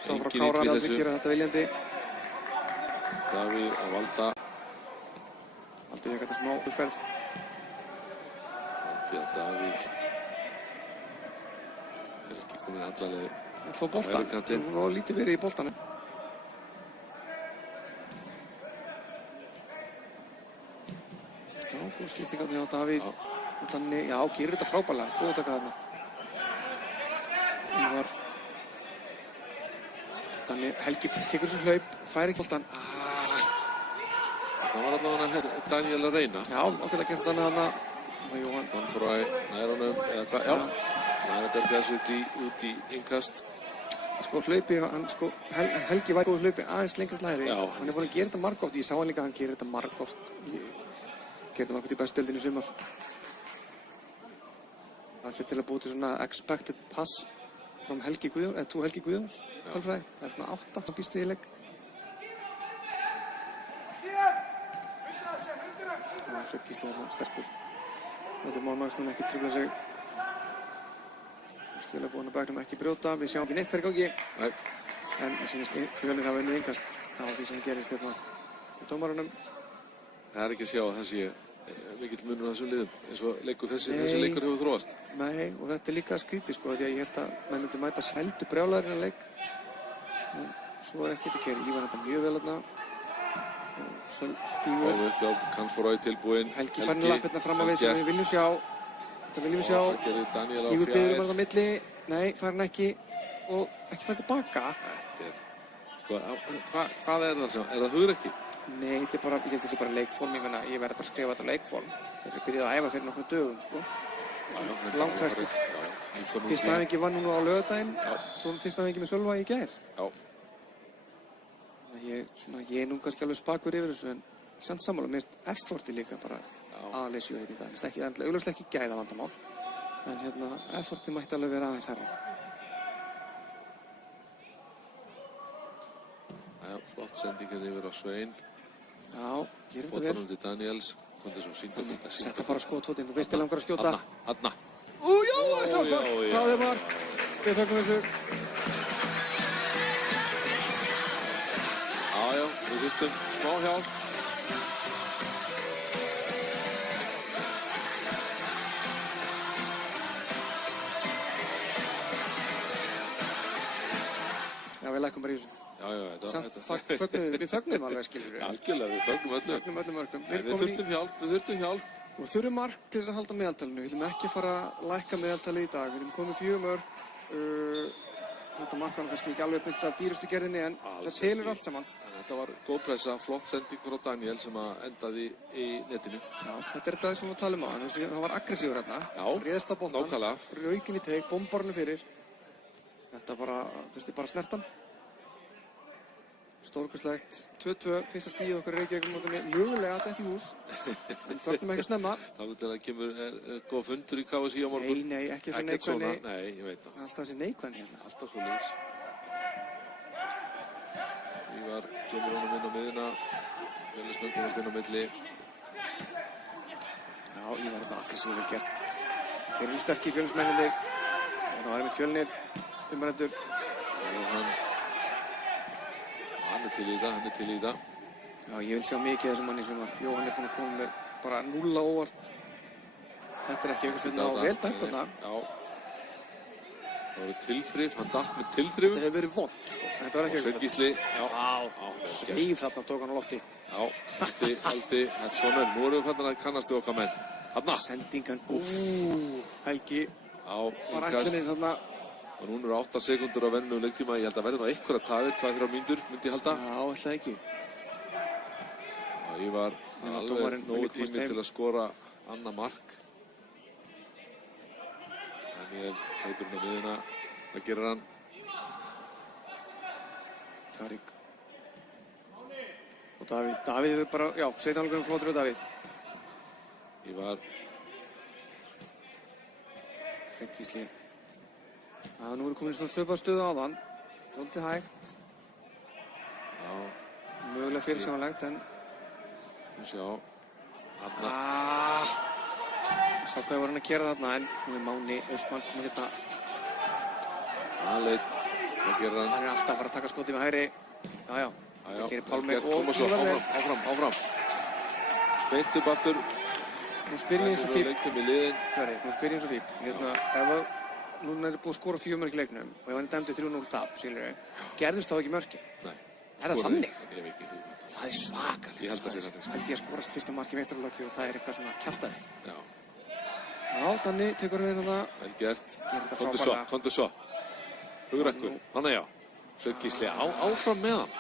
Sá frá Kára að aldrei gera þetta viljandi. Davíð og Valda. Valdi fekk þetta smá uppferð. Valdi og Davíð. Helgi komin allavega. Það fór boltan. Það var lítið verið í boltanum. Góð skipting á því á Davíð og Danni, já, gerir þetta frábærlega, góð að taka þarna. Ívar Danni, Helgi tekur þessu hlaup, fær ekki boltan. Það var allavega Daniel að reyna. Já, ákveðlega að geta Danni þarna. Það er Jóhann. Hann frá nærunum, eða hvað, já. Það er að berga þessu út í innkast. Sko hlaupi, Helgi var góð hlaupi aðeins lengra til hægri. Já. Hann er búinn að gera þetta margoft, ég sá hann líka að hann gerir þetta margoft. Gerði það margótt í bestu deildinni í sumar. Það er til að búið til svona expected pass from Helgi Guðjóns, eða 2 Helgi Guðjóns, tölfræði. Það er svona 8 sem býst við í leik. Sveinn Gísli þarna sterkur. Þetta er Mánagsmenn ekki trufla sig. Skilabúðan að bekknum ekki brjóta. Við sjáum ekki neitt hvað er í gangi. Nei. En við sýnist Fjölnir hafa unnið innkast á því sem gerist hérna á dómarunum. Það er ekki að sjá að það sé mikill munur á þessum liðum eins og leikur þessi leikur hefur þróast. Nei, og þetta er líka skrítið sko, því að ég held að menn myndi mæta sældu brjálæðurinn að leik. En svo er ekki þetta gerð. Ívar þetta mjög vel þarna. Stífur. Fáðu upp hjá Kanforói tilbúinn. Helgi færni lappirna fram á við sem við viljum sjá. Þetta viljum við sjá. Stífur biður þarna á milli. Nei, fær hann ekki. Og ekki fær tilbaka. Þetta er... Sko, hvað er það sem? Er það hugrekki? Nei, þetta bara, ég held að þetta sé bara leikform, ég verði bara að skrifa þetta leikform. Þeir eru byrjað að æfa fyrir nokkrum dögum, sko. Langfæstir. Fyrsta æfingi var núna á laugardaginn, svo fyrsta æfingi með Sölva í gær. Já. Þannig að ég er nú kannski alveg spakur yfir þessu, en samt sammála, mér finnst efforti líka bara aðleysi og heit í dag. Mér finnst ekki, augljóslega ekki gæða vandamál, en efforti mætti alveg vera aðeins herra. Já, flott sendingar yfir á Svein. Já, gerum þetta vel. Bóttanum til Daniels, komið svo sýndum þetta. Setta bara skotfótinn, þú veist ég langar að skjóta. Hanna. Já, það er mark. Það er mark. Við fögnum þessu. Já, við þurftum smá hjálp. Já, við lækum bara í þessu. Já, Við fögnum alveg, skilur við. Algjörlega, við fögnum öllu. Fögnum öllum mörgum. Við þurftum hjálp. Og þurfum mark til þess að halda meðaltalinu. Við ætlum ekki að fara að lækka meðaltalið í dag. Við erum komið 4 mörk. Þetta mark var kannski ekki alveg mynd af dýrustu gerðinni, en það telur allt saman. Þetta var góð pressa, flott sending frá Daniel sem endaði í netinu. Já, þetta er þetta sem við talum á. Það var aggressífur hérna. Já, réðst á boltann. nákvæmlega. Raukinn í teig, bombarnu fyrir. Þetta bara, þurfti bara snertan. Stórkostlegt, 2-2, fyrsta stíð okkar Reykjavík-mótinu, mögulega þetta í hús, en fögnum ekki snemma. Þá til það kemur góð fundur í KSÍ á morgun. Nei, ekki þessi neikvæðni. Nei, ég veit það. Alltaf þessi neikvæðni hérna. Alltaf svo lýs. Ívar kemur honum inn á miðina, Fjölnismenn komast inn á milli. Já, Ívar er það aggressív vel gert. Þeir eru sterkir Fjölnismennirnir, þetta var einmitt Fjölnir, umræddur. Hann er til í það. Já, ég vil sjá mikið þessum manni sem var. Jóhann er búinn að koma með bara 0 á óvart. Þetta er ekki aukaspyrna og vel dæmt þarna. Já. Það var tilþrif, hann datt með tilþrifum. Þetta hefur verið vont, sko. Þetta var ekki aukaspyrna. Og Sveinn Gísli. Já, sveif þarna tók hann á lofti. Já, haldi, þetta er svona. Nú erum við fannar að kannast við okkar menn. Þarna. Sendingan, Helgi. Já, var ætlunin þarna. Og núna eru 8 sekúndur á vennu leiktíma. Ég held að verði nú einhverja tafir, 2-3 mínútur, myndi ég halda. Já, alltaf ekki. Já, ég var alveg nógu tími til að skora annað mark. Daniel hleypur inn á miðuna. Það gerir hann. Tarik. Og Davíð er bara, já, seitanleikurinn flottur á Davíð. Ég var... Sveinn Gísli. Nú erum komin í svona svipað stöðu á þann. Svolítið hægt. Já. Mögulega fyrirsjáanlegt, en... Nú sjá. Þarna. Sá hvað var hann að gera þarna, en nú er Máni Austmann komin hérna. Aðleit. Það gerir hann. Hann er alltaf að fara að taka skotið með hægri. Já. Þetta gerir Pálmi og Ívar. Áfram. Beint upp aftur. Nú spyr ég eins og fíp. Nú spyr ég eins og fíp. Ef núna er búið að skora 4 mörk í leiknum og ef hann er dæmdur 3-0 tap, skilur við, gerðust þá ekki mörkin? Nei. Er það þannig? Ég veit ekki. Það er svakalegt. Ég held að það sé þannig. Held ég að skorast fyrsta mark í meistaraflokki og það er eitthvað svona kjaftaði. Já. Já, Danni tekur við hérna. Vel gert. Gerir þetta frábærlega. Komdu svo. Hugrakkur. Hanna já. Sveinn Gísli áfram með hann.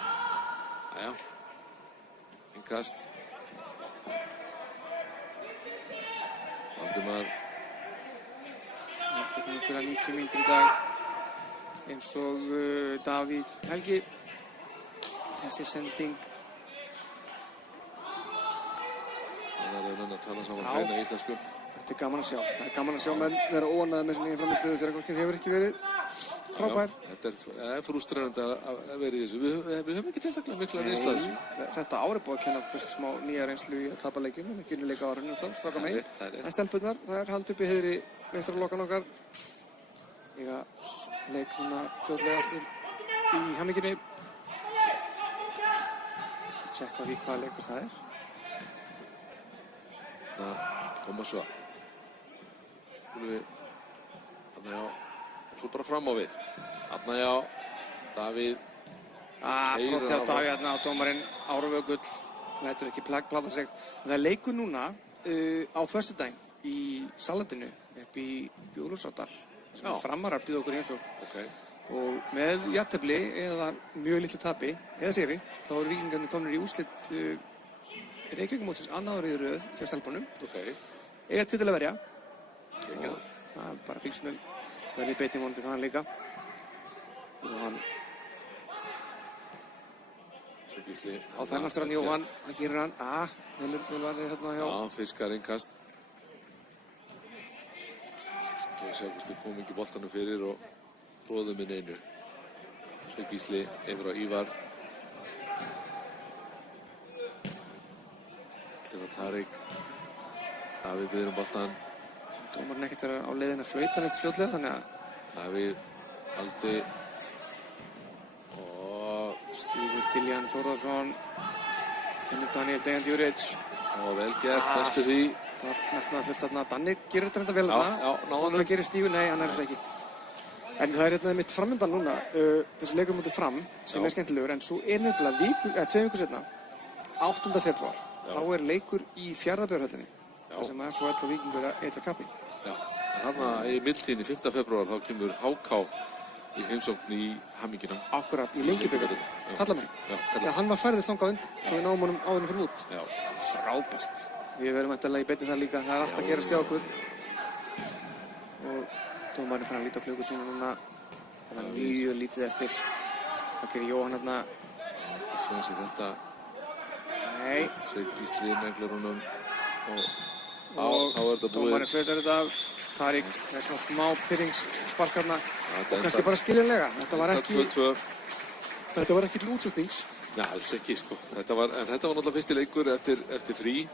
Jæja. Innkast. Valdimar. Þetta er einhverja 90 mínútur í dag eins og Davíð Helgi. Þessi sending. Það er menn að tala saman hreina íslensku. Þetta er gaman að sjá. Það er gaman að sjá menn vera óánægðir með sinni eigin frammistöðu þegar hvorki hefur ekki verið frábær. Þetta er frústrerandi að vera í þessu. Við höfum ekki sérstaklega mikla reynslu af þessu. Þetta ár er búið að kenna kannski smá nýja reynslu í að tapa leikjum. Við ekki unnuleika árunum þá, stráka megin. Það er stelpunnar. Það er haldið upp í heiðri meistaralokan okkar. Eiga leik núna fljótlega aftur í hamingjunni. Tjekka því hvaða leikur það er. Það koma svo. Skulum við. Þarna já. Og svo bara fram á við. Þarna já. Davíð. Brotið á Davíð hérna á dómarinn Árvögull. Það hættur ekki plata sig. Það er leikur núna á föstudaginn í Salandinu upp í Úlfarsárdal. Sem Framarar býða okkur eins og. Okay. Og með jafntefli eða mjög litlu tapi, eða sigri, þá eru Víkingarnir komnir í úrslit Reykjavíkurmótsins annað árið í röð hjá stelpunum. Eiga titil að verja. Og það er bara fylgst með verði beinni vonandi þannig líka. Og hann á þennastur hann Jóhann, það gerir hann. Vel var hérna hjá. Já, fiskar innkast. Það sjá hvort þið kom ekki boltanum fyrir og tróðum inn einu. Svo Gísli yfir á Ívar. Klina Tarik. Davíð biður boltan. Dómarinn ekkert á leiðinu að flauta neitt fljótlega, þannig að Davíð, Aldi og Stígur Diljan Þórðarsson, finnur Daniel Dejan Djuric. Og vel gert, bestu því. Það var metnaðar fullt þarna. Danni gerir þetta vel þarna. Já, náðan. Hvað gerir Stígur? Nei, hann er þess ekki. En það er hérna mitt framöndan núna, þessi leikur mútið fram, sem er skemmtilegur, en svo er nefnilega 2 vikur setna, 8. febrúar, þá er leikur í Fjarðabyggðarhöllinni, þar sem FH og Víkingur að etja kappi. Já, þarna í mildtíðinni 5. febrúar þá kemur HK í heimsókn í Hamminginum. Akkurat, í Lengjubikarnum, kalla mig. Já, hann var færður þangað undan, svo við náum honum áðurinn fyrir út. Já. Frábært. Við verum eftirlega í beinni það líka, það er alltaf að gerast hjá okkur. Og dómarinn fann að líta á klukku sína núna. Það var mjög lítið eftir. Hvað gerir Jóhann hérna? Það sé þessi þetta. Nei. Sveik Gísli neglir honum og þá er þetta búið. Dómarinn flautar þetta af. Tarik er svona smá pyrringsspark hérna. Og kannski bara skiljanlega. Þetta var ekki til útslutnings. Já, alls ekki sko. Þetta var náttúrulega fyrsti leikur eftir frí.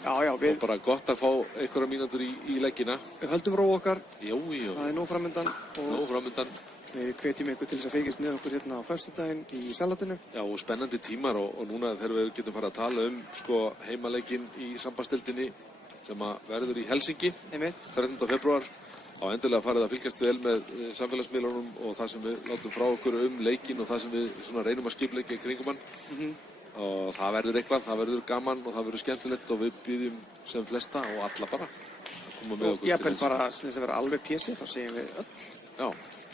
Já, og bara gott að fá einhverja mínútur í leggina. Við höldum ró okkar. Jú. Það er nóg framundan. Við hvetjum ykkur til þess að fylgjast með okkur hérna á föstudaginn í Salatinu. Já, og spennandi tímar og núna þegar við getum farið að tala um sko heimaleikinn í sambandstildinni sem að verður í Helsingi 13. febrúar. Á endilega farið að fylgjast vel með samfélagsmiðlunum og það sem við látum frá okkur um leikinn og það sem við svona reynum að skipleika í kringum hann. Og það verður eitthvað, það verður gaman og það verður skemmtilegt og við býðum sem flesta og alla bara að koma með okkur. Og ég bara, þess að vera alveg pjessi, þá segjum við öll. Já,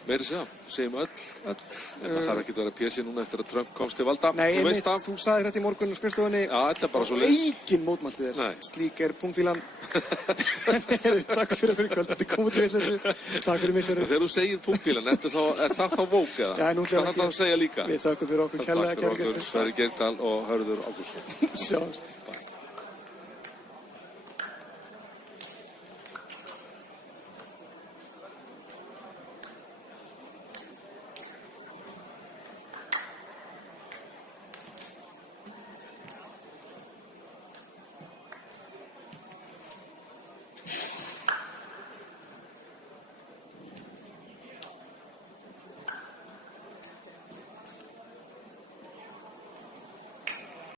meiri segja, segjum öll. En það þarf ekki að vera pjessi núna eftir að Trump komst til valda. Nei, þú sagði þetta í morgun á skrifstofunni. Já, þetta er bara svo leys. Og enginn mótmælti þér. Slík er punktfílan. Takk fyrir okkur í kvöld, þetta komið til þessu. Takk fyrir mig, Sverrir. Þegar þú segir punktfílan, er það þá vók eða? Já, nú ætlum við að segja líka. Við þakkum fyrir okkur kærlega, kæru gestir. Sverrir Geirdal og Hörður Ágústsson. Sjáumst.